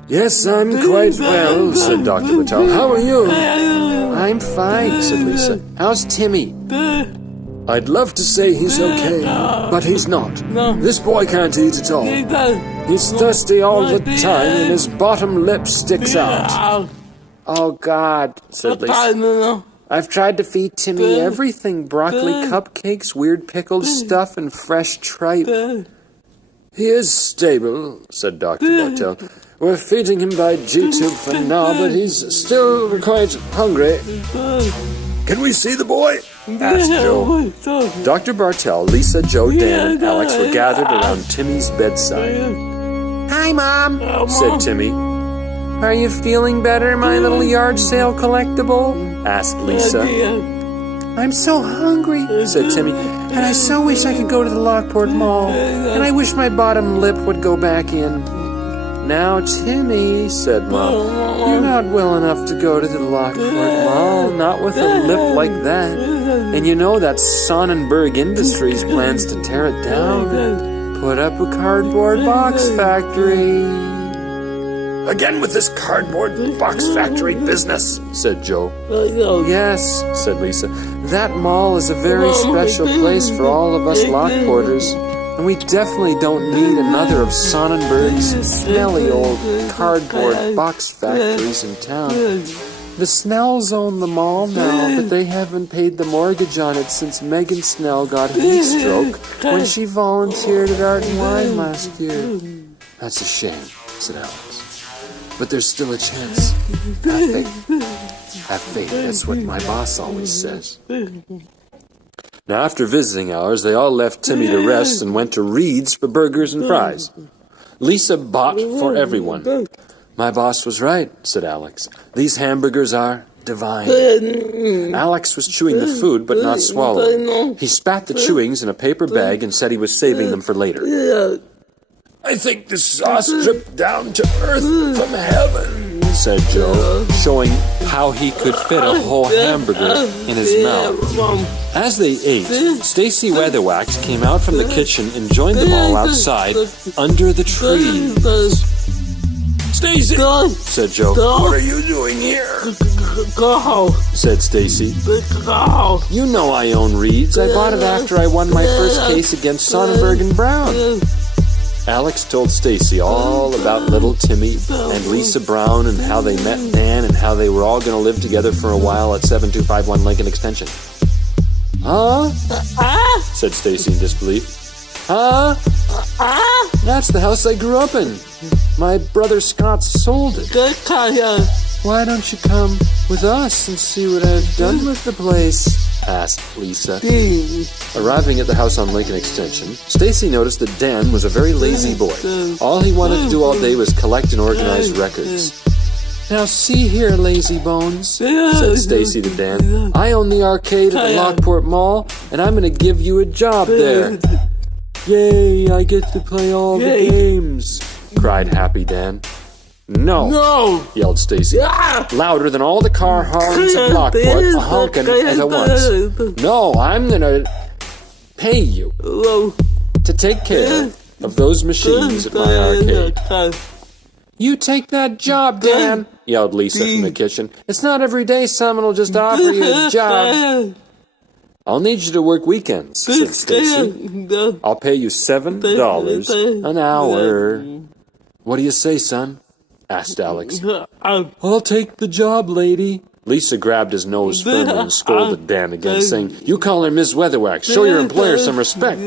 "Yes, I'm quite well," said Dr. Patel. "How are you?" "I'm fine," said Lisa. "How's Timmy?" "I'd love to say he's okay, but he's not. This boy can't eat at all. He's thirsty all the time and his bottom lip sticks out." "Oh, God," said Lisa. "I've tried to feed Timmy everything. Broccoli cupcakes, weird pickled stuff, and fresh tripe." "He is stable," said Dr. Bartell. "We're feeding him by G-tube for now, but he's still quite hungry." "Can we see the boy?" asked Joe. Dr. Bartell, Lisa, Joe, Dan, and Alex were gathered around Timmy's bedside. "Hi, Mom," said Timmy. "Are you feeling better, my little yard sale collectible?" asked Lisa. "I'm so hungry," said Timmy, "and I so wish I could go to the Lockport Mall, and I wish my bottom lip would go back in." "Now, Timmy," said Mom, "you're not well enough to go to the Lockport Mall, not with a lip like that. And you know that Sonnenberg Industries plans to tear it down and put up a cardboard box factory." Again with this cardboard box factory business, said Joe. Yes, said Lisa. That mall is a very special place for all of us Lockporters, and we definitely don't need another of Sonnenberg's smelly old cardboard box factories in town. The Snells own the mall now, but they haven't paid the mortgage on it since Megan Snell got heat stroke when she volunteered at Art and Wine last year. That's a shame, said Alex. But there's still a chance. Have faith. Have faith, that's what my boss always says. Now, after visiting hours, they all left Timmy to rest and went to Reed's for burgers and fries. Lisa bought for everyone. My boss was right, said Alex. These hamburgers are divine. Alex was chewing the food, but not swallowing. He spat the chewings in a paper bag and said he was saving them for later. I think the sauce dripped down to earth from heaven, said Joe, showing how he could fit a whole hamburger in his mouth. As they ate, Stacy Wetherwax came out from the kitchen and joined them all outside under the trees. Stacy, said Joe. What are you doing here? Go, said Stacy. go. You know I own Reed's. I bought it after I won my first case against Sonnenberg and Brown. Alex told Stacy all about little Timmy and Lisa Brown and how they met Dan and how they were all going to live together for a while at 7251 Lincoln Extension. Huh? Said Stacy in disbelief. Huh? That's the house I grew up in. My brother Scott sold it. Why don't you come with us and see what I've done with the place? Asked Lisa. Arriving at the house on Lincoln Extension, Stacy noticed that Dan was a very lazy boy. All he wanted to do all day was collect and organize records. Now see here, lazy bones, said Stacy to Dan. I own the arcade at the Lockport Mall, and I'm going to give you a job there. Yay, I get to play all the games, cried Happy Dan. No, yelled Stacy, louder than all the car horns of Lockport a honkin' at once. No, I'm gonna pay you to take care of those machines at my arcade. You take that job, Dan, yelled Lisa from the kitchen. It's not every day someone will just offer you a job. I'll need you to work weekends, said Stacy. I'll pay you $7 an hour. What do you say, son? Asked Alex. I'll take the job, lady. Lisa grabbed his nose firmly and scolded Dan again, saying, You call her Miss Wetherwax. Show your employer some respect.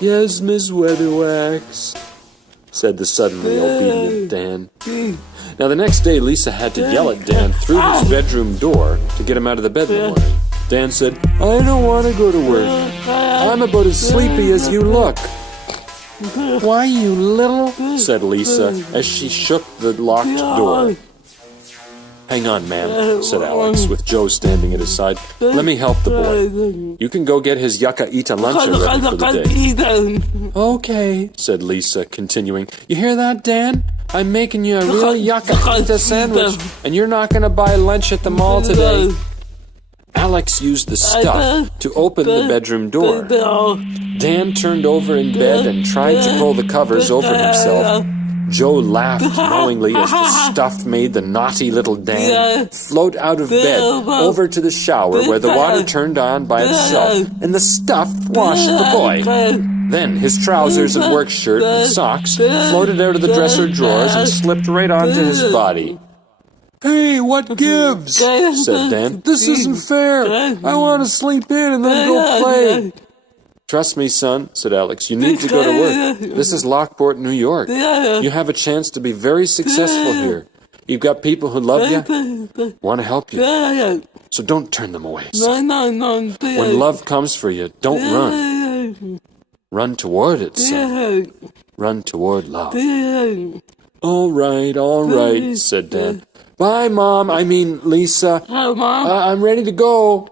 Yes, Miss Wetherwax, said the suddenly obedient Dan. Now, the next day, Lisa had to yell at Dan through his bedroom door to get him out of the bed in the morning. Dan said, I don't want to go to work. I'm about as sleepy as you look. Why, you little, said Lisa as she shook the locked door. Hang on, ma'am, said Alex, with Joe standing at his side. Let me help the boy. You can go get his yucca-ita lunch ready for the day. Okay, said Lisa, continuing. You hear that, Dan? I'm making you a real yucca-ita sandwich, and you're not going to buy lunch at the mall today. Alex used the stuff to open the bedroom door. Dan turned over in bed and tried to pull the covers over himself. Joe laughed knowingly as the stuff made the naughty little Dan float out of bed over to the shower where the water turned on by itself and the stuff washed the boy. Then his trousers and work shirt and socks floated out of the dresser drawers and slipped right onto his body. Hey, what gives? Said Dan. This isn't fair. I want to sleep in and then go play. Trust me, son, said Alex. You need to go to work. This is Lockport, New York. You have a chance to be very successful here. You've got people who love you, want to help you. So don't turn them away, son. When love comes for you, don't run. Run toward it, son. Run toward love. All right, said Dan. Bye, Mom. I mean, Lisa. Oh, Mom. I'm ready to go.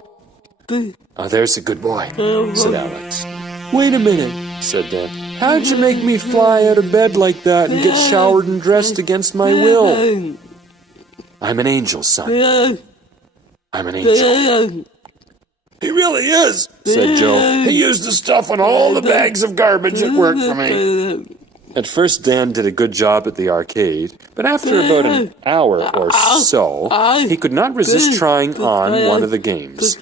Oh, there's a good boy, said Alex. Wait a minute, said Dan. How'd you make me fly out of bed like that and get showered and dressed against my will? I'm an angel, son. I'm an angel. He really is, said Joe. He used the stuff on all the bags of garbage at work for me. At first, Dan did a good job at the arcade, but after about an hour or so, he could not resist trying on one of the games.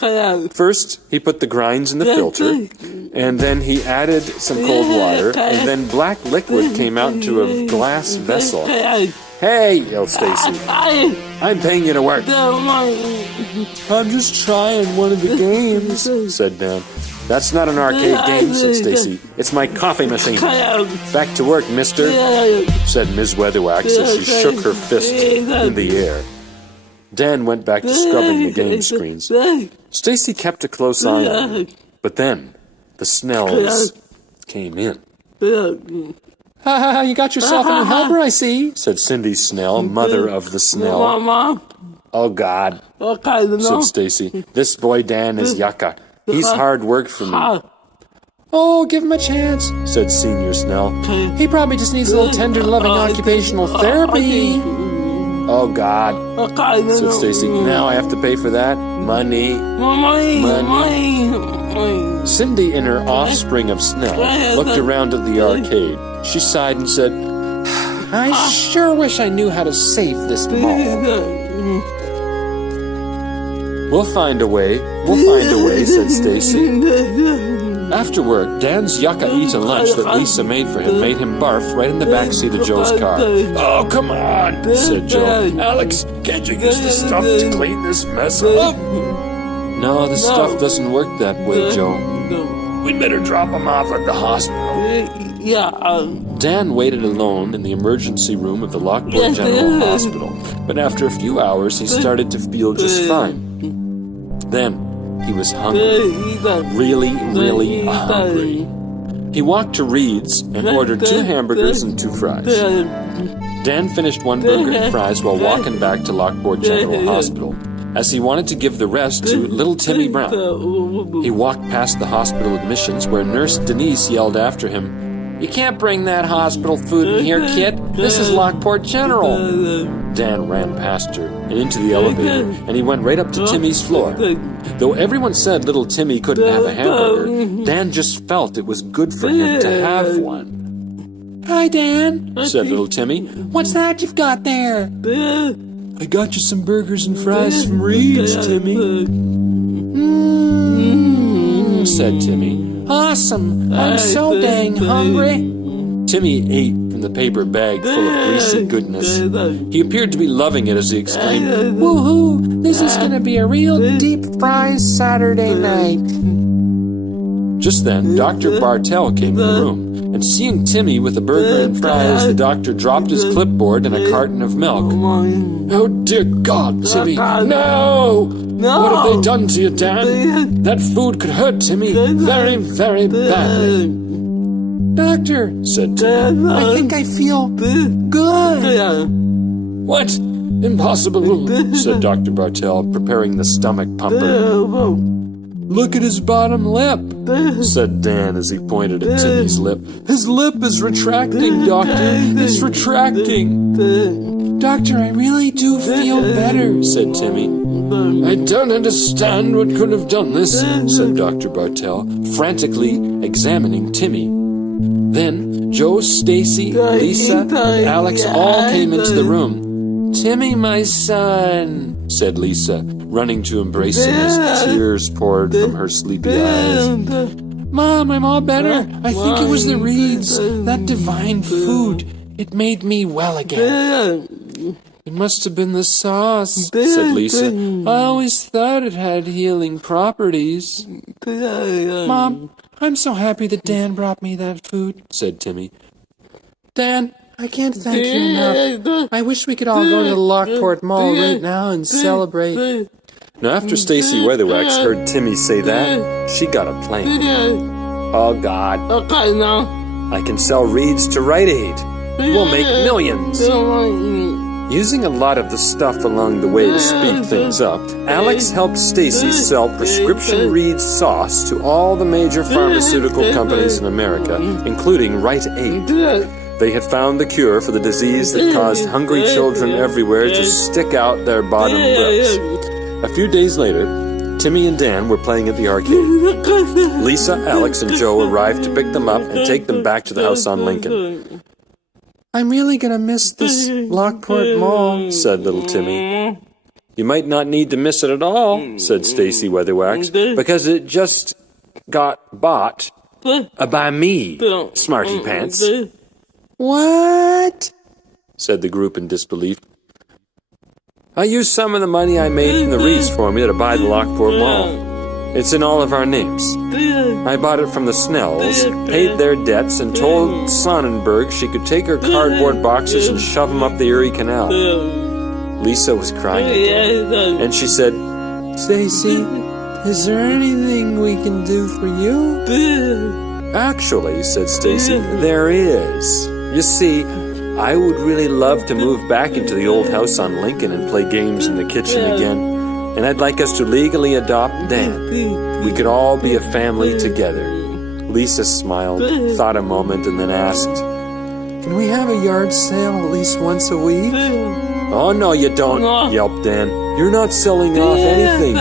First, he put the grinds in the filter, and then he added some cold water, and then black liquid came out into a glass vessel. Hey, yelled Stacy. I'm paying you to work. I'm just trying one of the games, said Dan. That's not an arcade game, said Stacy. It's my coffee machine. Back to work, mister, said Ms. Weatherwax as she shook her fist in the air. Dan went back to scrubbing the game screens. Stacy kept a close eye on him, but then the Snells came in. Ha ha ha, you got yourself a new helper, I see, said Cindy Snell, mother of the Snell. Oh, God, said Stacy. This boy Dan is yucca. He's hard work for me. Oh, give him a chance, said Senior Snell. He probably just needs a little tender, loving occupational therapy. Oh, God, said Stacy. Now I have to pay for that? Money. Cindy and her offspring of Snell looked around at the arcade. She sighed and said, I sure wish I knew how to save this mall. We'll find a way, said Stacy. After work, Dan's yucca eaten lunch that Lisa made for him made him barf right in the backseat of Joe's car. Oh, come on, said Joe. Alex, can't you use the stuff to clean this mess up? No, the stuff doesn't work that way, Joe. We'd better drop him off at the hospital. Dan waited alone in the emergency room of the Lockport General Hospital, but after a few hours he started to feel just fine. Then he was hungry, really, really hungry. He walked to Reed's and ordered 2 hamburgers and 2 fries. Dan finished 1 burger and fries while walking back to Lockport General Hospital, as he wanted to give the rest to little Timmy Brown. He walked past the hospital admissions where Nurse Denise yelled after him, "You can't bring that hospital food in here, kid. This is Lockport General." Dan ran past her and into the elevator, and he went right up to Timmy's floor. Though everyone said little Timmy couldn't have a hamburger, Dan just felt it was good for him to have one. "Hi, Dan," said little Timmy. "What's that you've got there?" "I got you some burgers and fries from Reed's, Timmy." Said Timmy. "Awesome! I'm so dang hungry." Timmy ate from the paper bag full of greasy goodness. He appeared to be loving it as he exclaimed, "Woohoo! This is going to be a real deep fried Saturday night." Just then, Dr. Bartell came in the room, and seeing Timmy with a burger and fries, the doctor dropped his clipboard and a carton of milk. "Oh, dear God, Timmy, no! What have they done to you, Dan? That food could hurt Timmy very, very badly." "Doctor," said Timmy, "I think I feel good." "What? Impossible," said Dr. Bartell, preparing the stomach pumper. "Look at his bottom lip," said Dan as he pointed at Timmy's lip. "His lip is retracting, Doctor. It's retracting." "Doctor, I really do feel better," said Timmy. "I don't understand what could have done this," said Dr. Bartell, frantically examining Timmy. Then Joe, Stacy, Lisa, and Alex all came into the room. "Timmy, my son," said Lisa, running to embrace him as tears poured from her sleepy eyes. "Mom, I'm all better. I think it was the Reeds. That divine food. It made me well again." "It must have been the sauce," said Lisa. "I always thought it had healing properties." "Mom, I'm so happy that Dan brought me that food," said Timmy. "Dan, I can't thank you enough. I wish we could all go to the Lockport Mall right now and celebrate." Now, after Stacy Weatherwax heard Timmy say that, she got a plan. "Oh, God. I can sell Reeds to Rite Aid. We'll make millions." Using a lot of the stuff along the way to speed things up, Alex helped Stacy sell prescription Reed's sauce to all the major pharmaceutical companies in America, including Rite Aid. They had found the cure for the disease that caused hungry children everywhere to stick out their bottom lips. A few days later, Timmy and Dan were playing at the arcade. Lisa, Alex, and Joe arrived to pick them up and take them back to the house on Lincoln. I'm really gonna miss this Lockport Mall, said little Timmy. You might not need to miss it at all, said Stacy Weatherwax, because it just got bought by me, Smarty Pants. What? Said the group in disbelief. I used some of the money I made from the Reed's formula to buy the Lockport Mall. It's in all of our names. I bought it from the Snells, paid their debts, and told Sonnenberg she could take her cardboard boxes and shove them up the Erie Canal. Lisa was crying again, and she said, Stacy, is there anything we can do for you? Actually, said Stacy, there is. You see, I would really love to move back into the old house on Lincoln and play games in the kitchen again. And I'd like us to legally adopt Dan. We could all be a family together. Lisa smiled, thought a moment, and then asked, Can we have a yard sale at least once a week? Oh, no, you don't, yelped Dan. You're not selling off anything.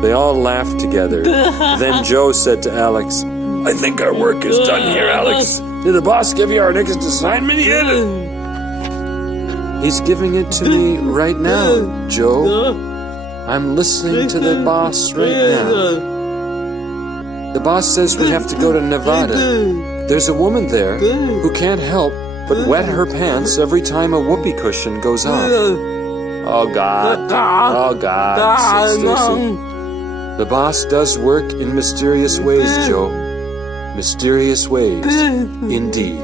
They all laughed together. Then Joe said to Alex, I think our work is done here, Alex. Did the boss give you our next assignment yet? He's giving it to me right now, Joe. I'm listening to the boss right now. The boss says we have to go to Nevada. There's a woman there who can't help but wet her pants every time a whoopee cushion goes off. Oh, God. Oh, God, said Stacy. The boss does work in mysterious ways, Joe. Mysterious ways, indeed.